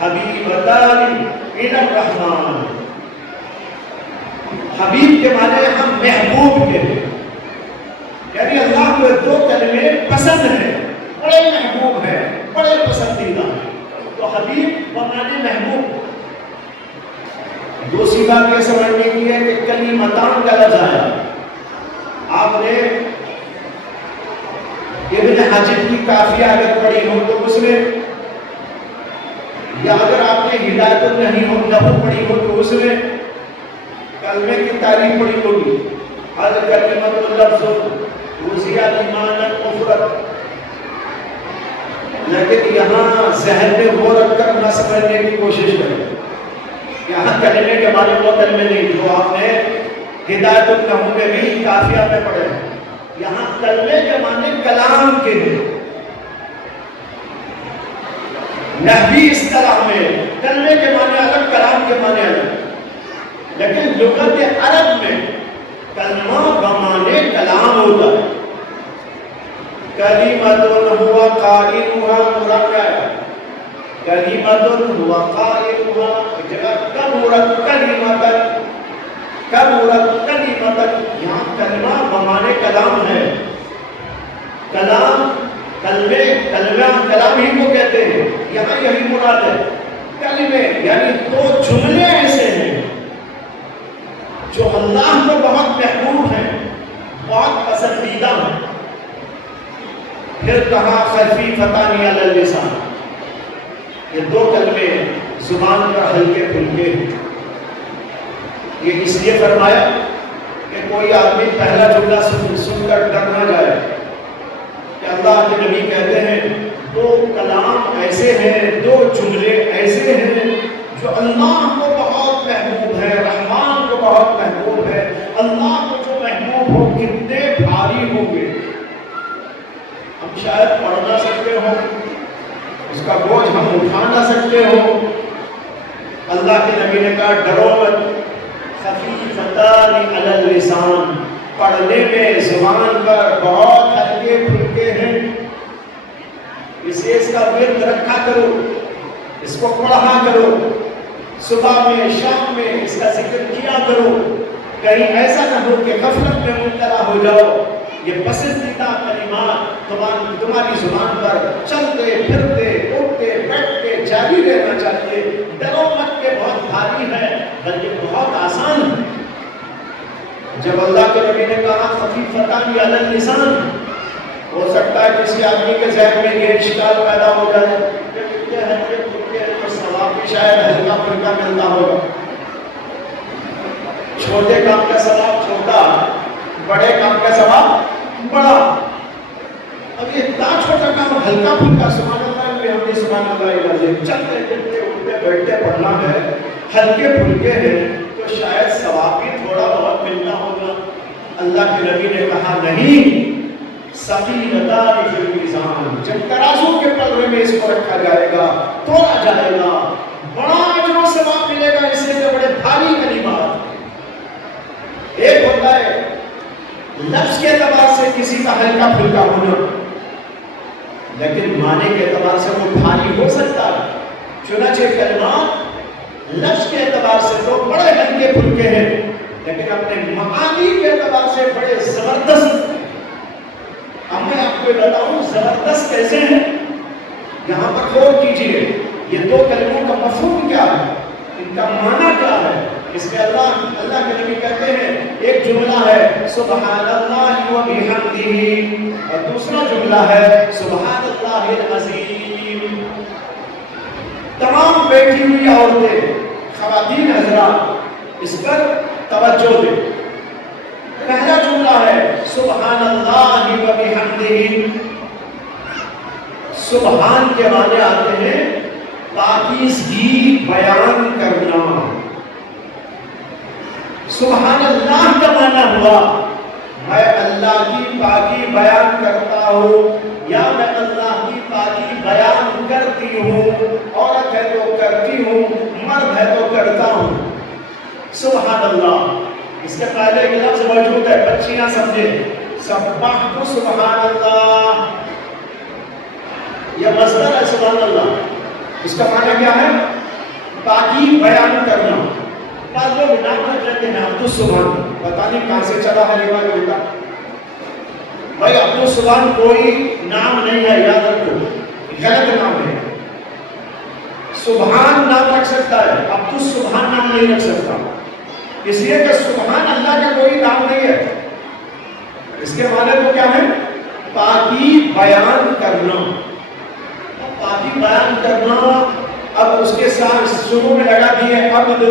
حبیبتان الی الرحمن۔ حبیب کے معنی ہم محبوب کے ہیں، یعنی اللہ کو دو کلمے پسند ہیں، بڑے محبوب ہیں، بڑے پسندیدہ ہیں۔ تو حبیب بمعنی محبوب۔ دوسری بات یہ سمجھنے کی ہے کہ کلمتان کا لفظ آیا، آپ نے ابن حجر کی کافیہ اگر پڑھی ہو تو اس میں، یا اگر آپ نے ہدایت النحو پڑھی ہو تو اس میں کلمے کی تعریف پڑھی ہوگی، ہر کلمۃ لفظ وزیا ایمان مفرد۔ لیکن یہاں ذہن میں وہ رکھ کر نہ سمجھنے کی کوشش کریں، یہاں کلمے کے بارے میں وہ کلمے نہیں جو آپ نے ہدایت النحو میں بھی کافیہ میں پڑھے ہیں۔ یہاں کلمے کے معنی کلام کے ہیں، نحوی اصطلاح میں کلمے کے معنی الگ، کلام کے معنی الگ، لیکن لغت عرب میں کلمہ بمعنی کلام ہوتا ہے۔ کلمۃ ہوا قائلها مرکب، کلمۃ ہوا قائلها جگہ کبرت کلمۃ، کبرت کلمۃ، یہاں کلمہ بمعنی کلام ہے۔ کلام کلمے، کلمہ کلام ہی کو کہتے ہیں، یہاں یہی مراد ہے۔ کلمے یعنی دو جملے ایسے ہیں جو اللہ کو بہت محبوب ہیں، بہت پسندیدہ ہیں۔ پھر کہا خفیفتان علی اللسان، یہ دو کلمے زبان پر ہلکے پھلکے ہیں۔ یہ اس لیے فرمایا کہ کوئی آدمی پہلا جملہ سن کر ڈر نہ جائے کہ اللہ کے نبی کہتے ہیں دو کلام ایسے ہیں، دو جملے ایسے ہیں جو اللہ کو بہت محبوب ہے، رحمان کو بہت محبوب ہے۔ اللہ کو جو محبوب ہو کتنے بھاری ہوں گے، ہم شاید پڑھ نہ سکتے ہو، اس کا بوجھ ہم اٹھا نہ سکتے ہو۔ اللہ کے نبی نے کہا ڈرو مت، خفیفتان علی اللسان، پڑھنے میں زبان پر بہت ہلکے پھلکے ہیں، اسے اس کا ورد رکھا کرو، اس کو پڑھا کرو، صبح میں شام میں اس کا ذکر کیا کرو، کہیں ایسا نہ ہو کہ غفلت میں مبتلا ہو جاؤ۔ یہ پسندیدہ کلمات تمہاری زبان پر چلتے پھرتے اٹھتے بیٹھتے جاری رہنا چاہیے۔ ڈرو مت کہ بہت بھاری ہے، بلکہ بہت آسان ہے۔ جب اللہ کے نبی نے کہا خفیفتان علی اللسان، ہو سکتا ہے کسی آدمی کے ذہن میں یہ اشکال پیدا ہو جائے کہ کتنے ہلکے پھلکے تو ثواب بھی شاید ہلکا پھلکا ملتا ہوگا۔ چھوٹے کام کا ثواب چھوٹا، بڑے کام کا ثواب بڑا۔ اب یہ اتنا چھوٹا کام ہلکا پھلکا، سبحان اللہ بحمدہ سبحان اللہ العظیم، چلتے پھرتے اٹھتے بیٹھتے پڑھنا ہے، ہلکے پھلکے ہیں تو شاید ثواب بھی تھوڑا بہت ملنا ہوگا۔ اللہ کے نبی نے کہا نہیں، ثقیلتان فی المیزان، جب ترازو کے پلڑے میں اس کو رکھا جائے گا، تولا جائے گا، بڑا اجر و ثواب ملے گا، اس لیے کہ بڑے بھاری کلمات۔ ایک ہوتا ہے لفظ کے اعتبار سے کسی کا ہلکا پھلکا ہونا، لیکن معنی کے اعتبار سے وہ بھاری ہو سکتا ہے۔ چنانچہ کلمات لفظ کے اعتبار سے تو بڑے ہلکے پھلکے ہیں، لیکن اپنے معانی کے اعتبار سے بڑے زبردست ہیں۔ اب میں آپ کو بتاؤں زبردست کیسے ہیں، یہاں پر غور کیجئے، یہ دو کلموں کا مفہوم کیا ہے، ان کا معنی کیا ہے۔ اس میں اللہ کے نبی کہتے ہیں ایک جملہ ہے سبحان اللہ و بحمدہ اور دوسرا جملہ ہے سبحان اللہ العظیم. تمام بیٹھی ہوئی عورتیں خواتین حضرات اس پر توجہ دیں. پہلا جملہ ہے سبحان اللہ و بحمدہ. سبحان کے معنی آتے ہیں پاکیزگی بیان کرنا. سبحان اللہ کا معنی ہوا میں اللہ کی پاکی بیان کرتا ہوں یا میں اللہ کی پاکی بیان کرتی ہوں. عورت ہے تو کرتی ہوں, مرد ہے تو کرتا ہوں. سبحان اللہ. اس کے پہلے ایک لفظ موجود ہے, بچیاں سمجھیں, سبحت سبحان اللہ. یہ مصدر ہے سبحان اللہ. اس کا معنی کیا ہے؟ پاکی بیان کرنا. بعض لوگ نام رکھ لیتے ہیں عبد السبحان, پتہ نہیں کہاں سے چلا ہے یہ بیٹا. بھائی عبد السبحان کوئی نام نہیں ہے, یاد رکھو, غلط نام ہے. سبحان نام رکھ سکتا ہے, عبد السبحان نام نہیں رکھ سکتا, اس لیے کہ سبحان اللہ کا کوئی نام نہیں ہے. اس کے معنی تو کیا ہے؟ پاکی بیان کرنا. پاکی بیان کرنا. اب اس کے ساتھ شروع میں لگا دیے عبد,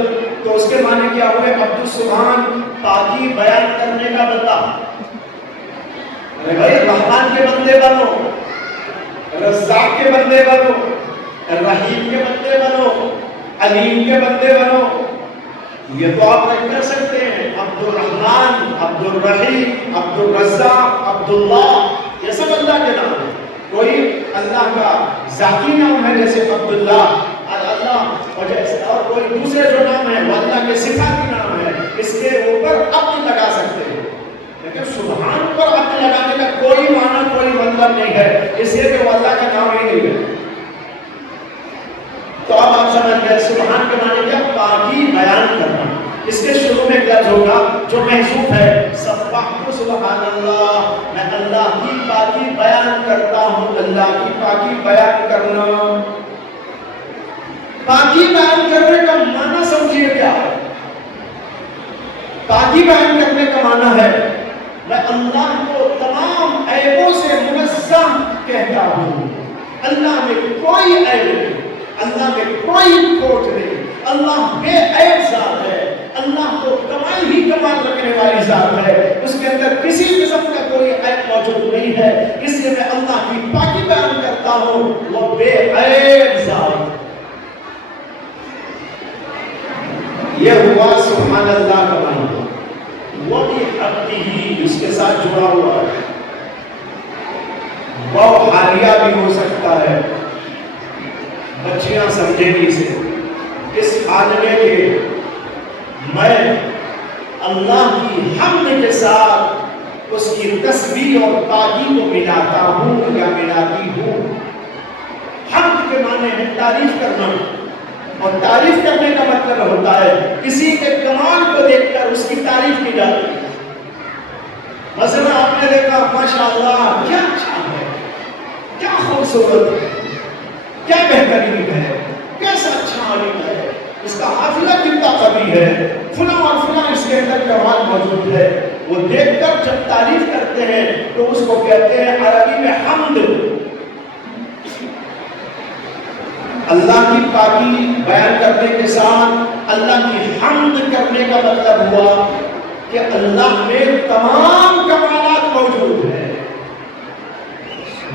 تو اس کے معنی کیا ہوئے؟ عبد السبحان, پاکی بیان کرنے کا بندہ. بھائی رحمان کے بندے بنو, رزاق کے بندے بنو, رحیم کے بندے بنو, علیم کے بندے بنو. یہ تو آپ کر سکتے ہیں. عبد الرحمن, عبد الرحیم, عبد الرزاق, عبداللہ, یہ سب اللہ کے نام ہیں. کوئی اللہ کا ذاتی نام ہے جیسے عبداللہ اللہ, اور کوئی دوسرے جو نام ہے وہ اللہ کے صفاتی نام ہے, اس کے اوپر عبد لگا سکتے ہیں. لیکن سبحان پر عبد لگانے کا کوئی معنی کوئی مطلب نہیں ہے, اس لیے کہ وہ اللہ کا نام ہی نہیں ہے. تو اب آپ سمجھ گئے سبحان کے معنی کیا؟ پاکی بیان کرنا. اس کے شروع میں لفظ ہوگا جو محذوف ہے, سبحت سبحان اللہ, میں اللہ کی پاکی بیان کرتا ہوں. اللہ کی پاکی بیان کرنا. پاکی بیان کرنے کا معنی سمجھیے کیا ہے؟ پاکی بیان کرنے کا معنی ہے میں اللہ کو تمام عیبوں سے منزہ کہتا ہوں. اللہ میں کوئی عیب نہیں, اللہ میں کوئی کھوٹ نہیں, اللہ بے عیب ذات ہے. اللہ کو کمال ہی کمال رکھنے والی ذات ہے, اس کے اندر کسی قسم کا کوئی عیب موجود نہیں ہے. اس لیے میں اللہ کی پاکی بیان کرتا ہوں, وہ بے عیب ذات. یہ ہوا سبحان اللہ کا معنی. وہ بھی حقی ہی اس کے ساتھ جڑا ہوا ہے. وہ حالیہ بھی ہو سکتا ہے. بچیاں سمجھیں گی اسے, اس حال میں کہ میں اللہ کی حمد کے ساتھ اس کی تسبیح اور پاکی کو ملاتا ہوں یا ملاتی ہوں. حمد کے معنی ہے تعریف کرنا, اور تعریف کرنے کا مطلب ہوتا ہے کسی کے کمال کو دیکھ کر اس کی تعریف کی جاتی ہے. مثلا آپ نے دیکھا ماشاءاللہ کیا اچھا ہے, کیا خوبصورت ہے, کیا بہترین ہے, کیسا اچھا عالم ہے, اس کا حافظہ کتنا قوی ہے, فلاں اور فلاں اس کے اندر کمال موجود ہے. وہ دیکھ کر جب تعریف کرتے ہیں تو اس کو کہتے ہیں عربی میں حمد. اللہ کی پاکی بیان کرنے کے ساتھ اللہ کی حمد کرنے کا مطلب ہوا کہ اللہ میں تمام کمالات موجود ہیں.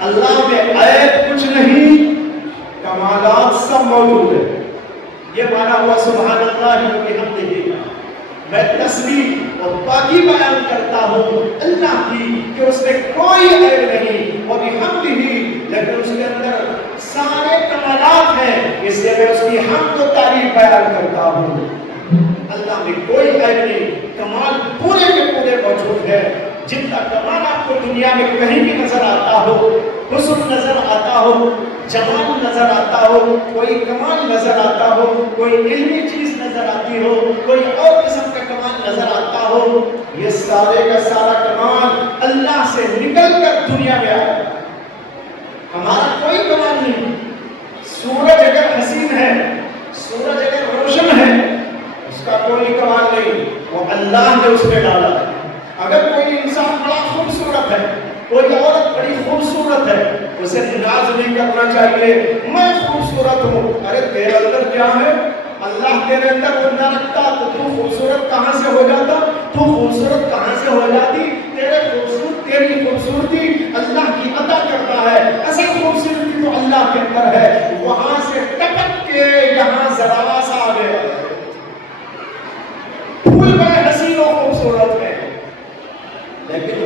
اللہ میں عیب کچھ نہیں, کمالات سب موجود ہیں. یہ معنی ہوا سبحان اللہ و بحمدہ, میں تسبیح اور پاکی بیان کرتا ہوں اللہ کی کہ اس میں کوئی عیب نہیں, اور بحمدہ لیکن اس کے اندر سارے کمالات ہیں, اس لیے میں اس کی حمد و تعریف بیان کرتا ہوں. اللہ میں کوئی عیب نہیں, کمال پورے کے پورے موجود ہے. جتنا کمال آپ کو دنیا میں کہیں بھی نظر آتا ہو, حسن نظر آتا ہو, جمال نظر آتا ہو, کوئی کمال نظر آتا ہو, کوئی علمی چیز نظر آتی ہو, کوئی اور قسم کا کمال نظر آتا ہو, یہ سارے کا سارا کمال اللہ سے نکل کر دنیا میں آیا. ہمارا کوئی کمال نہیں. سورج اگر حسین ہے, سورج اگر اسے ناز نہیں کرنا چاہیے میں خوبصورت ہوں. ارے تیرے اندر کیا ہے؟ اللہ تیرے اندر وہ نہ رکھتا تو خوبصورت کہاں سے ہو جاتا؟ تو خوبصورت کہاں سے ہو جاتی؟ تیری خوبصورتی اللہ کی عطا کرتا ہے. اصل خوبصورتی تو اللہ کے اندر ہے. وہاں سے ٹپک کے یہاں ذرا سا آ گیا. پھول بڑے حسین و خوبصورت ہیں لیکن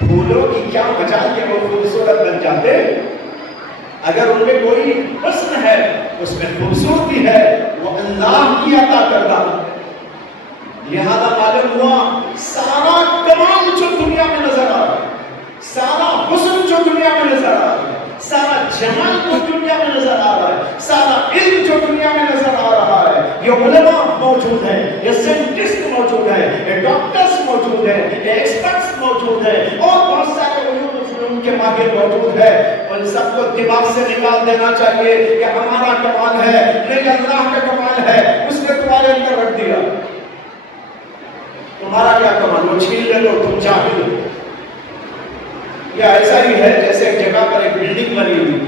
پھولوں کی کیا مجال کہ وہ خوبصورت بن جاتے؟ اگر ان میں کوئی حسن ہے اس میں خوبصورتی ہے وہ اللہ کی عطا کردہ. لہذا معلوم ہوا سارا کمال جو دنیا میں نظر آ رہا ہے, سارا حسن جو دنیا میں نظر آ رہا ہے, سارا جمال جو دنیا میں نظر آ رہا ہے, سارا علم جو دنیا میں نظر آ رہا ہے, یہ علماء موجود ہیں, یہ سائنٹسٹ موجود ہیں, یہ ڈاکٹرز موجود ہیں, یہ ایکسپرٹس موجود ہیں اور بہت سارے علوم و فنون کے ماہر موجود ہیں. ان سب کو دماغ سے نکال دینا چاہیے کہ ہمارا کمال ہے نہیں اللہ کا کمال ہے. اس نے تمہارے اندر رکھ دیا. تمہارا کیا کمال؟ وہ چھین لے لو تم جاہل ہو. یہ ایسا ہی ہے جیسے ایک جگہ پر ایک بلڈنگ بنی ہوئی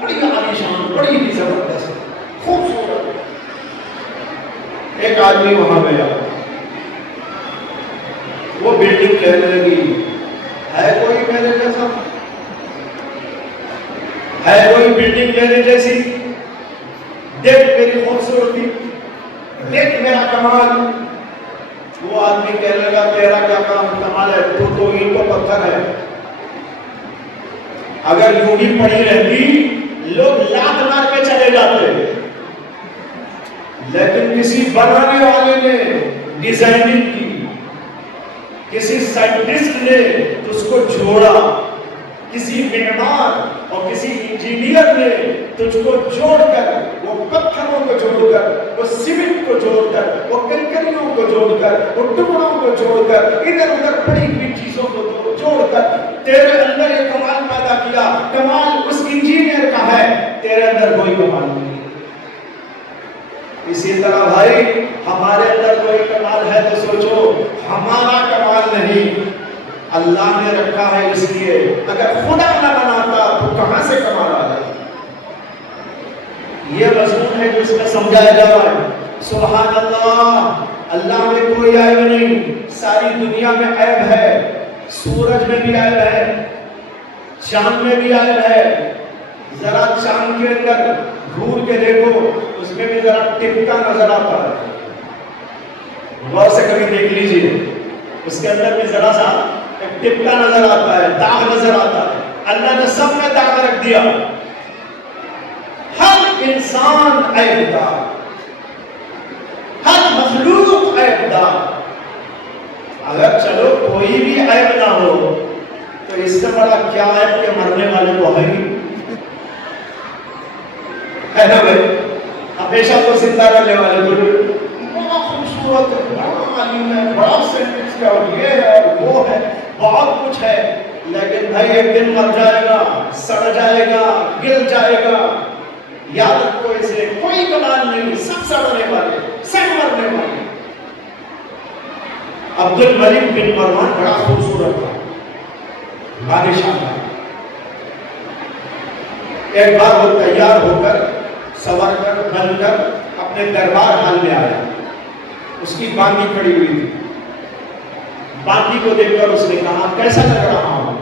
بڑی عالیشان, بڑی ہی زبردست, خوبصورت. ایک آدمی وہاں گیا, وہ بلڈنگ کہنے لگی ہے کوئی میرے جیسا, ہے کوئی بلڈنگ میرے جیسی, دیکھ میری خوبصورتی, دیکھ میرا کمال. وہ آدمی کہنے لگا تیرا کیا کمال ہے, تو اینٹ و پتھر ہے. اگر یوں ہی پڑی رہتی لوگ لات مار کے چلے جاتے, لیکن کسی بنانے والے نے ڈیزائننگ کی, کسی سائنٹسٹ نے اس کو جوڑا, کسی معمار اور کسی انجینئر نے تجھ کو جوڑ کر, وہ پتھروں کو جوڑ کر, وہ سیمنٹ کو جوڑ کر, وہ کنکریوں کو جوڑ کر, وہ ٹکڑوں کو جوڑ کر, ادھر ادھر پڑی ہوئی چیزوں کو جوڑ کر تیرے اندر یہ کمال پیدا کیا. کمال اس انجینئر کا ہے, تیرے اندر کوئی کمال نہیں. اسی طرح بھائی ہمارے اندر کوئی کمال ہے تو سوچو ہمارا کمال نہیں, اللہ نے رکھا ہے اس لیے. اگر خدا نہ بناتا تو کہاں سے کمال آ جائے؟ یہ مضمون ہے جو اس میں سمجھایا جا رہا ہے. سبحان اللہ, اللہ میں کوئی عیب نہیں. ساری دنیا میں عیب ہے, سورج میں بھی عیب ہے, چاند میں بھی عیب ہے. ذرا چاند کے اندر گھور کے دیکھو, اس میں بھی ذرا ٹپکا نظر آتا ہے. غور سے کبھی دیکھ لیجئے, اس کے اندر بھی ذرا سا ٹپکا نظر آتا ہے, داغ نظر آتا ہے. اللہ نے سب میں داغ رکھ دیا. ہر انسان عیب دار, ہر مخلوق عیب دار. اگر چلو کوئی بھی عیب نہ ہو تو اس سے بڑا کیا عیب کہ مرنے والے تو ہے ہی, ہے نا بھائی. ہمیشہ تو زندہ رہنے والے تو بڑا خوبصورت ہے, بڑا عالم ہے, بڑا سائنٹسٹ ہے, اور یہ ہے اور وہ ہے, بہت کچھ ہے, لیکن بھائی ایک دن مر جائے گا, سڑ جائے گا, گر جائے گا. یاد رکھو اسے کوئی کمال نہیں, سب سڑنے والے, سب مرنے والے. عبد الملک بن مروان بڑا خوبصورت تھا, بادشاہ تھا. ایک بار وہ تیار ہو کر, سور کر, بن کر اپنے دربار حال میں آیا. اس کی باندھی کھڑی ہوئی تھی. باندھی کو دیکھ کر اس نے کہا کیسا لگ رہا ہوں؟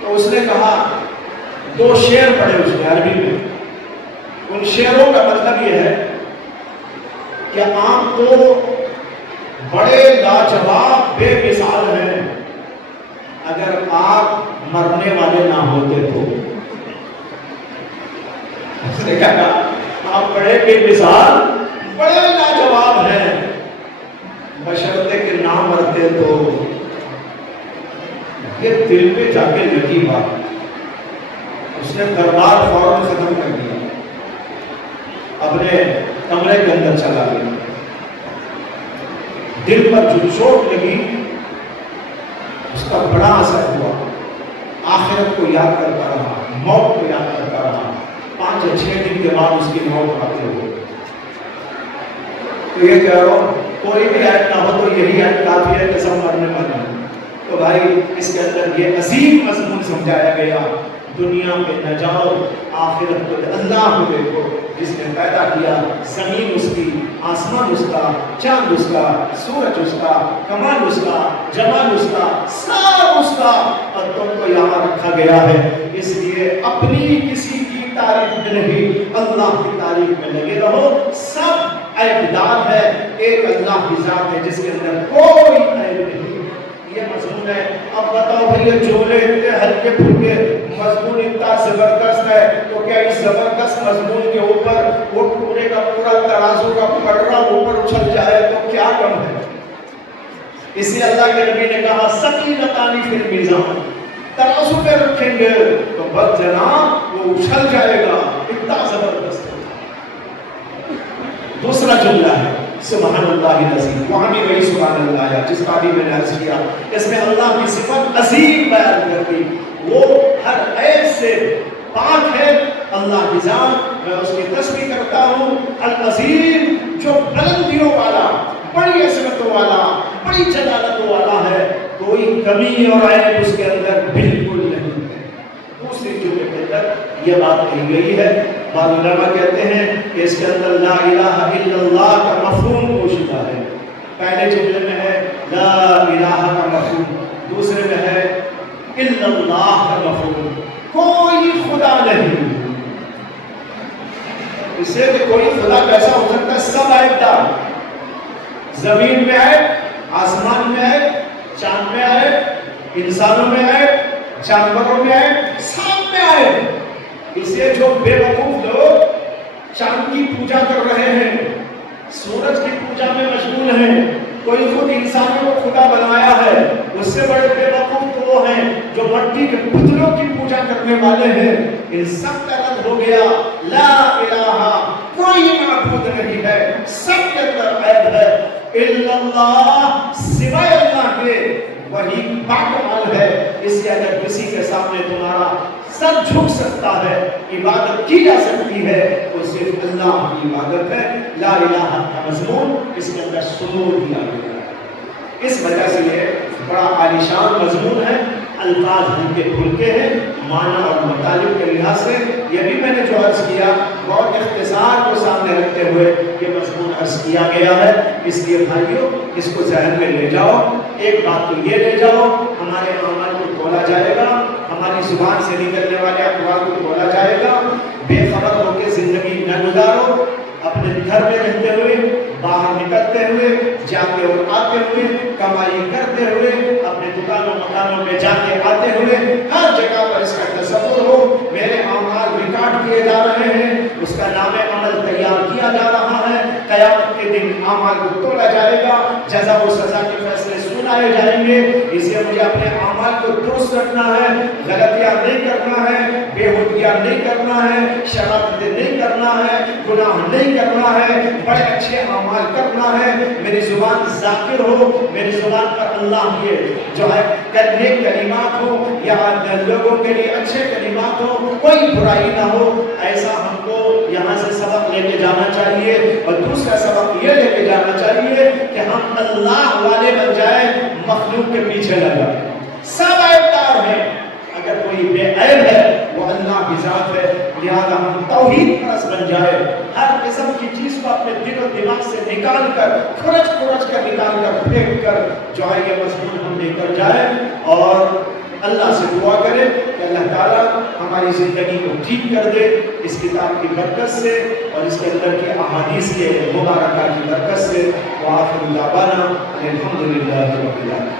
تو اس نے کہا, دو شعر پڑھے اس نے عربی میں. ان شعروں کا مطلب یہ ہے کہ آپ تو بڑے لاجواب بے مثال ہیں, اگر آپ مرنے والے نہ ہوتے تو. اس نے کہا آپ بڑے بے مثال, بڑے لاجواب ہیں, بشرطے کہ نہ مرتے تو. یہ دل پہ جا کے لگی بات. اس نے دربار فوراً ختم کر دیا, اپنے کمرے کے اندر چلا گیا. دل پر جو چوٹ لگی اس کا بڑا اثر ہوا. آخرت کو یاد کرتا رہا, موت کو یاد کرتا رہا. 5 یا 6 دن کے بعد اس کی موت آتی ہو. تو یہ کہہ رہا ہوں کوئی بھی عیب نہ ہو تو یہی عیب کافی ہے کہ سب مرنے والے ہیں. تو بھائی اس کے اندر یہ عظیم مضمون سمجھایا گیا، دنیا میں نہ جاؤ، آخرت کو اللہ کو دیکھو جس نے پیدا کیا، زمین اس کی، آسمان اس کا، چاند اس کا، سورج اس کا، کمال اس کا، جمال اس کا، سب اس کا، اور تم کو یہاں رکھا گیا ہے۔ اس لیے اپنی کسی کی تعریف میں نہیں، اللہ کی تعریف میں لگے رہو۔ سب عیب دار ہے، ایک اللہ کی ذات ہے جس کے اندر کوئی عیب نہیں۔ یہ مضمون ہے۔ اب بتاؤ بھئی یہ جملے اتنے ہلکے پھلکے، مضمون اتنا زبردست ہے، تو کیا اس زبردست مضمون کے اوپر وہ پورے کا پورا ترازو کا پٹرا اوپر اچھل جائے تو کیا کم ہے؟ اسی اللہ کے نبی نے کہا ثقیلتان فی المیزان، ترازو پہ رکھیں گے تو بس جناب وہ اچھل جائے گا، اتنا زبردست ہے۔ دوسرا جملہ ہے سبحان اللہ العظیم، وہاں بھی وہی سبحان اللہ آیا جس کا بھی میں نے عرض کیا، اس میں اللہ کی صفت عظیم بیان کر دی، وہ ہر عیب سے پاک ہے۔ اللہ کی ذات، میں اس کی تسبیح کرتا ہوں، العظیم جو بلندیوں والا، بڑی عظمتوں والا، بڑی جلالتوں والا ہے، کوئی کمی اور عیب اس کے اندر بالکل نہیں ہے۔ دوسری جملے کے اندر یہ بات کہی گئی ہے، بعض علماء کہتے ہیں کہ اس کے اندر لا الہ الا اللہ کا مفہوم پوشیدہ ہے۔ پہلے جملے میں ہے لا الہ کا مفہوم، دوسرے میں ہے الا اللہ کا مفہوم، کوئی خدا نہیں۔ اس سے کہ کوئی خدا کیسا ہو سکتا ہے؟ سب عیب دار، زمین میں عیب، آسمان میں عیب، چاند میں عیب، انسانوں میں عیب، جانوروں میں عیب، سب میں عیب۔ اسے جو بے وقوف لوگ چاند کی پوجا کر رہے ہیں، سورج کی پوجا میں مشغول ہیں، کوئی خود انسانوں کو خدا بنایا ہے، اس سے بڑے بے وقوف تو وہ ہیں جو مٹی کے پتلوں کی پوجا کرنے والے ہیں۔ ان سب کا رد ہو گیا، لا الہ، کوئی معبود نہیں ہے، سب کے اندر عیب ہے، الا اللہ، سوائے اللہ کے، وہی باکمال ہے۔ اس لیے اگر کسی کے سامنے تمہارا سر جھک سکتا ہے، عبادت کی جا سکتی ہے، وہ صرف اللہ کی عبادت ہے۔ لا الہ کا مضمون اس کے اندر شمول دیا گیا ہے، اس وجہ سے یہ بڑا عالیشان مضمون ہے، الفاظ ہلکے پھلکے ہیں، معنی اور مطالب کے لحاظ سے یہ بھی میں نے جو عرض کیا بہت اختصار کو سامنے رکھتے ہوئے یہ مضمون عرض کیا گیا ہے۔ اس لیے بھائیوں اس کو ذہن میں لے جاؤ، ایک بات تو یہ لے جاؤ، ہمارے اعمال کو تولا جائے گا، ہماری زبان سے نکلنے والے اقوال کو تولا جائے گا۔ بے خبر ہو کے زندگی نہ گزارو، اپنے گھر میں رہتے ہوئے، باہر نکلتے ہوئے، جاتے اور آتے ہوئے، کمائی کرتے ہوئے، اپنے دکانوں مکانوں میں جاتے آتے ہوئے، ہر جگہ پر اس کا تصور ہو، میرے اعمال ریکارڈ کیے جا رہے ہیں، اس کا نام عمل تیار کیا جا رہا ہے، قیامت کے دن اعمال کو تولا جائے گا، جزا و سزا کے فیصلے سنائے جائیں گے۔ اس لیے مجھے اپنے اعمال کو درست رکھنا ہے، غلطیاں نہیں کرنا ہے، بےہودگیاں نہیں کرنا ہے، شرارتیں نہیں کرنا ہے، گناہ نہیں کرنا ہے، بڑے اچھے اعمال کرنا ہے، میری زبان ذاکر ہو، میری زبان پر اللہ کے جو ہے نیک کلمات ہو یا لوگوں کے لیے اچھے کلمات ہو، کوئی برائی نہ ہو۔ ایسا ہم کو یہاں سے سبق لے کے جانا چاہیے، اور دوسرا سبق یہ لے کے جانا چاہیے کہ ہم اللہ والے بن جائیں، مخلوق کے پیچھے نہ لگیں۔ سب عیب دار ہیں، اگر کوئی بے عیب ہے وہ اللہ کی ذات ہے، لہذا ہم توحید پرست بن جائے، ہر قسم کی چیز کو اپنے دل و دماغ سے نکال کر کھرچ کر نکال کر پھینک کر جو ہے یہ مضمون ہم لے کر جائے، اور اللہ سے دعا کرے کہ اللہ تعالیٰ ہماری زندگی کو ٹھیک کر دے اس کتاب کی برکت سے اور اس کے اندر کی احادیث کے مبارکہ کی برکت سے۔ وآخر دعوانا الحمدللہ رب العالمین۔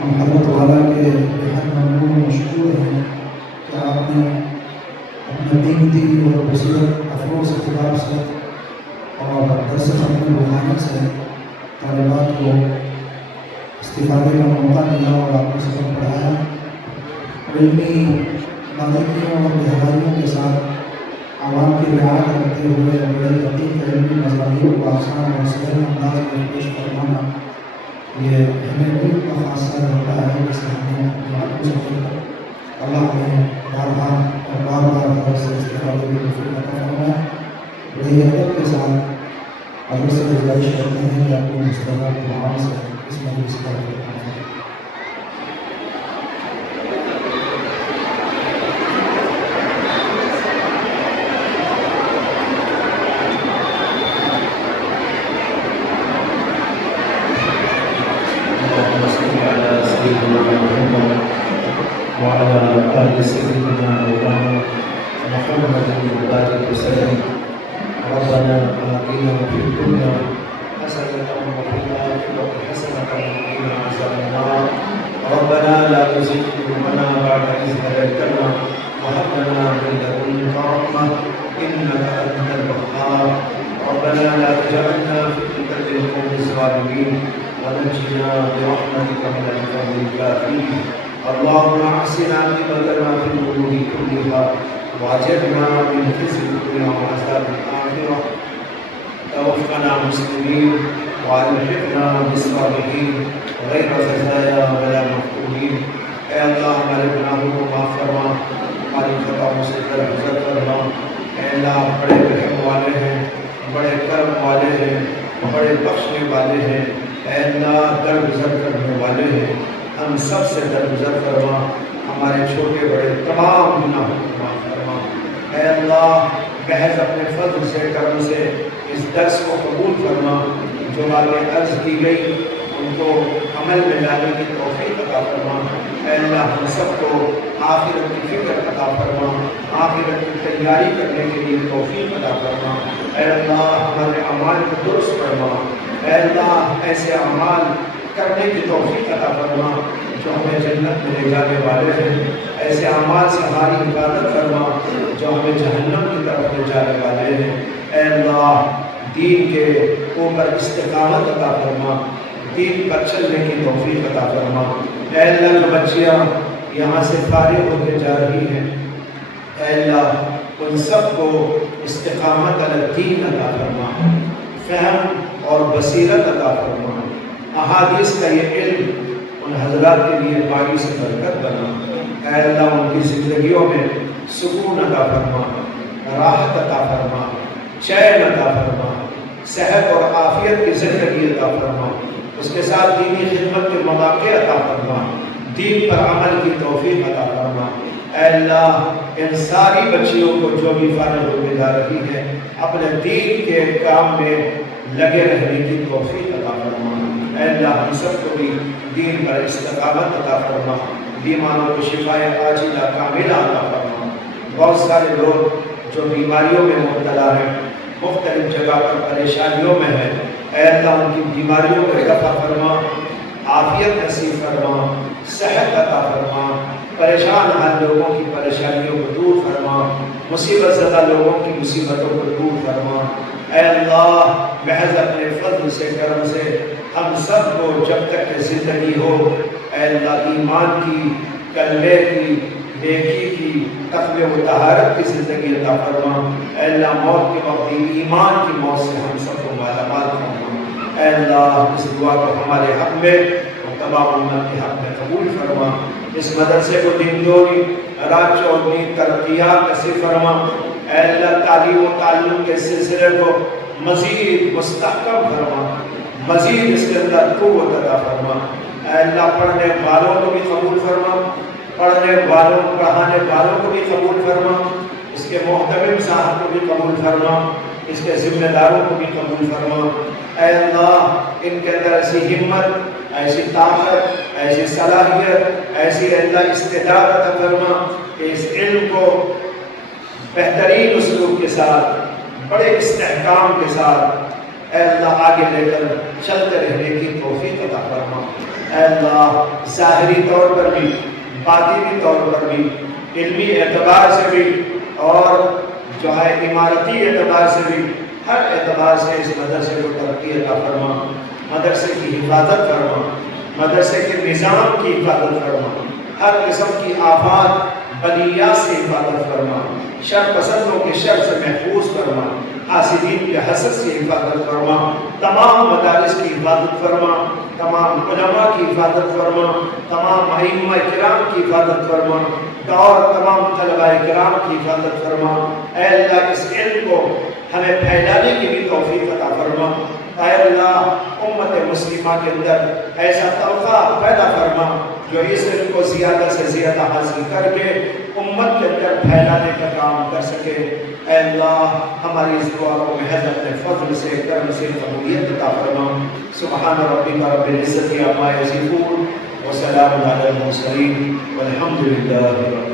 ہم حضرت والا کے بہت ممنون و مشکور ہیں کہ آپ نے اپنے قیمتی اور بصیرت افروز کتاب سے اور درس ختم روحانی سے طالبات کو استفادے کا موقع دیا اور آپ کو سبق پڑھایا، علمی باریکیوں اور گہرائیوں کے ساتھ عوام کی رعایت کرتے ہوئے بڑے دقیق علمی مضامین کو آسان اور سہل انداز میں پیش فرمانا، یہ ہمیں علم کا خاصہ ہوتا ہے، جس سے ہمیں اپنے آپ کو سمجھنا اللہ ہمیں بار بار سے استفادے کی توفیق عطا فرمائے۔ بڑی ادب کے ساتھ حضرت سے گزارش کرتے ہیں کہ اپنی مستقبل دعاؤں سے اس مجلس کا افتتاح کریں۔ وعلى آل سيدنا مولانا محمد وبارك وسلم. ربنا آتنا في الدنيا حسنة وفي الآخرة حسنة وقنا عذاب النار. ربنا لا تزغ قلوبنا بعد إذ هديتنا وهب لنا من لدنك رحمة إنك أنت الوهاب. ربنا لا تجعلنا فتنة للقوم الظالمين ونجنا برحمتك من القوم الكافرين. اللهم احسن عاقبتنا في الامور كلها واجرنا من خزي الدنيا وعذاب الاخره. توفنا مسلمين والحقنا بالصالحين غير خزايا ولا مفتونين. اے اللہ ہمارے گناہوں کو معاف فرما، ہماری خطاؤں سے درگزر فرما۔ اے اللہ بڑے رحم والے ہیں، بڑے کرم والے ہیں، بڑے بخشنے والے ہیں۔ اے اللہ درگزر کرنے والے ہیں، ہم سب سے درگزر فرما، ہمارے چھوٹے بڑے تمام گناہوں کو معاف فرما۔ اے اللہ محض اپنے فضل سے کرم سے اس درس کو قبول فرما، جو باتیں عرض کی گئی ان کو عمل میں لانے کی توفیق عطا فرما۔ اے اللہ ہم سب کو آخرت کی فکر عطا فرما، آخرت کی تیاری کرنے کے لیے توفیق عطا فرما۔ اے اللہ ہمارے اعمال کو درست فرما۔ اے اللہ ایسے اعمال کرنے کی توفیق عطا فرما جو ہمیں جنت میں لے جانے والے ہیں، ایسے اعمال سے ہماری حفاظت فرما جو ہمیں جہنم کی طرف لے جانے والے ہیں۔ اے اللہ دین کے اوپر استقامت عطا فرما، دین پر چلنے کی توفیق عطا فرما۔ اے اللہ جو بچیاں یہاں سے فارغ ہوتے جا رہی ہیں، اے اللہ ان سب کو استقامت علی الدین عطا فرما، فہم اور بصیرت عطا فرما۔ احادیث کا یہ علم ان حضرات کے لیے باعث برکت بنا۔ اے اللہ ان کی زندگیوں میں سکون عطا فرما، راحت عطا فرما، چین عطا فرما، صحت اور عافیت کی زندگی عطا فرما، اس کے ساتھ دینی خدمت کے مواقع عطا فرما، دین پر عمل کی توفیق عطا فرما۔ اے اللہ ان ساری بچیوں کو جو بھی فارغ ہونے جا رہی ہے اپنے دین کے کام میں لگے رہنے کی توفیق عطا فرما۔ اے اللہ ہم سب کو بھی دین پر استقامت عطا فرما، بیماروں کو شفائے عاجلہ کاملہ عطا فرما۔ بہت سارے لوگ جو بیماریوں میں مبتلا ہیں، مختلف جگہ پر پریشانیوں میں ہیں، اے اللہ ان کی بیماریوں کو دفع فرما، عافیت نصیب فرما، صحت عطا فرما، پریشان حال لوگوں کی پریشانیوں کو دور فرما، مصیبت زدہ لوگوں کی مصیبتوں کو دور فرما۔ اے اللہ محض اپنے فضل سے کرم سے ہم سب کو جب تک کہ زندگی ہو، اے اللہ ایمان کی، کلمے کی، نیکی کی، تقوی و طہارت کی زندگی عطا فرما۔ اے اللہ موت کے وقت ایمان کی موت سے ہم سب کو مالا مال فرما۔ اے اللہ اس دعا کو ہمارے حق میں اور تمام امت کے حق میں قبول فرما۔ اس مدرسے کو دن دوری رات چودنی ترقیات نصیب فرما۔ اے اللہ تعلیم و تعلم کے سلسلے کو مزید مستحکم فرما، مزید اس کے اندر قوت عطا فرما۔ اے اللہ پڑھنے والوں کو بھی قبول فرما، پڑھنے والوں پڑھانے والوں کو بھی قبول فرما، اس کے محتمم صاحب کو بھی قبول فرما، اس کے ذمہ داروں کو بھی قبول فرما۔ اے اللہ ان کے اندر ایسی ہمت، ایسی طاقت، ایسی صلاحیت، ایسی اللہ استعداد عطا فرما کہ اس علم کو بہترین اسلوب کے ساتھ، بڑے استحکام کے ساتھ اے اللہ آگے لے کر چلتے رہنے کی توفیق عطا فرما۔ اے اللہ ظاہری طور پر بھی، باطنی طور پر بھی، علمی اعتبار سے بھی اور جو ہے عمارتی اعتبار سے بھی، ہر اعتبار سے اس مدرسے کو ترقی عطا فرما، مدرسے کی حفاظت فرما، مدرسے کے نظام کی حفاظت فرما، ہر قسم کی آفات بلیات سے حفاظت فرما، شر پسندوں کے شر سے محفوظ فرما، حاسدین کے حسد سے حفاظت فرما، تمام مدارس کی حفاظت فرما، تمام علماء کی حفاظت فرما، تمام ائمہ کرام کی حفاظت فرما، اور تمام طلباء کرام کی حفاظت فرما۔ اے اللہ اس علم کو ہمیں پھیلانے کی بھی توفیق عطا فرما۔ اے اللہ امت مسلمہ کے اندر ایسا طبقہ پیدا فرما جو اس علم کو زیادہ سے زیادہ حاصل کر کے امت کے اندر پھیلانے کا کام کر سکے۔ اے اللہ ہماری اس دعا کو محض اپنے فضل سے کرم سے قبولیت عطا فرما۔ سبحان ربک رب العزت عما یصفون وسلام علی المرسلین والحمد للہ رب العالمین۔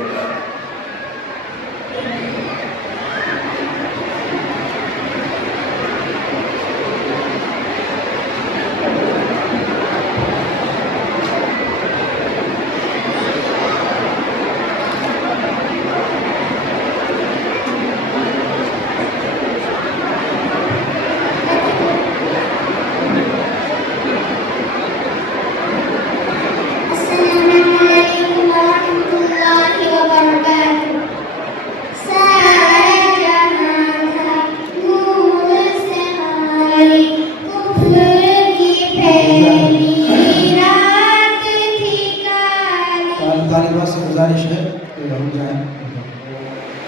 طالبات سے گزارش ہے کہ ہم جائیں،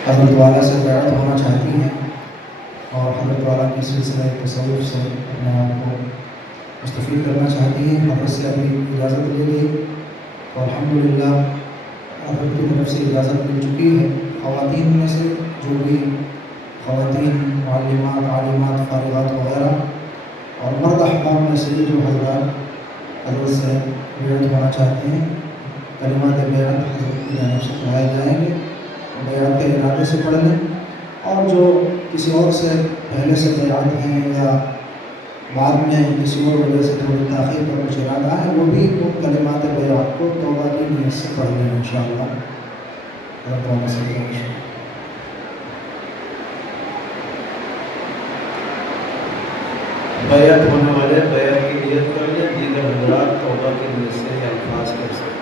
حضرت والا سے بیعت ہونا چاہتی ہیں اور حضرت والا کی سلسلہ تصوف سے اپنے آپ کو مستفید کرنا چاہتی ہیں۔ حضرت سے ابھی اجازت لے لی اور الحمدللہ حضرت کی طرف سے اجازت مل چکی ہے۔ خواتین میں سے جو بھی خواتین معلمات، عالمات، فارغات وغیرہ اور مرد احباب میں سے جو حضرت سے بیعت ہونا چاہتے ہیں، کلمات بیعت حضرت کی جانب سے پڑھائے جائیں گے، بیعت کے ارادے سے پڑھ لیں، اور جو کسی اور سے پہلے سے بیعت ہیں یا بعد میں کسی اور وجہ سے تھوڑی تاخیر پر کچھ ارادہ ہے، وہ بھی کلمات بیعت کو توبہ کی نیت سے پڑھ لیں انشاءاللہ۔ بیعت ہونے والے بیعت کی نیت کر لیں، دیگر حضرات توبہ کی نیت سے الفاظ کر سکتے ہیں۔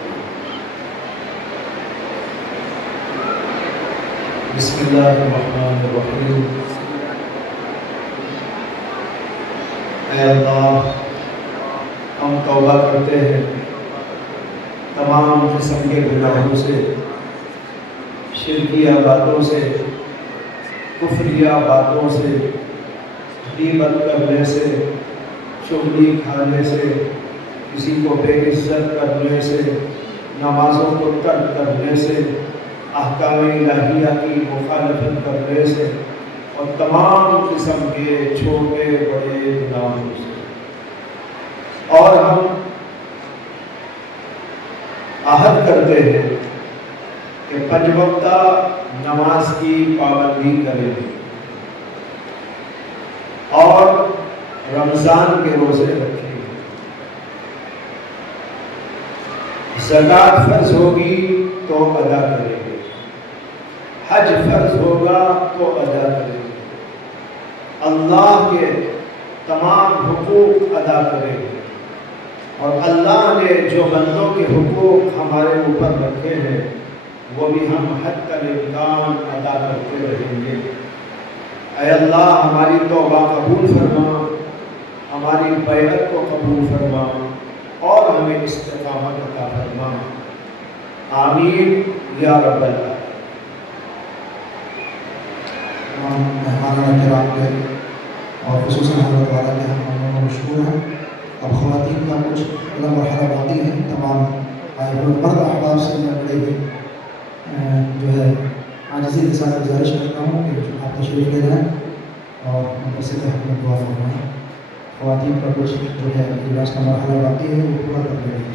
بسم اللہ الرحمن الرحیم۔ اے اللہ ہم توبہ کرتے ہیں تمام قسم کے گناہوں سے، شرکیہ باتوں سے، کفریہ باتوں سے، غیبت کرنے سے، چغلی کھانے سے، کسی کو بے عزت کرنے سے، نمازوں کو ترک کرنے سے، احکام الہیہ کی مخالفت کرنے سے، اور تمام قسم کے چھوٹے بڑے گناہوں سے۔ اور ہم عہد کرتے ہیں کہ 5 وقتہ نماز کی پابندی کریں اور رمضان کے روزے رکھیں۔ زکوٰۃ فرض ہوگی تو ادا کریں گے، حج فرض ہوگا تو ادا کریں گے، اللہ کے تمام حقوق ادا کریں گے، اور اللہ نے جو بندوں کے حقوق ہمارے اوپر رکھے ہیں وہ بھی ہم حتی الامکان ادا کرتے رہیں گے۔ اے اللہ ہماری توبہ قبول فرما، ہماری بیعت کو قبول فرما اور ہمیں استقامت عطا فرما، آمین یا رب العالمین۔ مہمان کرام کے اور خصوصاً حضرت والا کے ہم مشکور ہیں۔ اب خواتین کا کچھ اگلا مرحلہ باقی ہے۔ تمام آئے ہوئے مرد احباب سے میں بڑے ہی جو ہے عاجزی کے ساتھ گزارش کرتا ہوں کہ آپ تشریف لے جائیں اور مدرسے کے حق میں دعا فرمائیں۔ خواتین کا کچھ جو ہے اجلاس کا مرحلہ باقی ہے وہ پورا کر لیں گے۔